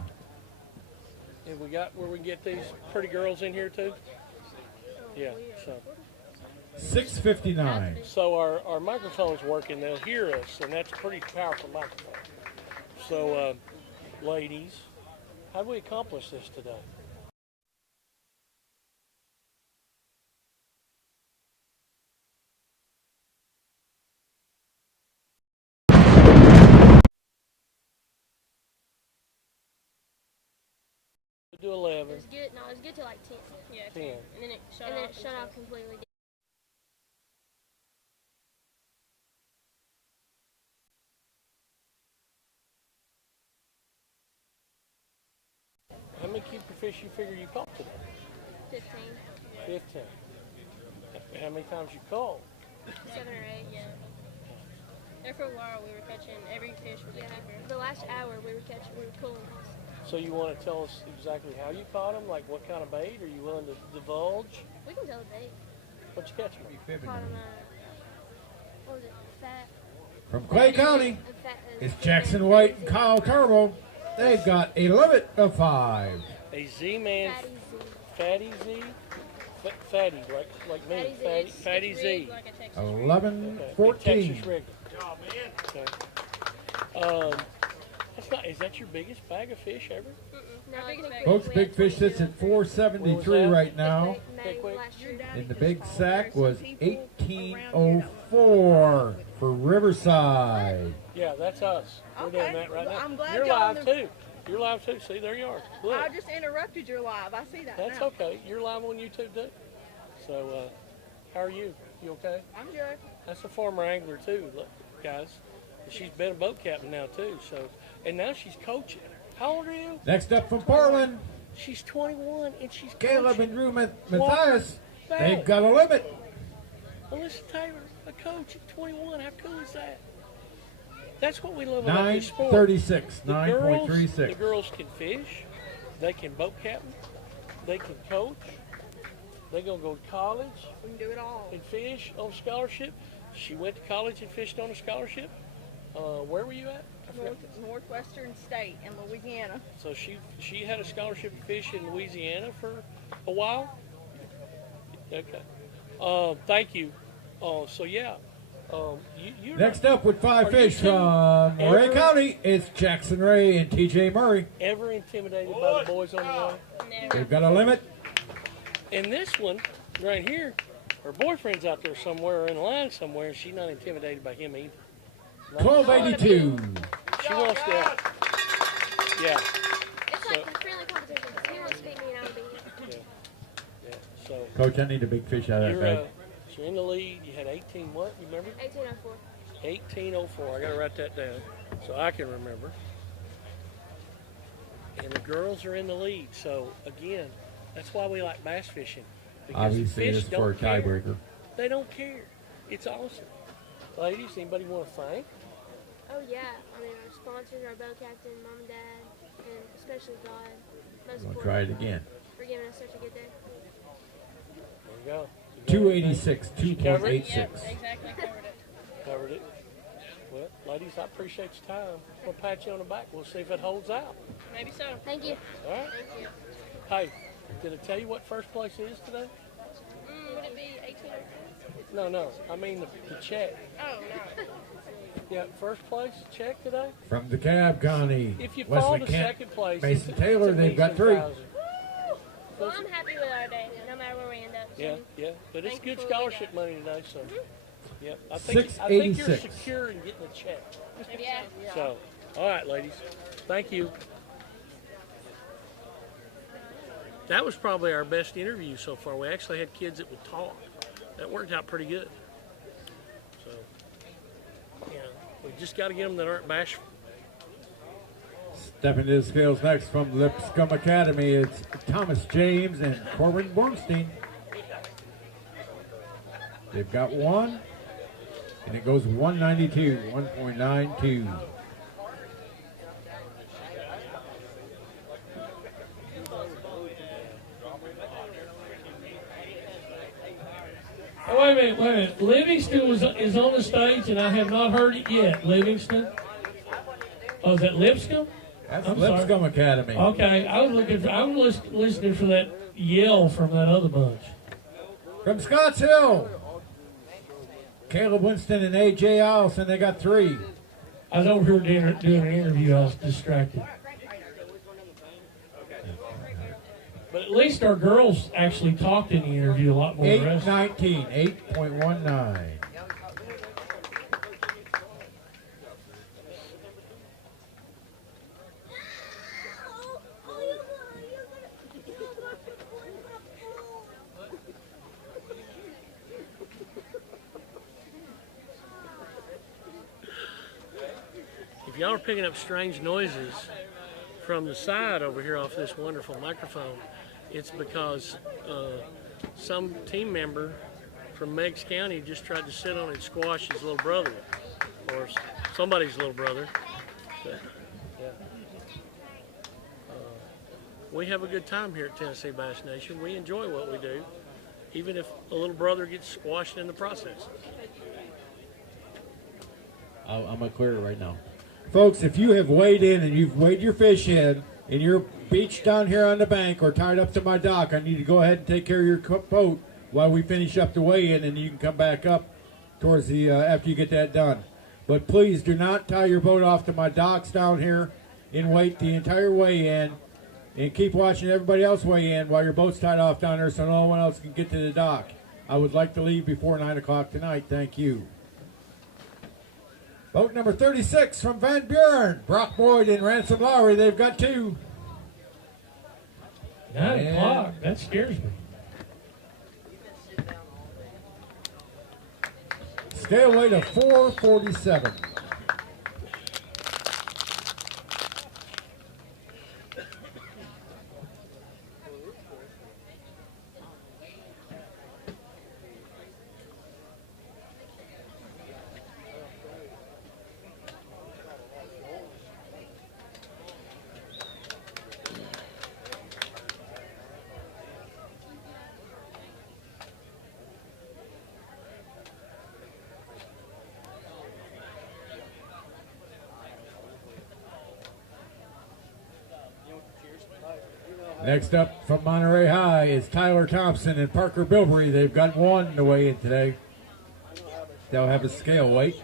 And we got where we can get these pretty girls in here too? Yeah, so. 6:59. So our microphone's working, they'll hear us, and that's a pretty powerful microphone. So, ladies, how do we accomplish this today? Do 11. It was good to like 10. Yeah, 10. And then it shut off completely. How many keeper fish you figure you caught today? 15. 15. How many times you caught? 7 or 8, yeah. There for a while we were catching every fish with a keeper. The last hour we were pulling. So you want to tell us exactly how you caught them? Like what kind of bait? Are you willing to divulge? We can tell the bait. What you catch them? Caught them what was it? Fat. From Clay County, it's Jackson White and Kyle Turbo. They've got a limit of 5. A Z-Man, Fatty Z, Fatty, like me, Fatty Z. 11-14. Texas rig. Okay. That's not, is that your biggest bag of fish ever? No, Folks, Big Fish sits at 473 right now. And the big sack was 1804 for Riverside. Yeah, that's us. We're doing that right now. I'm glad you're y'all live too. You're live too. See, there you are. Look. I just interrupted your live. I see that That's now. okay. You're live on YouTube too. So, how are you? You okay? I'm good. That's a former angler too, look, guys. She's been a boat captain now too. So, and now she's coaching. How old are you? Next up from Portland, she's 21 and she's Caleb coaching. and Drew Matthias. What? They've got a limit. Alyssa Taylor, a coach at 21. How cool is that? That's what we love about this sport. 9:36. The 9.36. girls can fish. They can boat captain. They can coach. They're going to go to college. We can do it all. And fish on scholarship. She went to college and fished on a scholarship. Where were you at? Northwestern State in Louisiana. So she had a scholarship to fish in Louisiana for a while? Okay. Thank you. So yeah. Next up with 5 fish from Ray County, it's Jackson Ray and TJ Murray. Ever intimidated by the boys on the water? Never. They've got a limit. And this one, right here, her boyfriend's out there somewhere or in line somewhere, and she's not intimidated by him either. 1282. She wants to. Yeah. It's like a friendly competition. He wants to beat me and I'll beat him. Yeah. So. Coach, I need a big fish out of that bag. You're in the lead. You had 18 what? You remember? 1804. 1804. I got to write that down so I can remember. And the girls are in the lead. So again, that's why we like bass fishing. Because Obviously, fish it's for a don't care. tiebreaker. They don't care. It's awesome. Ladies, anybody want to thank? Oh yeah. I mean, our sponsors, our boat captain, mom and dad, and especially God. Most We'll important. try it again. For giving us such a good day. There you go. 286, Covered it? 2.86. Yep, exactly. Covered it. Covered it. Well, ladies, I appreciate your time. We'll pat you on the back. We'll see if it holds out. Maybe so. Thank you. All right. Thank you. Hey, did I tell you what first place is today? Would it be 1804? No. I mean the check. Oh, no. Yeah, first place check today. From the Cab County, If you fall Wesley to Kent, second place, Mason it's Taylor, an they've got easy 3. 1,000. Well, I'm happy with our day, no matter where we end up. Yeah, but it's Thankful good we scholarship got money today, so. Yeah, I think you're 686. secure in getting a check. Yeah. So, all right, ladies, thank you. That was probably our best interview so far. We actually had kids that would talk. That worked out pretty good. So, yeah, we just got to get them that aren't bashful. Stepping to the scales next from Lipscomb Academy, it's Thomas James and Corbin Bornstein. They've got 1, and it goes 192, 1.92. Oh, wait a minute. Livingston is on the stage, and I have not heard it yet. Livingston? Oh, is that Lipscomb? That's I'm Lipscomb sorry. Academy. Okay, I was listening for that yell from that other bunch. From Scotts Hill, Caleb Winston and A.J. Allison, they got 3. I was over here doing an interview. I was distracted. But at least our girls actually talked in the interview a lot more than the rest. 819, 8.19. If y'all are picking up strange noises from the side over here off this wonderful microphone, it's because some team member from Meigs County just tried to sit on it and squash his little brother, or somebody's little brother. So, yeah. We have a good time here at Tennessee Bass Nation. We enjoy what we do, even if a little brother gets squashed in the process. I'm going to clear it right now. Folks, if you have weighed in and you've weighed your fish in and you're beached down here on the bank or tied up to my dock, I need to go ahead and take care of your boat while we finish up the weigh-in, and you can come back up towards the after you get that done. But please do not tie your boat off to my docks down here and wait the entire weigh-in, and keep watching everybody else weigh in while your boat's tied off down there so no one else can get to the dock. I would like to leave before 9 o'clock tonight. Thank you. Boat number 36 from Van Buren, Brock Boyd and Ransom Lowry. They've got 2. 9 o'clock. That scares me. Scale weight of 447. Next up from Monterey High is Tyler Thompson and Parker Bilbrey. They've got one to weigh in today. They'll have a scale weight.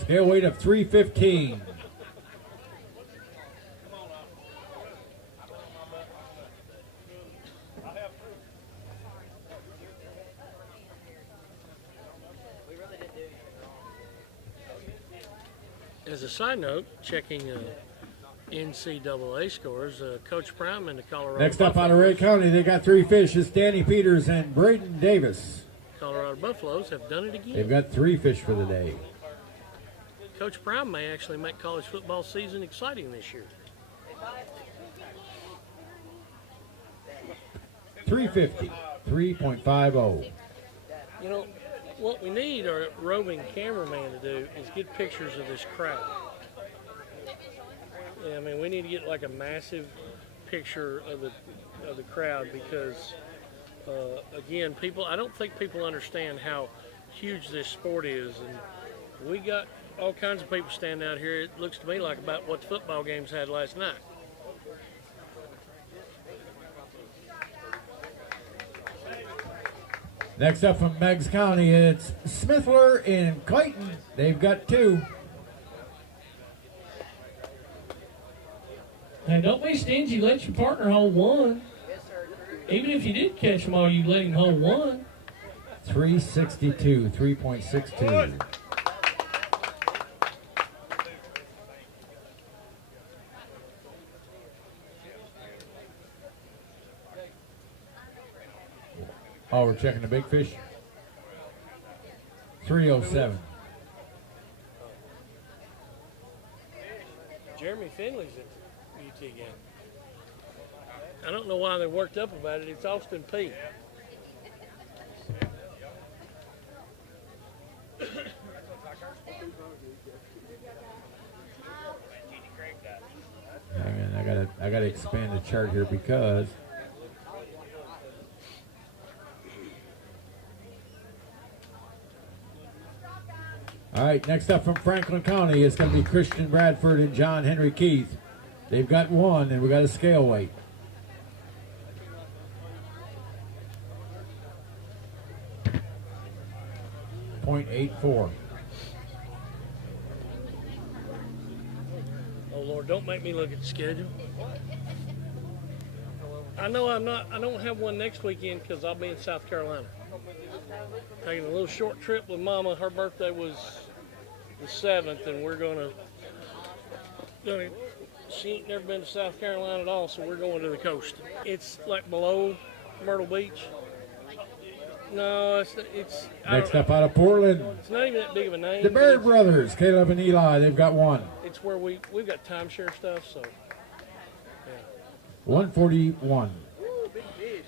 Scale weight of 315. As a side note, checking NCAA scores, Coach Prime in the Colorado Next up out of Ray County, they got three fish. It's Danny Peters and Braden Davis. Colorado Buffaloes have done it again. They've got three fish for the day. Coach Prime may actually make college football season exciting this year. 350, 3.50. You know, what we need our roving cameraman to do is get pictures of this crowd. Yeah, I mean, we need to get like a massive picture of the crowd because, again, I don't think people understand how huge this sport is, and we got all kinds of people standing out here. It looks to me like about what the football games had last night. Next up from Meigs County, it's Smithler and Clayton. They've got two. Hey, don't be stingy. Let your partner hold one. Even if you did catch them all, you let him hold one. 362, 3.62. Oh, we're checking the big fish. 307. Jeremy Finley's at UT again. I don't know why they're worked up about it. It's Austin P. Hang on, I gotta expand the chart here because all right, next up from Franklin County, it's going to be Christian Bradford and John Henry Keith. They've got one, and we got a scale weight. .84. Oh Lord, don't make me look at the schedule. I know I don't have one next weekend because I'll be in South Carolina. Taking a little short trip with Mama. Her birthday was the 7th, and we're gonna she ain't never been to South Carolina at all, so we're going to the coast. It's like below Myrtle Beach. No, it's Next up out of Portland, it's not even that big of a name. the Baird brothers, Caleb and Eli. They've got one. It's where we've got timeshare stuff, so yeah. 141. Ooh, big fish.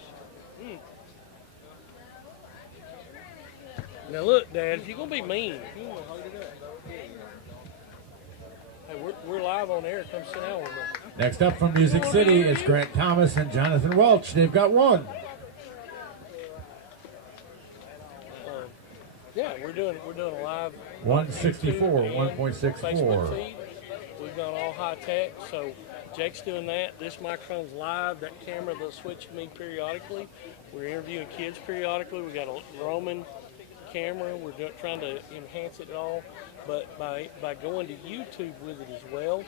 Now look, Dad, if you're gonna be mean, hey, we're live on air. Come sit down with us. Next up from Music City is Grant Thomas and Jonathan Welch. They've got one. Yeah, we're doing a live 164, Facebook 1.64. feed. We've gone all high tech, so Jake's doing that. This microphone's live. That camera, they'll switch to me periodically. We're interviewing kids periodically. We got a Roman camera. We're trying to enhance it all, but by going to YouTube with it as well,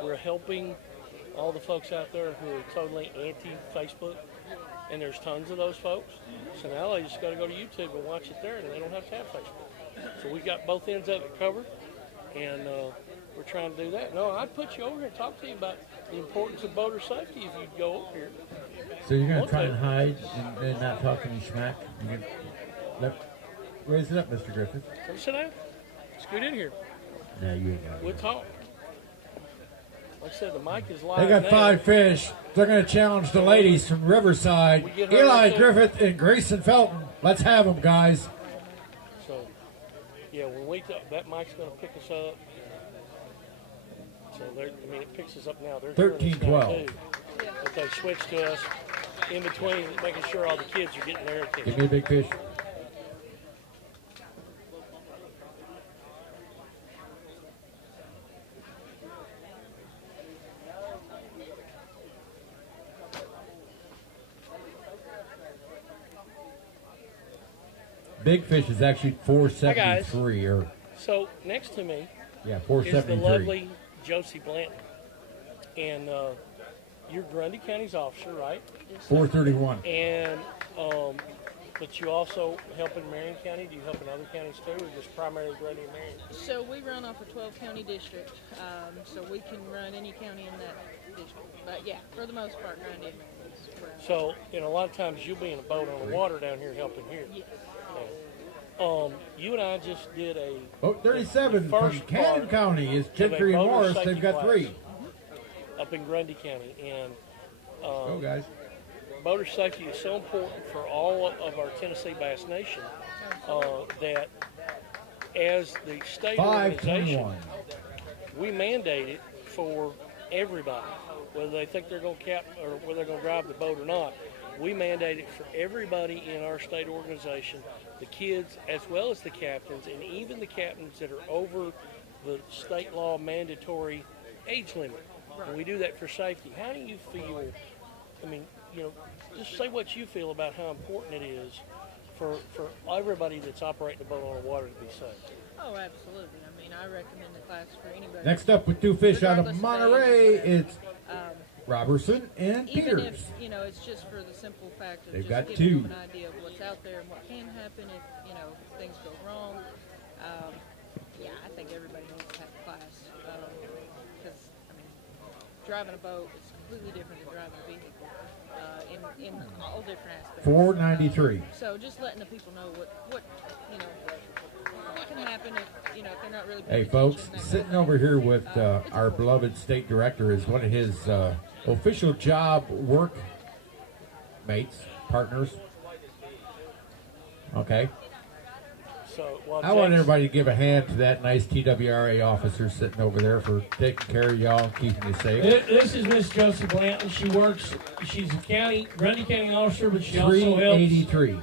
we're helping all the folks out there who are totally anti-Facebook, and there's tons of those folks. So now they just got to go to YouTube and watch it there, and they don't have to have Facebook. So we got both ends of it covered, and we're trying to do that. No, I'd put you over here and talk to you about the importance of boater safety if you'd go over here. So you're going to try and hide and not talk any smack? Raise it up, Mr. Griffith. Come sit down. Scoot in here. No, you ain't got We'll talk. Like I said, the mic is live. They got now. 5 fish. They're going to challenge the ladies from Riverside. Eli Griffith and Grayson Felton. Let's have them, guys. So, yeah, when we that mic's going to pick us up. So, it picks us up now. They're 13-12. But they switch to us in between, making sure all the kids are getting their attention. Give me a big fish. Big fish is actually 473 or So next to me yeah, is the 473. lovely Josie Blanton. And you're Grundy County's officer, right? 431. And, but you also help in Marion County? Do you help in other counties too, or just primarily Grundy and Marion? So we run off a 12-county district, so we can run any county in that district. But yeah, for the most part, Grundy and Marion is where I'm So, and a lot of times you'll be in a boat on the water down here helping here. Yes. Yeah. You and I just did a Boat 37 from first Cannon part County is of a Gentry and motor Morris. safety They've got class 3. up in Grundy County, and Go, guys. motor safety is so important for all of our Tennessee Bass Nation that as the state organization, 521. we mandate it for everybody, whether they think they're going to cap or whether they're going to drive the boat or not. We mandate it for everybody in our state organization, the kids as well as the captains, and even the captains that are over the state law mandatory age limit. And we do that for safety. How do you feel? I mean, you know, just say what you feel about how important it is for everybody that's operating a boat on the water to be safe. Oh, absolutely. I mean, I recommend the class for anybody. Next up with 2 fish out of Regardless Monterey, of age, it's Robertson and even Peters. if, you know, it's just for the simple fact of They've just got giving 2. them an idea of what's out there and what can happen if, you know, things go wrong. Yeah, I think everybody needs to have a class. Because, I mean, driving a boat is completely different than driving a vehicle in all different aspects. 493. So just letting the people know what you know, what can happen if, you know, if they're not really Hey paying folks, attention, that sitting kind of over thing. here with our beloved state director is one of his official job work mates, partners. Okay. So, well, I want James- everybody to give a hand to that nice TWRA officer sitting over there for taking care of y'all and keeping you safe. This is Miss Josie Blanton. She's a Grundy County officer, but she also helps. 383.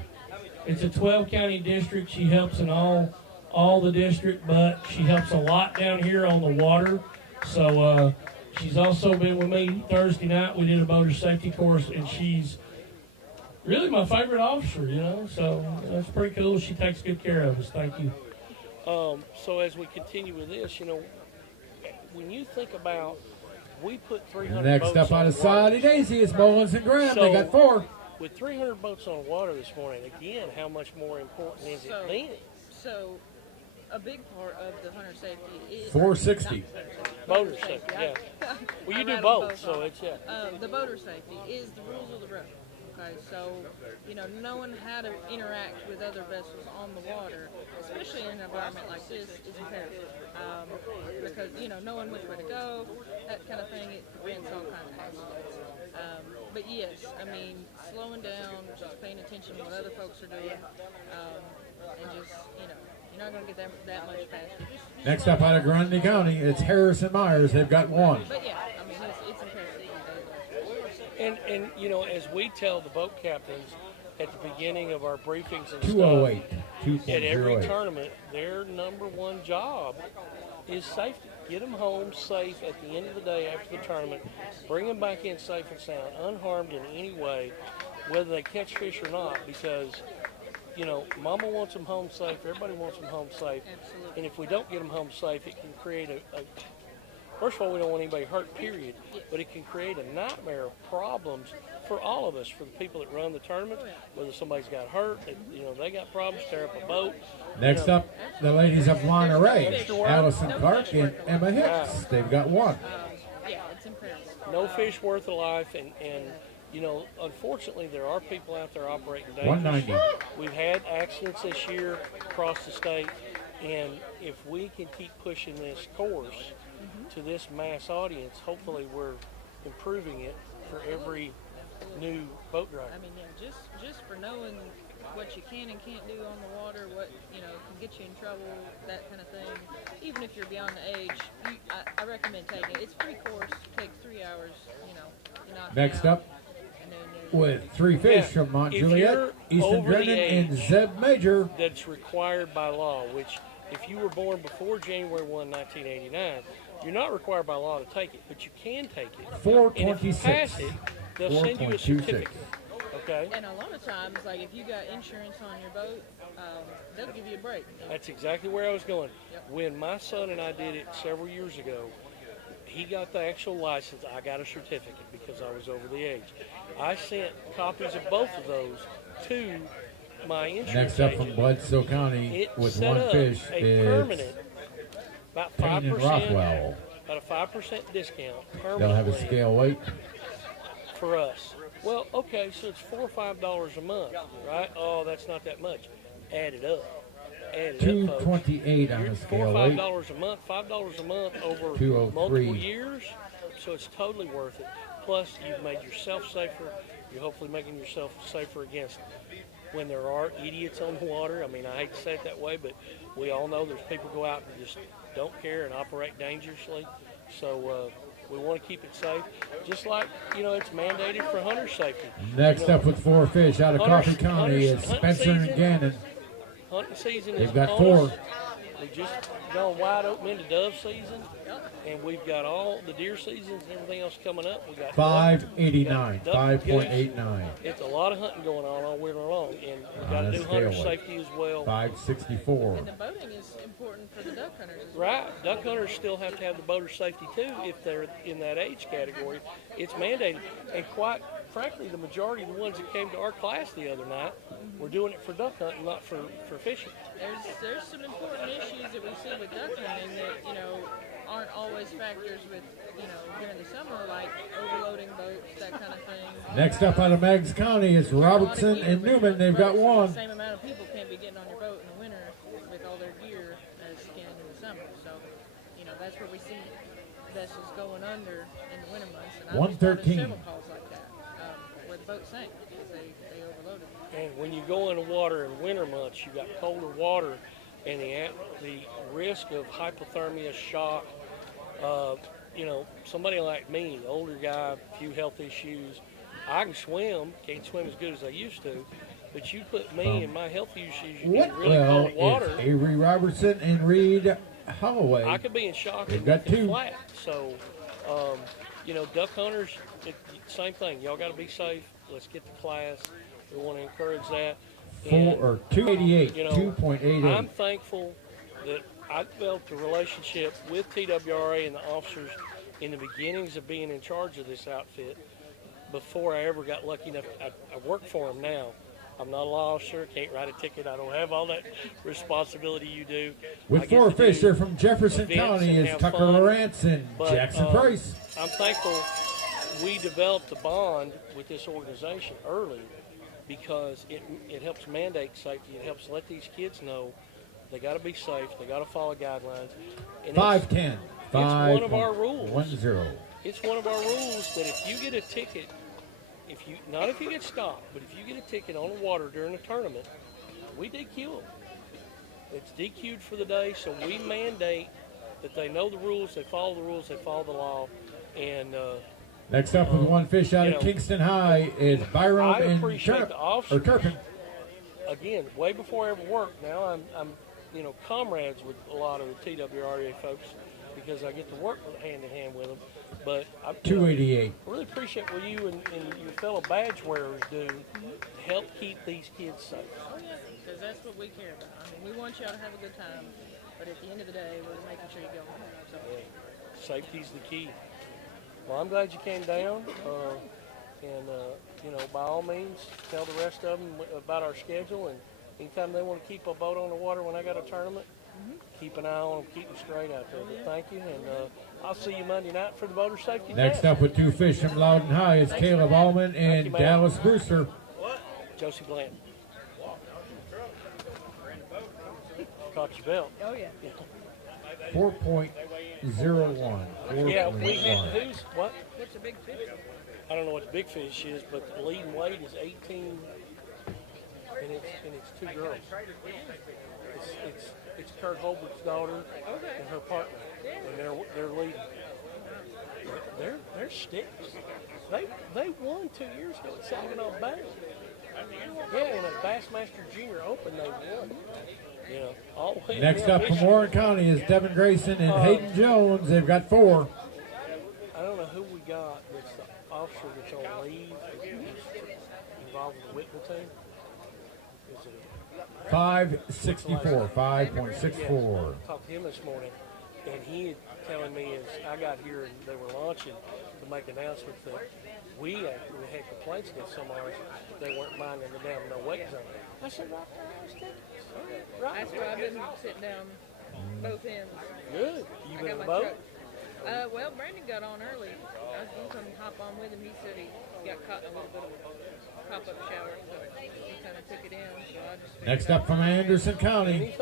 It's a 12-county district. She helps in all the district, but she helps a lot down here on the water. So she's also been with me Thursday night. We did a motor safety course, and she's really my favorite officer, you know. So that's pretty cool. She takes good care of us. Thank you. So as we continue with this, you know, when you think about, we put 300 Next boats up on out of the water. Saudi Daisy is Mullins and Graham. They got 4. With 300 boats on the water this morning, again, how much more important is it then? So, a big part of the hunter safety is 460. Motor safety, yeah. Well, you I do rattle both, both so off. it's, yeah. The boater safety is the rules of the road. Okay, so, you know, knowing how to interact with other vessels on the water, especially in an environment like this, is imperative. Because, you know, knowing which way to go, that kind of thing, it prevents all kinds of accidents. But yes, I mean, slowing down, just paying attention to what other folks are doing, and just, you know, you're not going to get that much faster. Just Next up out of Grundy County, it's Harrison Myers. They've got 1. But yeah, I mean, it's imperative. And you know, as we tell the boat captains at the beginning of our briefings and 208. stuff, at every 2.08. tournament, their #1 job is safety. Get them home safe at the end of the day after the tournament. Bring them back in safe and sound, unharmed in any way, whether they catch fish or not, because, you know, Mama wants them home safe, everybody wants them home safe. Absolutely. And if we don't get them home safe, it can create first of all, we don't want anybody hurt, period, but it can create a nightmare of problems for all of us, for the people that run the tournament, whether somebody's got hurt, you know, they got problems, tear up a boat. Next up, the ladies of Monterey, Allison Clark and Emma Hicks. They've got 1. Yeah, it's imperative. No fish worth a life, and you know, unfortunately, there are people out there operating dangerous. 190. We've had accidents this year across the state, and if we can keep pushing this course to this mass audience, hopefully we're improving it for every new boat driver. I mean, yeah, just for knowing what you can and can't do on the water, what, you know, can get you in trouble, that kind of thing. Even if you're beyond the age, I recommend taking it. It's a free course, takes 3 hours, you know. You knock it Next out, up, and then with 3 fish from Mont If Juliet, you're Easton over the Drennan, and age Zeb Major. that's required by law, which if you were born before January 1, 1989, you're not required by law to take it, but you can take it. And if you 426. pass it, they'll send you a 4.26. certificate. Okay. And a lot of times, like if you got insurance on your boat, they'll give you a break. That's exactly where I was going. When my son and I did it several years ago, he got the actual license. I got a certificate because I was over the age. I sent copies of both of those to my insurance Next up agent. from Bledsoe County It with set one up fish a is permanent, about Payne and 5%, Rockwell. about a 5% discount permanently. They'll have a scale weight. For us. Well, okay, so it's $4 or $5 a month, right? Oh, that's not that much. Add it up. Add it up, folks. $2.28 on You're the $4 scale or weight. $5 a month, $5 a month over 203. multiple years. So it's totally worth it. Plus, you've made yourself safer. You're hopefully making yourself safer against when there are idiots on the water. I mean, I hate to say it that way, but we all know there's people go out and just don't care and operate dangerously. So we want to keep it safe. Just like, you know, it's mandated for hunter safety. Next up with 4 fish out of Coffee County is Spencer and Gannon. Hunting season is They've got upon 4. us. We've just gone wide open into dove season, and we've got all the deer seasons and everything else coming up. We got 5.89, duck, 5.89. It's a lot of hunting going on all winter long, and we've got to On do a hunter scale safety as well. 564. And the boating is important for the duck hunters as well. Right. Duck hunters still have to have the boater safety too if they're in that age category. It's mandated. And quite frankly, the majority of the ones that came to our class the other night were doing it for duck hunting, not for fishing. There's some important issues that we see with duck hunting that, you know, aren't always factors with, you know, during the summer, like overloading boats, that kind of thing. Next up out of Meigs County is Robertson and Newman. They've got The 1. same amount of people can't be getting on your boat in the winter with all their gear as can in the summer. So, you know, that's where we see vessels going under in the winter months. And I've started 113. several calls like that where the boat sank because they overloaded. And when you go into water in winter months, you've got colder water, and the risk of hypothermia, shock. You know, somebody like me, older guy, few health issues. I can swim, can't swim as good as I used to, but you put me and my health issues in really cold water. It's Avery Robertson and Reed Holloway. I could be in shock They've and got 2. flat. So, you know, duck hunters, same thing. Y'all got to be safe. Let's get the class. We want to encourage that. 288, you know, 2.88. I'm thankful that I developed a relationship with TWRA and the officers in the beginnings of being in charge of this outfit before I ever got lucky enough. I work for them now. I'm not a law officer, can't write a ticket. I don't have all that responsibility you do. With 4 fish, they're from Jefferson County is Tucker Lawrence and Jackson Price. I'm thankful we developed a bond with this organization early because it helps mandate safety. It helps let these kids know they got to be safe. They got to follow guidelines. And 510. It's one of our rules. 10. It's one of our rules that if you get a ticket, not if you get stopped, but if you get a ticket on the water during a tournament, we DQ them. It's DQ'd for the day, so we mandate that they know the rules, they follow the rules, they follow the law, and Next up with 1 fish out of Kingston High is Byron I and appreciate the officer. Turpin. Again, way before I ever worked, now I'm you know, comrades with a lot of the TWRA folks because I get to work hand in hand with them. But I 288. I really appreciate what you and your fellow badge wearers do to help keep these kids safe. Oh yeah, because that's what we care about. I mean, we want y'all to have a good time, but at the end of the day, we're making sure you go home. So. Safety's the key. Well, I'm glad you came down, and you know, by all means, tell the rest of them about our schedule, and anytime they want to keep a boat on the water when I got a tournament, keep an eye on them, keep them straight out there. But thank you, and I'll see you Monday night for the boater safety Next test. up with 2 fish from Loudon High is Caleb Allman and Dallas Brewster. Josie Bland. Caught your belt. Oh yeah. 4.01. Yeah, we had who's what? What's a big fish? I don't know what the big fish is, but the leading weight is 18, and it's 2 girls. It's Kurt Holbert's daughter and her partner, and they're leading. They're sticks. They won 2 years ago at Saginaw Bay. Yeah, in a Bassmaster Junior Open they won. Yeah, all the way Next down up from Michigan. Warren County is Devin Grayson and Hayden Jones. They've got 4. I don't know who we got that's the officer that's on leave. involved with the Whitman team? Is it 564, 5.64. I talked to him this morning, and he had telling me as I got here and they were launching to make announcements that we had complaints against some of ours. They weren't minding the damn no wait zone. I said, right there, I was thinking, right. That's where I've been sitting down both ends. Good. You I been got in the my boat? truck. Well, Brandon got on early. I was going to come hop on with him. He said he got caught in a little bit of a pop-up shower, so he kind of took it in. So I just Next up from Anderson County,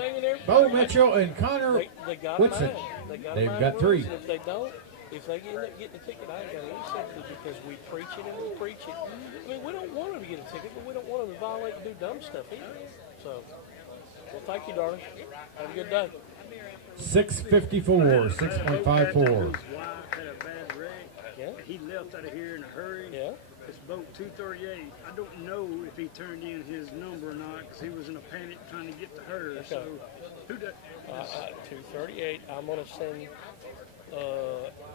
Bo Mitchell and Connor They got Whitson. They've got 3. And if they don't, if they end up getting a ticket, I ain't got any sympathy because we preach it and we preach it. I mean, we don't want them to get a ticket, but we don't want them to violate and do dumb stuff either. So, well, thank you, darling. Have a good day. 654, 6.54. His wife had a bad wreck. Yeah. He left out of here in a hurry. Yeah. It's boat 238. I don't know if he turned in his number or not because he was in a panic trying to get to her. Okay. So, who does? 238. I'm going to send,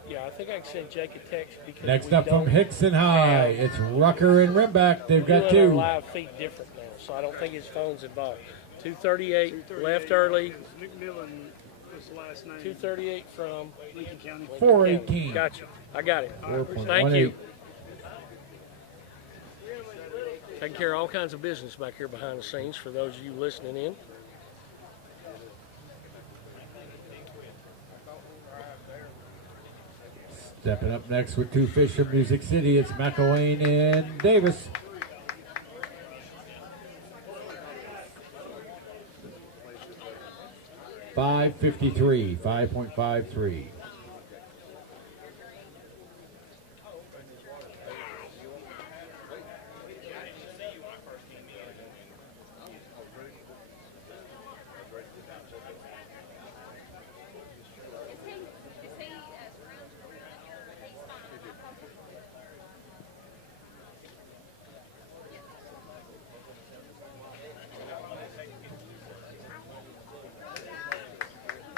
yeah, I think I can send Jake a text because Next up from Hickson High, it's Rucker and Rimback. They've got doing our 2. live feed different now, so I don't think his phone's involved. 238, left early. McMillan was the last name. 238 from Lincoln County. 418. Gotcha. I got it. 4.18. Thank you. Taking care of all kinds of business back here behind the scenes for those of you listening in. Stepping up next with 2 fish from Music City, it's McElwain and Davis. $5.53, 5.53.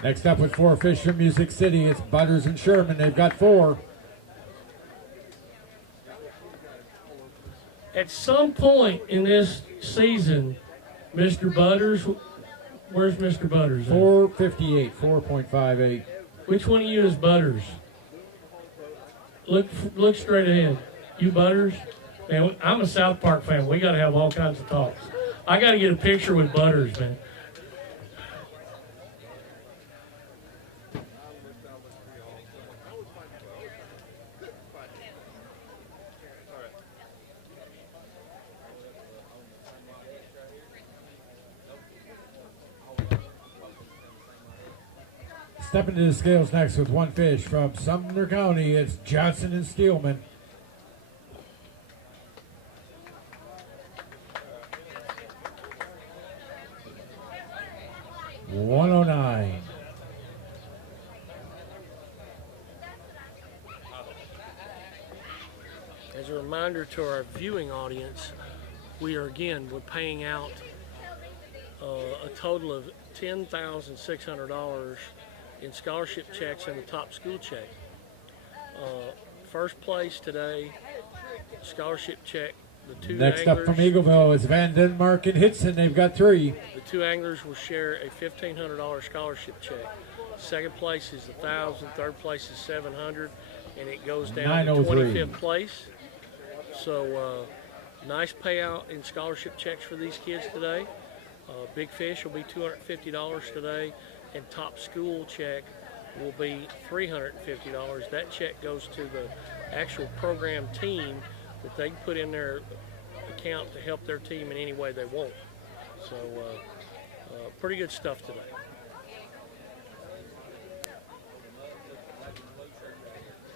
Next up with 4 fish from Music City, it's Butters and Sherman. They've got 4. At some point in this season, Mr. Butters, where's Mr. Butters? 4.58, 4.58. Which one of you is Butters? Look straight ahead. You Butters? Man, I'm a South Park fan. We got to have all kinds of talks. I got to get a picture with Butters, man. Stepping to the scales next with 1 fish from Sumner County, it's Johnson and Steelman. $109. As a reminder to our viewing audience, we're paying out a total of $10,600 in scholarship checks and the top school check. First place today, scholarship check, the 2 Next anglers. up from Eagleville is Van Denmark and Hitson. They've got 3. The 2 anglers will share a $1,500 scholarship check. Second place is $1,000, third place is $700, and it goes down to 25th place. So nice payout in scholarship checks for these kids today. Big fish will be $250 today, and top school check will be $350. That check goes to the actual program team that they can put in their account to help their team in any way they want. So pretty good stuff today.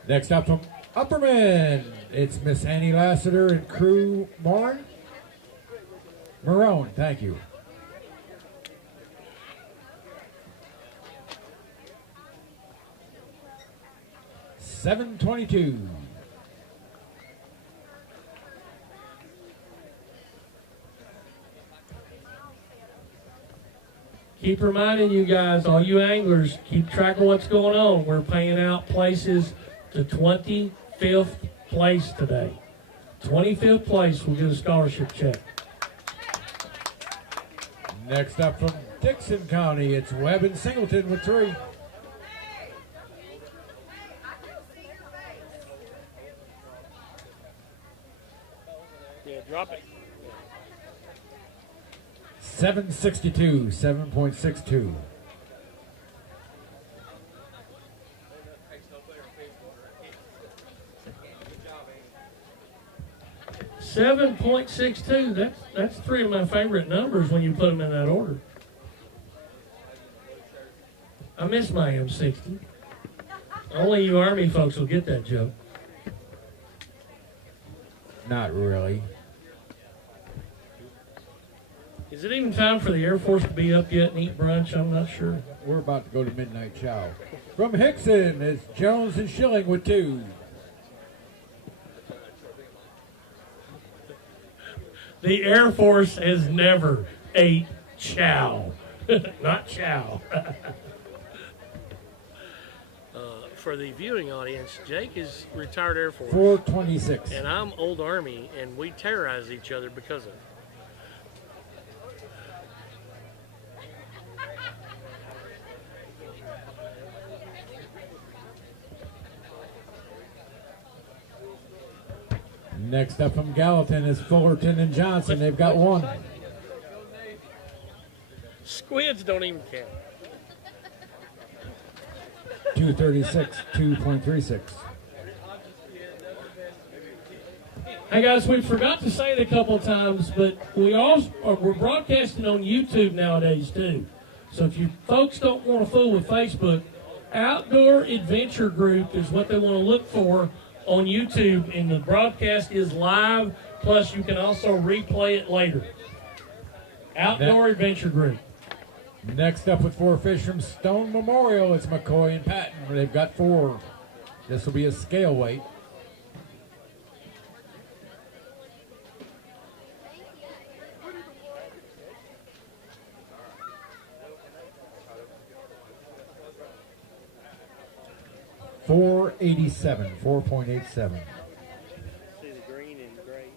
Next up from Upperman, it's Miss Annie Lassiter and crew Marone, thank you. $7.22. Keep reminding you guys, all you anglers, keep track of what's going on. We're paying out places to 25th place today. 25th place will get a scholarship check. Next up from Dixon County, it's Webb and Singleton with 3. Yeah, drop it. 762, 7.62. 7.62. That's 3 of my favorite numbers when you put them in that order. I miss my M60. Only you Army folks will get that joke. Not really. Is it even time for the Air Force to be up yet and eat brunch? I'm not sure. We're about to go to midnight chow. From Hickson, it's Jones and Schilling with 2. The Air Force has never ate chow. Not chow. For the viewing audience, Jake is retired Air Force. 426. And I'm old Army, and we terrorize each other because of it. Next up from Gallatin is Fullerton and Johnson. They've got 1. Squids don't even count. 236, 2.36. Hey guys, we forgot to say it a couple of times, but we're broadcasting on YouTube nowadays too. So if you folks don't want to fool with Facebook, Outdoor Adventure Group is what they want to look for on YouTube, and the broadcast is live, plus you can also replay it later. Outdoor Adventure Group. Next up with 4 fish from Stone Memorial, it's McCoy and Patton. They've got 4. This will be a scale weight. $4.87, 4.87. See the green and gray.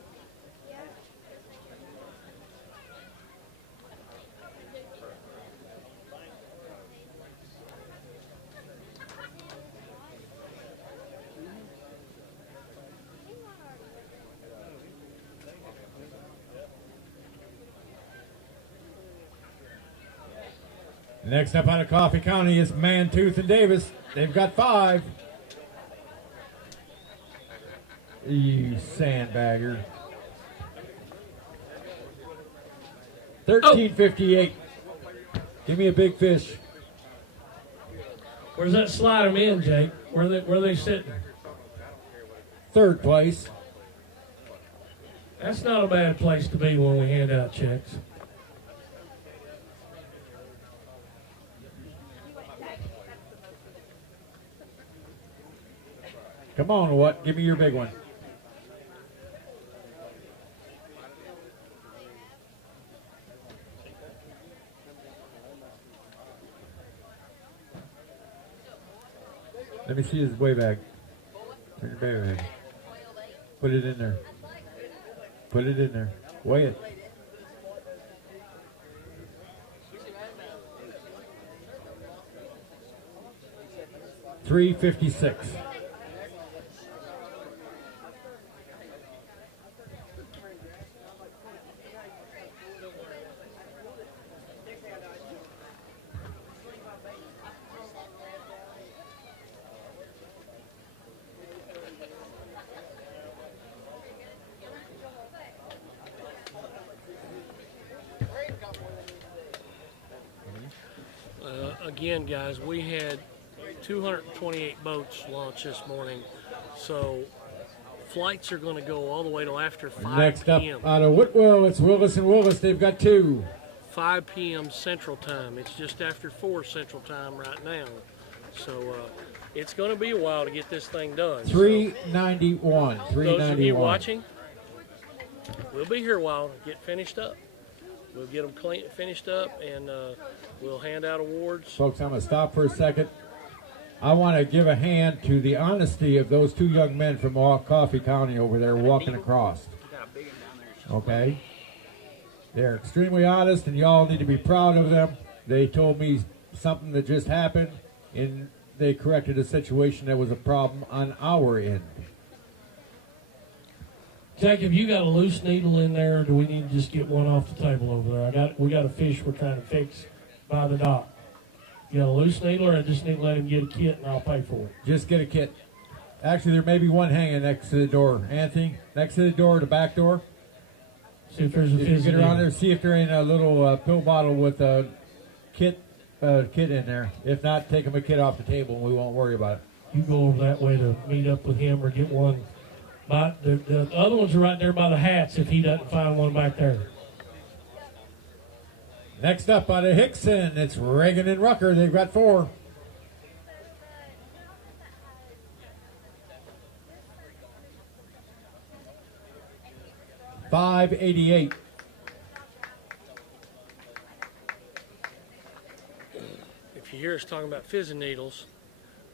Next up out of Coffee County is Mantooth and Davis. They've got 5. You sandbagger. 13.58. Give me a big fish. Where's that slide them in, Jake? Where they sitting? 3rd place. That's not a bad place to be when we hand out checks. Come on, what? Give me your big one. Let me see his weigh bag. Where's your weigh bag? Put it in there. Put it in there. Weigh it. $3.56. Again, guys, we had 228 boats launch this morning, so flights are going to go all the way till after 5 Next up p.m. out of Whitwell, it's Willis and Willis. They've got 2. 5 p.m. Central Time. It's just after 4 Central Time right now, so it's going to be a while to get this thing done. 391. So, 391. those of you watching, we'll be here a while to get finished up. We'll get them finished up, and we'll hand out awards. Folks, I'm going to stop for a second. I want to give a hand to the honesty of those two young men from Coffee County over there walking across. Okay? They're extremely honest, and y'all need to be proud of them. They told me something that just happened, and they corrected a situation that was a problem on our end. Jack, have you got a loose needle in there, or do we need to just get one off the table over there? We got a fish we're trying to fix by the dock. You got a loose needle, or I just need to let him get a kit and I'll pay for it? Just get a kit. Actually, there may be one hanging next to the door. Anthony, next to the door, the back door. See if there's a If you get around there, see if there ain't a little pill bottle with a kit in there. If not, take him a kit off the table and we won't worry about it. You go over that way to meet up with him or get one. The other ones are right there by the hats if he doesn't find one back there. Next up out of Hickson, it's Reagan and Rucker. They've got 4. $5.88. If you hear us talking about fizzing needles,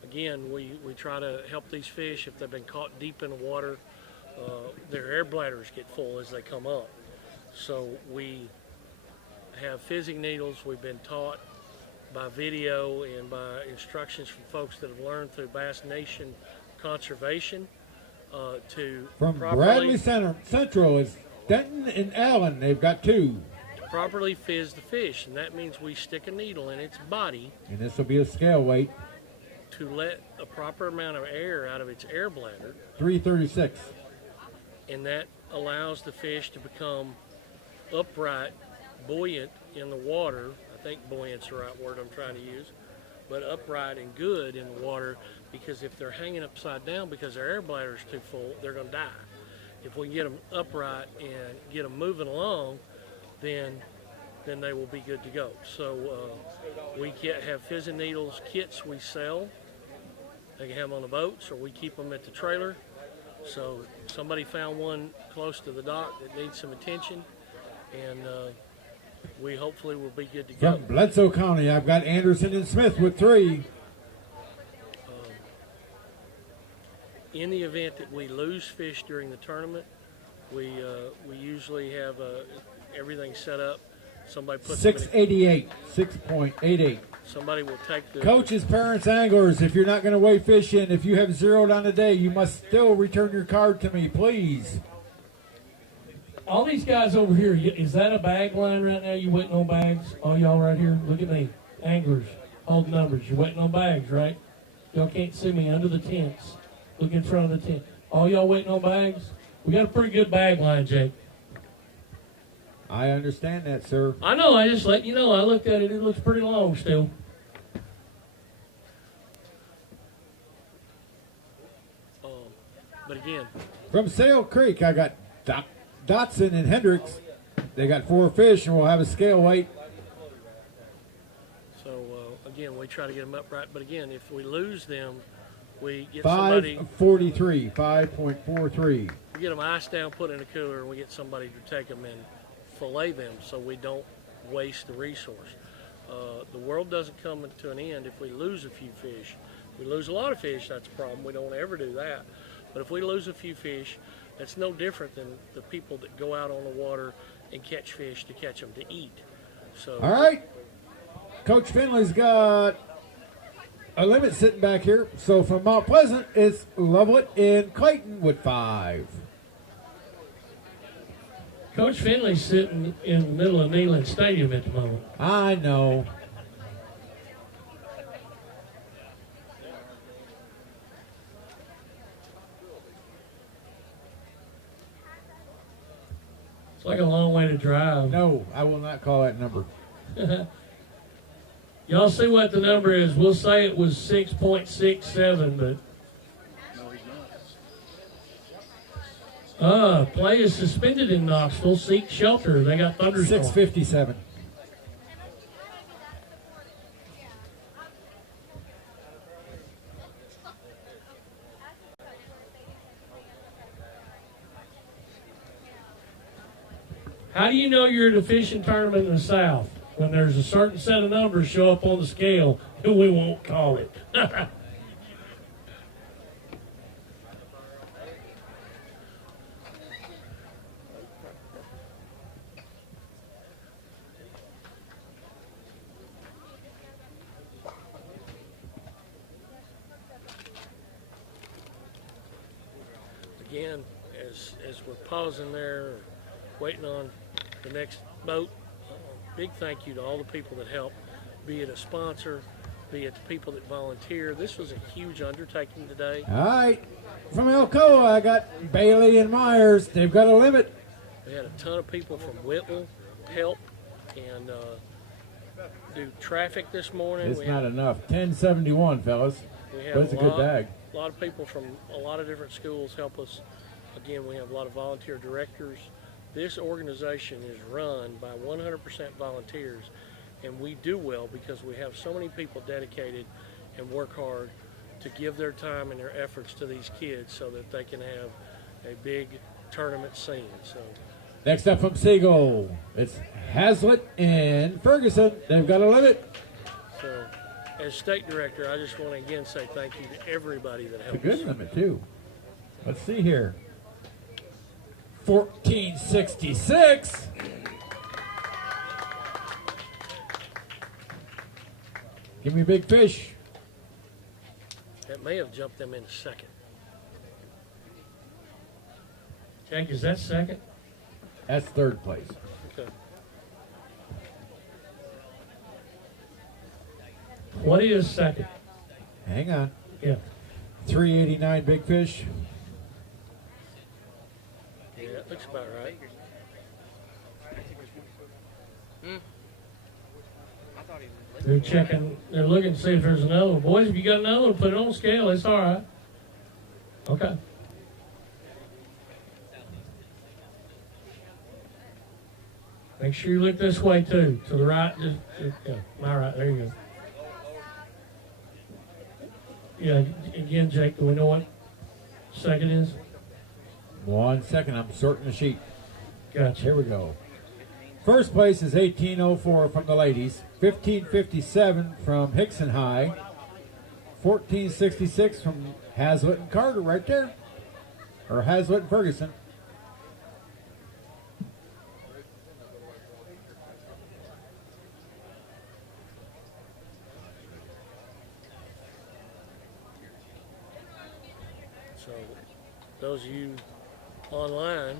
again, we try to help these fish if they've been caught deep in the water. Their air bladders get full as they come up. So we have fizzing needles. We've been taught by video and by instructions from folks that have learned through Bass Nation Conservation to From properly, Bradley Central is Denton and Allen. They've got 2. to properly fizz the fish, and that means we stick a needle in its body And this will be a scale weight. to let a proper amount of air out of its air bladder, 336. and that allows the fish to become upright, buoyant in the water. I think buoyant's the right word I'm trying to use, but upright and good in the water, because if they're hanging upside down because their air bladder is too full, they're going to die. If we can get them upright and get them moving along, then they will be good to go. So we have fizzing needles kits we sell. They can have them on the boats, or we keep them at the trailer. So somebody found one close to the dock that needs some attention, and we hopefully will be good to go. From Bledsoe County, I've got Anderson and Smith with 3. In the event that we lose fish during the tournament, we usually have everything set up. Somebody puts 688, 6.88. Somebody will take the Coaches, parents, anglers, if you're not going to weigh fish in, if you have zeroed on a day, you must still return your card to me, please. All these guys over here, is that a bag line right now? You waiting on bags? All y'all right here? Look at me. Anglers, hold numbers. You're waiting on bags, right? Y'all can't see me under the tents. Look in front of the tent. All y'all waiting on bags? We got a pretty good bag line, Jake. I understand that, sir. I know, I just let you know. I looked at it. It looks pretty long still. But again, from Sail Creek, I got Dotson and Hendricks. They got 4 fish, and we'll have a scale weight. So again, we try to get them upright. But again, if we lose them, we get somebody 5.43, 5.43. We get them iced down, put in a cooler, and we get somebody to take them and fillet them, so we don't waste the resource. The world doesn't come to an end if we lose a few fish. If we lose a lot of fish, that's a problem. We don't ever do that. But if we lose a few fish, that's no different than the people that go out on the water and catch fish to catch them to eat. So, all right, Coach Finley's got a limit sitting back here. So from Mount Pleasant, it's Lovelet and Clayton with 5. Coach Finley's sitting in the middle of Neyland Stadium at the moment. I know. It's like a long way to drive. No, I will not call that number. Y'all see what the number is. We'll say it was 6.67, but play is suspended in Knoxville. Seek shelter. They got thunderstorm. 6:57. How do you know you're at a fishing tournament in the South? When there's a certain set of numbers show up on the scale, and we won't call it. again, as we're pausing there, waiting on the next boat, big thank you to all the people that help, be it a sponsor, be it the people that volunteer. This was a huge undertaking today. All right, from Alcoa, I got Bailey and Myers. They've got a limit. We had a ton of people from Whittle help and do traffic this morning. It's not enough. 1071, fellas. But it's a good bag. A lot of people from a lot of different schools help us. Again, we have a lot of volunteer directors. This organization is run by 100% volunteers, and we do well because we have so many people dedicated and work hard to give their time and their efforts to these kids so that they can have a big tournament scene. So Next up from Siegel, it's Hazlitt and Ferguson. They've got a limit. So as state director, I just want to again say thank you to everybody that helped. It's a good limit too. Let's see here. 1466. Give me a big fish. That may have jumped them in a second. Jack, is that second? That's third place. Okay. What is second? Hang on. Yeah. 389 big fish. Yeah, that looks about right. They're checking, they're looking to see if there's another one. Boys, if you got another one, put it on scale. It's all right. Okay. Make sure you look this way too. To the right, just yeah, my right. There you go. Yeah, again, Jake, do we know what second is? 1 second, I'm sorting the sheet. Gotcha. Here we go. First place is 1804 from the ladies, 1557 from Hickson High, 1466 from Hazlitt and Carter right there, or Hazlitt and Ferguson. So those of you online,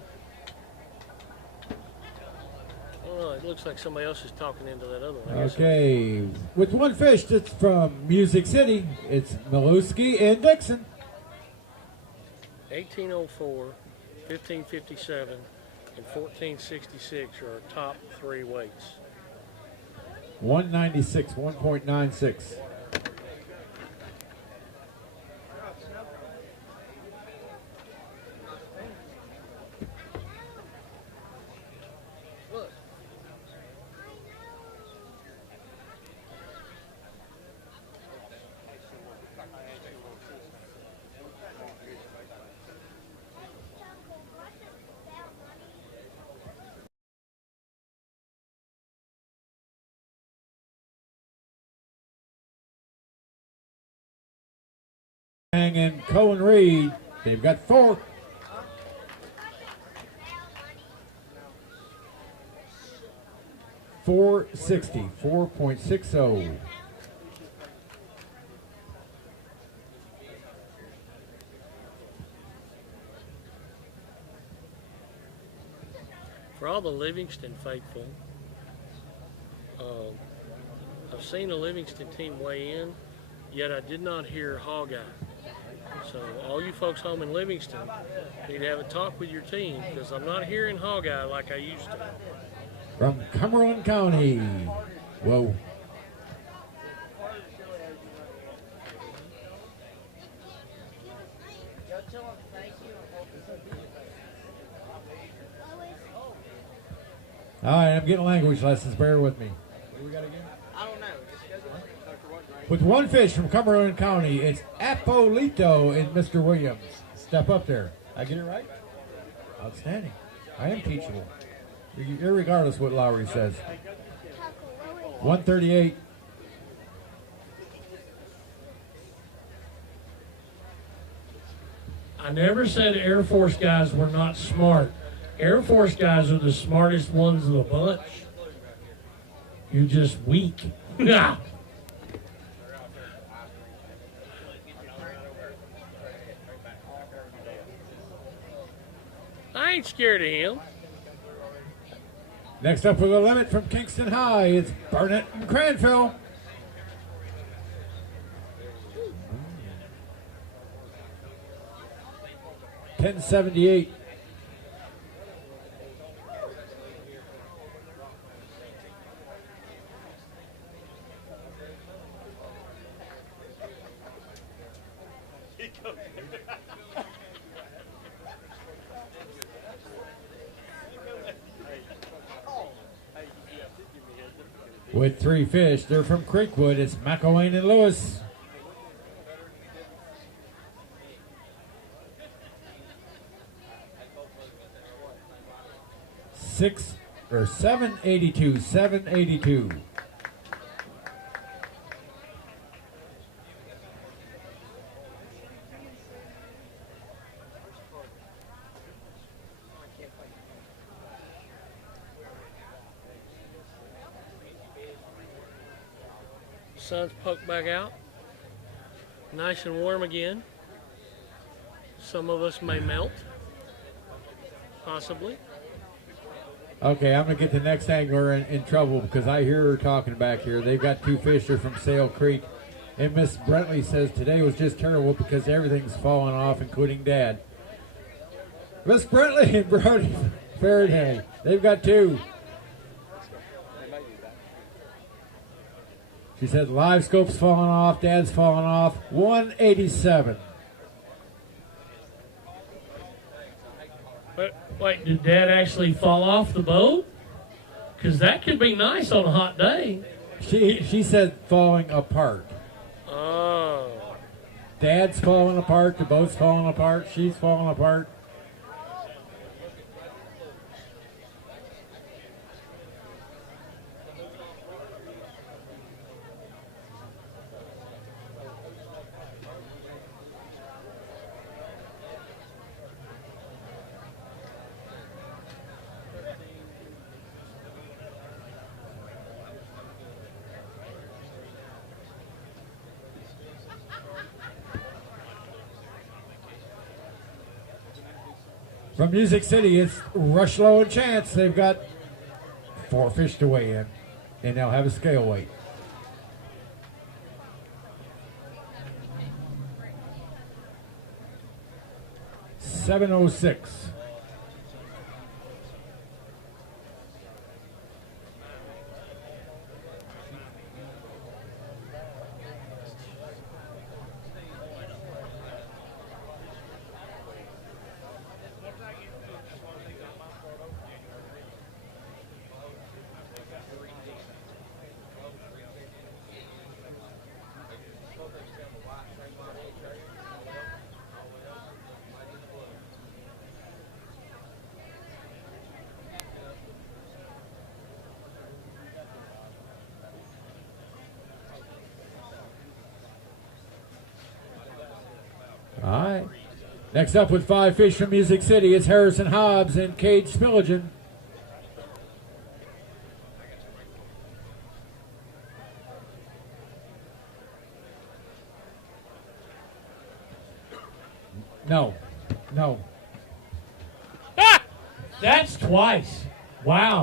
oh, it looks like somebody else is talking into that other one. Okay, with one fish that's from Music City, it's Milewski and Dixon. 1804, 1557, and 1466 are our top three weights. 196, 1.96. And Cohen Reed, they've got 4. $460, 4.60. For all the Livingston faithful, I've seen the Livingston team weigh in, yet I did not hear Hogeye. So all you folks home in Livingston need to have a talk with your team because I'm not hearing Hogeye like I used to. From Cumberland County. Whoa. All right, I'm getting language lessons. Bear with me. What do we got again? I don't know. With one fish from Cumberland County, it's Apolito and Mr. Williams. Step up there. I get it right? Outstanding. I am teachable. Irregardless what Lowry says. 138. I never said Air Force guys were not smart. Air Force guys are the smartest ones of the bunch. You're just weak. Nah. ain't scared of him. Next up for the limit from Kingston High, it's Burnett and Cranfield. $10.78. With 3 fish, they're from Creekwood. It's McElwain and Lewis. $7.82. Sun's poked back out. Nice and warm again. Some of us may melt, possibly. Okay, I'm going to get the next angler in trouble because I hear her talking back here. They've got 2 fish there from Sail Creek. And Miss Brentley says today was just terrible because everything's falling off, including Dad. Miss Brentley and Brody Faraday, they've got 2. She said live scope's falling off, Dad's falling off. 187. Wait, did Dad actually fall off the boat? Because that could be nice on a hot day. She said falling apart. Oh. Dad's falling apart, the boat's falling apart, she's falling apart. From Music City, it's Rushlow and Chance. They've got 4 fish to weigh in, and they'll have a scale weight. $7.06. All right. Next up with 5 fish from Music City, it's Harrison Hobbs and Cade Spilligan. No. That's twice. Wow.